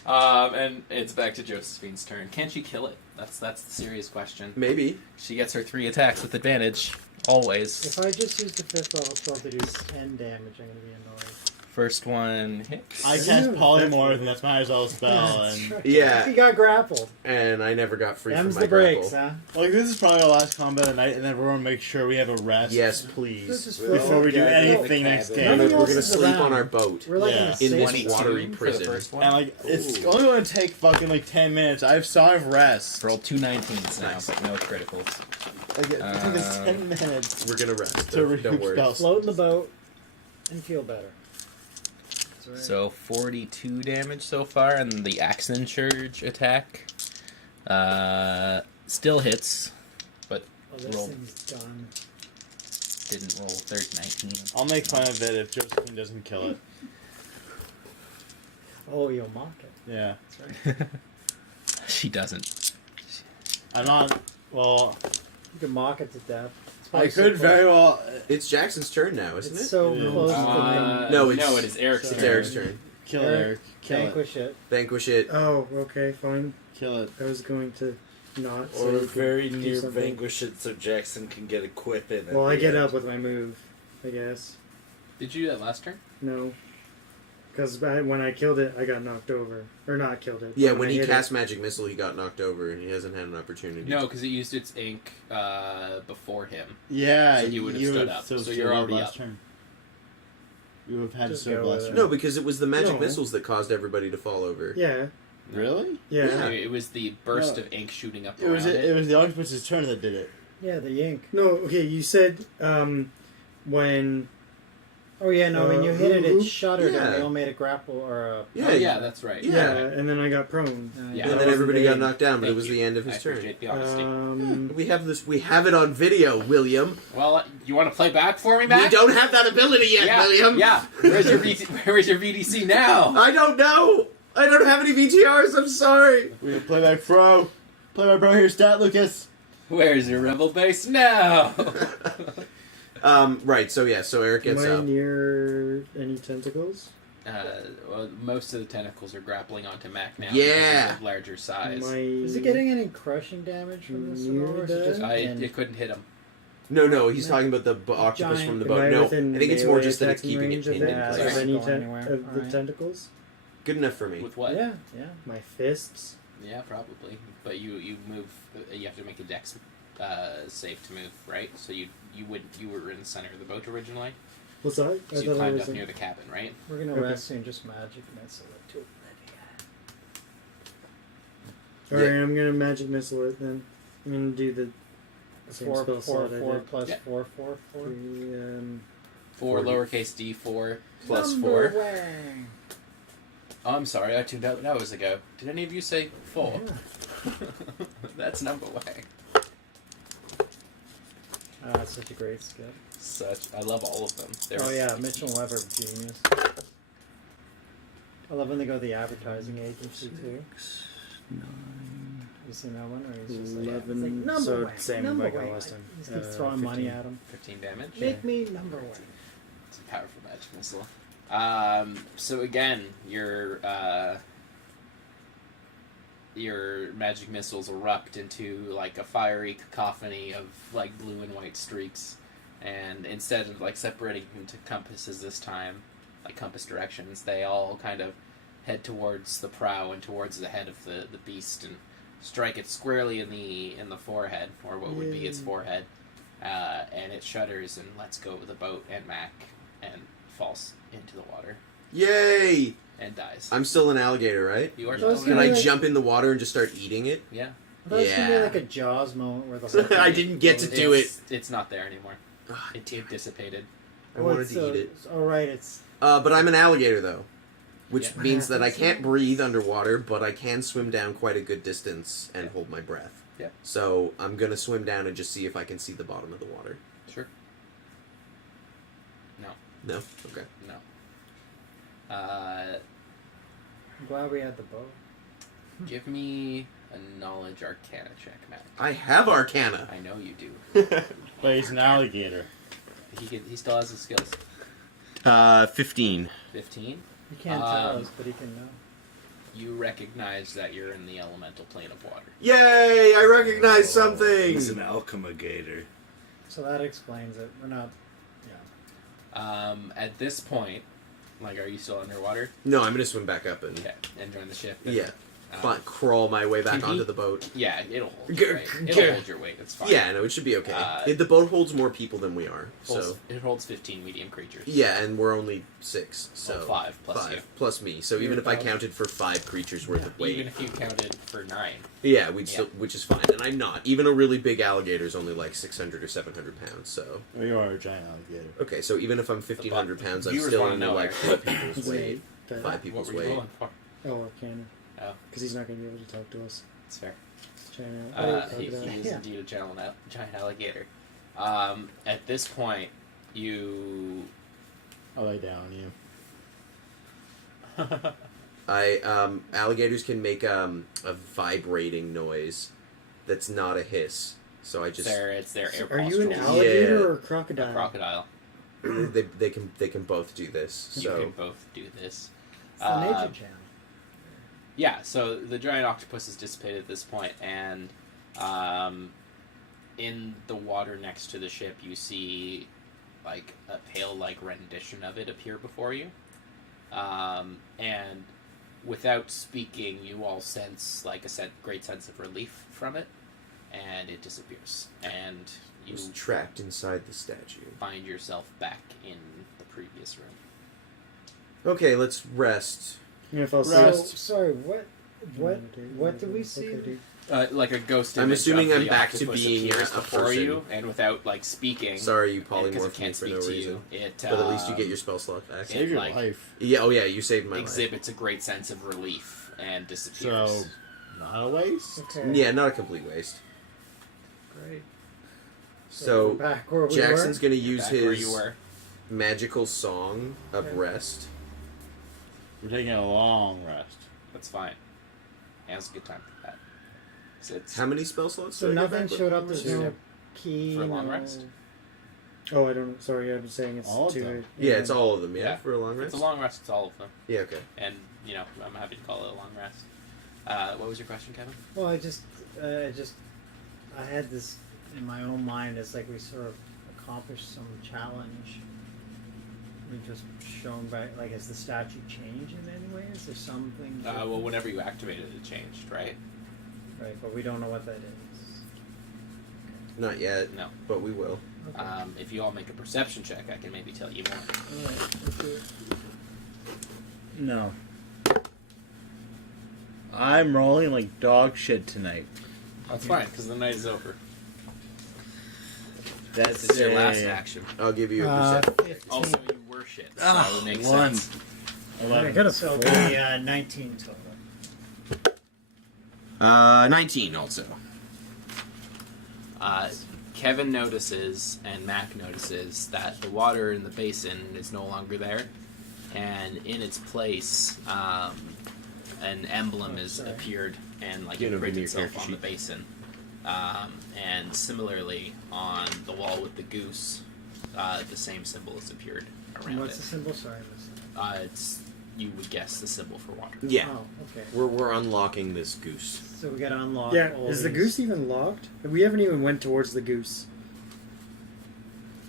And it's back to Josephine's turn. Can she kill it? That's the serious question. Maybe. She gets her 3 attacks with advantage, always. If I just use the 5th level spell to do 10 damage, I'm gonna be annoyed. First one hits. I cast polymorph, and that's my result spell. That's And right. Yeah. He got grappled. And I never got free Them's from my the breaks, grapple. huh? like this is probably our last combat of the night, and then we're gonna make sure we have a rest. Yes, This please. is Before we do Yeah, anything the next cabin. game. We're Nothing else gonna is sleep around. on our boat. We're like Yeah. in a In safe this 22 watery for the prison. first one. And like it's Ooh. only going to take fucking like 10 minutes. I have 5 rests. Rolled 2 19s now, Nice. but no criticals. I get it took us 10 minutes We're gonna rest. to Don't recoup worry. spells. Float in the boat and feel better. That's right. So 42 damage so far, and the Axon Surge attack still hits, but Oh, this roll. thing's done. didn't roll 19. I'll make fun of it if Josephine doesn't kill it. Oh, you'll mock it. Yeah. That's right. She doesn't. I'm not. Well, You can mock it to death. It's I probably so could close. very well. It's Jackson's turn now, isn't It's it? so It is. close to No, the it's- it is Eric's It's turn. Eric's turn. Kill it, Eric, Eric. Kill it. vanquish it. Vanquish it. Oh, okay, fine. Kill it. I was going to not Or say you could very do near something. vanquish it so Jackson can get equip it. at Well, I the get end. up with my move, I guess. Did you do that last turn? No. Because when I killed it, I got knocked over. Or not killed it. Yeah, but when he I hit cast Magic Missile, he got knocked over, and he hasn't had an opportunity. No, because it used its ink before him. Yeah, So you would've stood up. So stood you're already last up. Turn. You would have had Just to serve go last with turn. No, because it was the magic No. missiles that caused everybody to fall over. it. Yeah, Really? yeah. It was the burst No. of ink shooting up It was around it was the octopus's turn that did it. Yeah, the ink. No, okay, you said when... Oh yeah, no, when you hit it, who- it shuddered Yeah. and they all made a grapple or a. Yeah, Oh, yeah, that's right. Yeah. and then I got prone. Yeah. And That then wasn't everybody the got end. knocked down, but Thank it was you. the end of I his turn. appreciate the honesty. We have this. We have it on video, William. Well, you want to play back for me, Matt? We don't have that ability yet, yeah, William. Yeah. Where's your VDC now? I don't know. I don't have any VTRs. I'm sorry. We have playback pro. Playback pro here, stat Lucas. Where's your rebel base now? Right. So yeah. So Eric Am gets I up. near any tentacles? Well, most of the tentacles are grappling onto Mac now. Yeah. Because of larger size. Am I... Is it getting any crushing damage from this at all, or is it just Near It couldn't hit him. No, he's talking about the octopus Giant- from the Am boat. I No, I within think it's more melee just that it's attacking keeping it range of pinned in that? place. of any Go anywhere. of the Alright. tentacles? Good enough for me. With what? Yeah, yeah. My fists? Yeah, probably. But you move. You have to make a dex save to move, right? So you were in the center of the boat originally. What's that? So you climbed up near the cabin, right? We're gonna Okay. rest and just magic missile it to Alright, I'm gonna magic missile it then. I'm gonna do the same 4, spell 4, slot I 4 did. plus Yeah. 4, 4, 4. 4 40. lowercase d4 plus Number 4. wang. Oh, I'm sorry, I tuned out hours ago. Did any of you say 4? Yeah. That's number way. That's such a great skill. I love all of them. They're Oh yeah, Mitchell Weber, genius. I love when they go to the advertising agency too. 9, You seen that one? Or he's just like, 11, it's like, number so wang, same number like I wang. last time. He's keeps throwing money 15. at him. 15 damage. Make me number one. It's a powerful magic missile. So again, your magic missiles erupt into like a fiery cacophony of like blue and white streaks, and instead of like separating into compasses this time, like compass directions, they all kind of head towards the prow and towards the head of the beast and strike it squarely in the forehead, or what would be its forehead, and it shudders and lets go of the boat and Mac and falls into the water Yay! and dies. I'm still an alligator, right? You are So it's still Can gonna I be like- jump in the water and just start eating it? Yeah. I thought it was gonna be Yeah. like a Jaws moment where the whole thing I didn't get to do it. It's not there anymore. Ah, It dissipated. I wanted to eat it. All right, it's But I'm an alligator, though. which Yeah. means that I can't breathe underwater, but I can swim down quite a good distance and hold my breath. Yeah. So I'm gonna swim down and just see if I can see the bottom of the water. Sure. No. No? Okay. No. I'm glad we had the boat. Give me a knowledge arcana check, Matt. I have Arcana. I know you do. But he's an alligator. He still has his skills. 15. 15. He can't tell us, but he can know. You recognize that you're in the elemental plane of water. Yay! I recognize something! He's an alchemigator. So that explains it. We're not. At this point, like, are you still underwater? No, I'm gonna swim back up and And join the ship. yeah, crawl my way back TP? onto the boat. Yeah, it'll hold your weight. It'll hold your weight. It's fine. Yeah, no, it should be okay. The boat holds more people than we are, so It holds 15 medium creatures. yeah, and we're only 6, so Well, 5 plus you. plus me. So even if I counted for 5 creatures worth of weight, Even if you counted for 9. yeah, we'd still, which is fine. And I'm not. Even a really big alligator is only like 600 or 700 pounds. So Well, you are a giant alligator. okay, so even if I'm 1,500 pounds, I'm viewers still wanna only know, like Eric. 5 people's weight. 5 What people's were you weight. going for? Oh, Arcana. Oh, Because he's not going to be able to talk to us. that's fair. Giant He crocodile. is indeed a giant alligator. At this point, you... I'll lay down on you. Alligators can make a vibrating noise that's not a hiss. So I just It's their air Are you an postural. alligator Yeah. or a crocodile? A crocodile. they can both do this. You So can both do this. It's the Nature Channel. Yeah, so the giant octopus has dissipated at this point, and in the water next to the ship, you see like a pale-like rendition of it appear before you, and without speaking, you all sense like a great sense of relief from it, and it disappears, and it you was trapped inside the statue. find yourself back in the previous room. Okay, let's rest. You fall So, asleep? sorry, what do we see? Okay, dude. Like a ghost I'm image assuming of I'm the back to octopus being appears a before person. you, and without like speaking. Sorry, you because it polymorphed me can't for speak no to reason. you. It, But at least you get your spell slot back. it, Save your like, life. Yeah, oh yeah, you saved my life. exhibits a great sense of relief and disappears. So, not a waste? Okay. Yeah, not a complete waste. Great. So we're back where we Jackson's were. gonna use Back where you his were. magical song of Okay. rest. We're taking a long rest. That's fine. Yeah, it's a good time for that. So it's How many spell slots? So did I get nothing back? showed up. There's Two. no key. For a long no- rest? Oh, I don't. Sorry, I'm saying it's All of too. them. Yeah, it's all of them. Yeah, Yeah. for a long rest. It's a long rest. It's all of them, Yeah, okay. and you know I'm happy to call it a long rest. What was your question, Kevin? Well, I had this in my own mind. It's like we sort of accomplished some challenge. We just shown by like, has the statue changed in any way? Is there something? Well, whenever you activated it, changed, right? Right, but we don't know what that is. Not yet, No. but we will. Okay. If you all make a perception check, I can maybe tell you more. Alright, let's do it. No. I'm rolling like dog shit tonight. That's fine, because the night is over. That's This is your last action. I'll give you a perception. 15. Also, you were shit, so Ah, it makes one. sense. 11. I got a So it'll 4. be 19 total. 19 also. Kevin notices and Mac notices that the water in the basin is no longer there, and in its place, an emblem has sorry. appeared and like Yeah, no, imprinted give me your itself on the character basin. And similarly, on the wall with the goose, the same symbol has appeared around What's the it. symbol? Sorry, I missed it. It's you would guess the symbol for water. Yeah, Oh, okay. we're unlocking this goose. So we gotta unlock. Yeah, all is the these- goose even locked? We haven't even went towards the goose.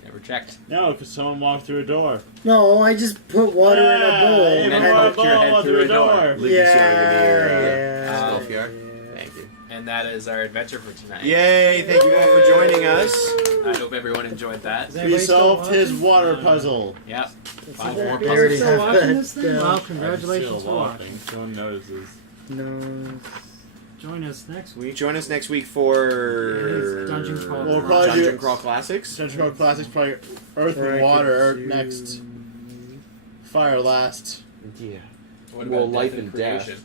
Never checked. No, because someone walked through a door. No, I just put water in a bowl. Hey, And then put a poked your head ball through a door. Lucas, you wanna give me your Yeah. stealth yard? Thank you. And that is our adventure for tonight. Yay! Thank you all for joining us. I hope everyone enjoyed that. Is We anybody still solved his watching? water puzzle. Yep. Is 5 there more people already puzzles. have still watching that this thing? down. Wow, I'm congratulations still for watching. walking. No one notices. No. Join us next week. Join us next week for Dungeon Crawl. We'll probably Dungeon do- Crawl Classics. Central Classics probably Earth and Or I Water could next. do- Fire last. Yeah. What Well, about life death and death. creation?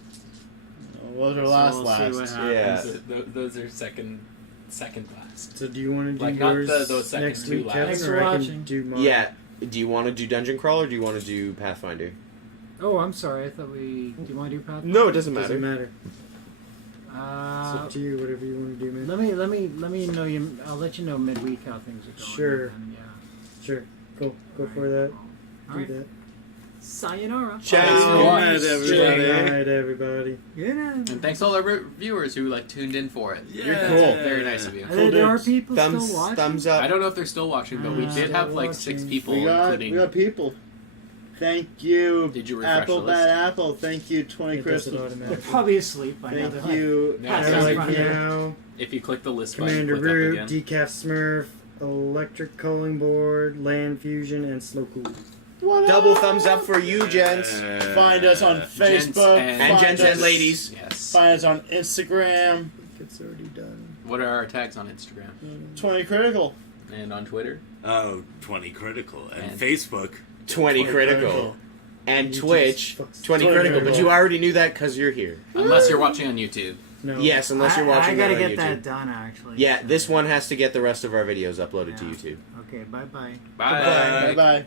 Those are So last. we'll see what happens. Yeah. Those are second last. So do you want to do Like, not yours those second next two week, last. Kevin, Thanks or for I watching. can do mine? Yeah. Do you want to do Dungeon Crawl or do you want to do Pathfinder? Oh, I'm sorry. I thought we. Do you want to do Pathfinder? No, it doesn't matter. Doesn't matter. It's up to you. Whatever you want to do, man. Let me know you. I'll let you know midweek how things are going. Sure. And, yeah. Sure. Go for that. All Do right. that. Sayonara. Ciao. Good night, everybody. Good night, everybody. Yeah. And thanks to all our viewers who tuned in for it. Yeah. Cool. Very nice of you. There are people Thumbs still watching. thumbs I up. don't know if they're still watching, but we did have like 6 watching. people, We got including. people. Thank you. Did you refresh Apple the list? Bad Apple. Thank you, 20 It does it Crystal. They're automatically. probably asleep by now. Thank you. No, Pass it's it like- on. Like Meow, If you click the list button, Commander click up Root, again. Decaf Smurf, Electric Culling Board, Land Fusion, and Slow Cool. Double thumbs up for you, gents. Find us on Gents Facebook. and- And find gents us- and ladies. Yes. Find us on Instagram. It's already done. What are our tags on Instagram 20 Critical. and on Twitter? Oh, 20 Critical. And And- Facebook. 20 critical. And YouTube Twitch, fucks 20 20 critical. But critical. you already knew that because you're here. Unless you're watching on YouTube. No. Yes, unless you're watching I gotta that on get YouTube. that done actually. Yeah, so- this one has to get the rest of our videos uploaded to Yeah. YouTube. Okay. Bye bye. Bye. Bye bye.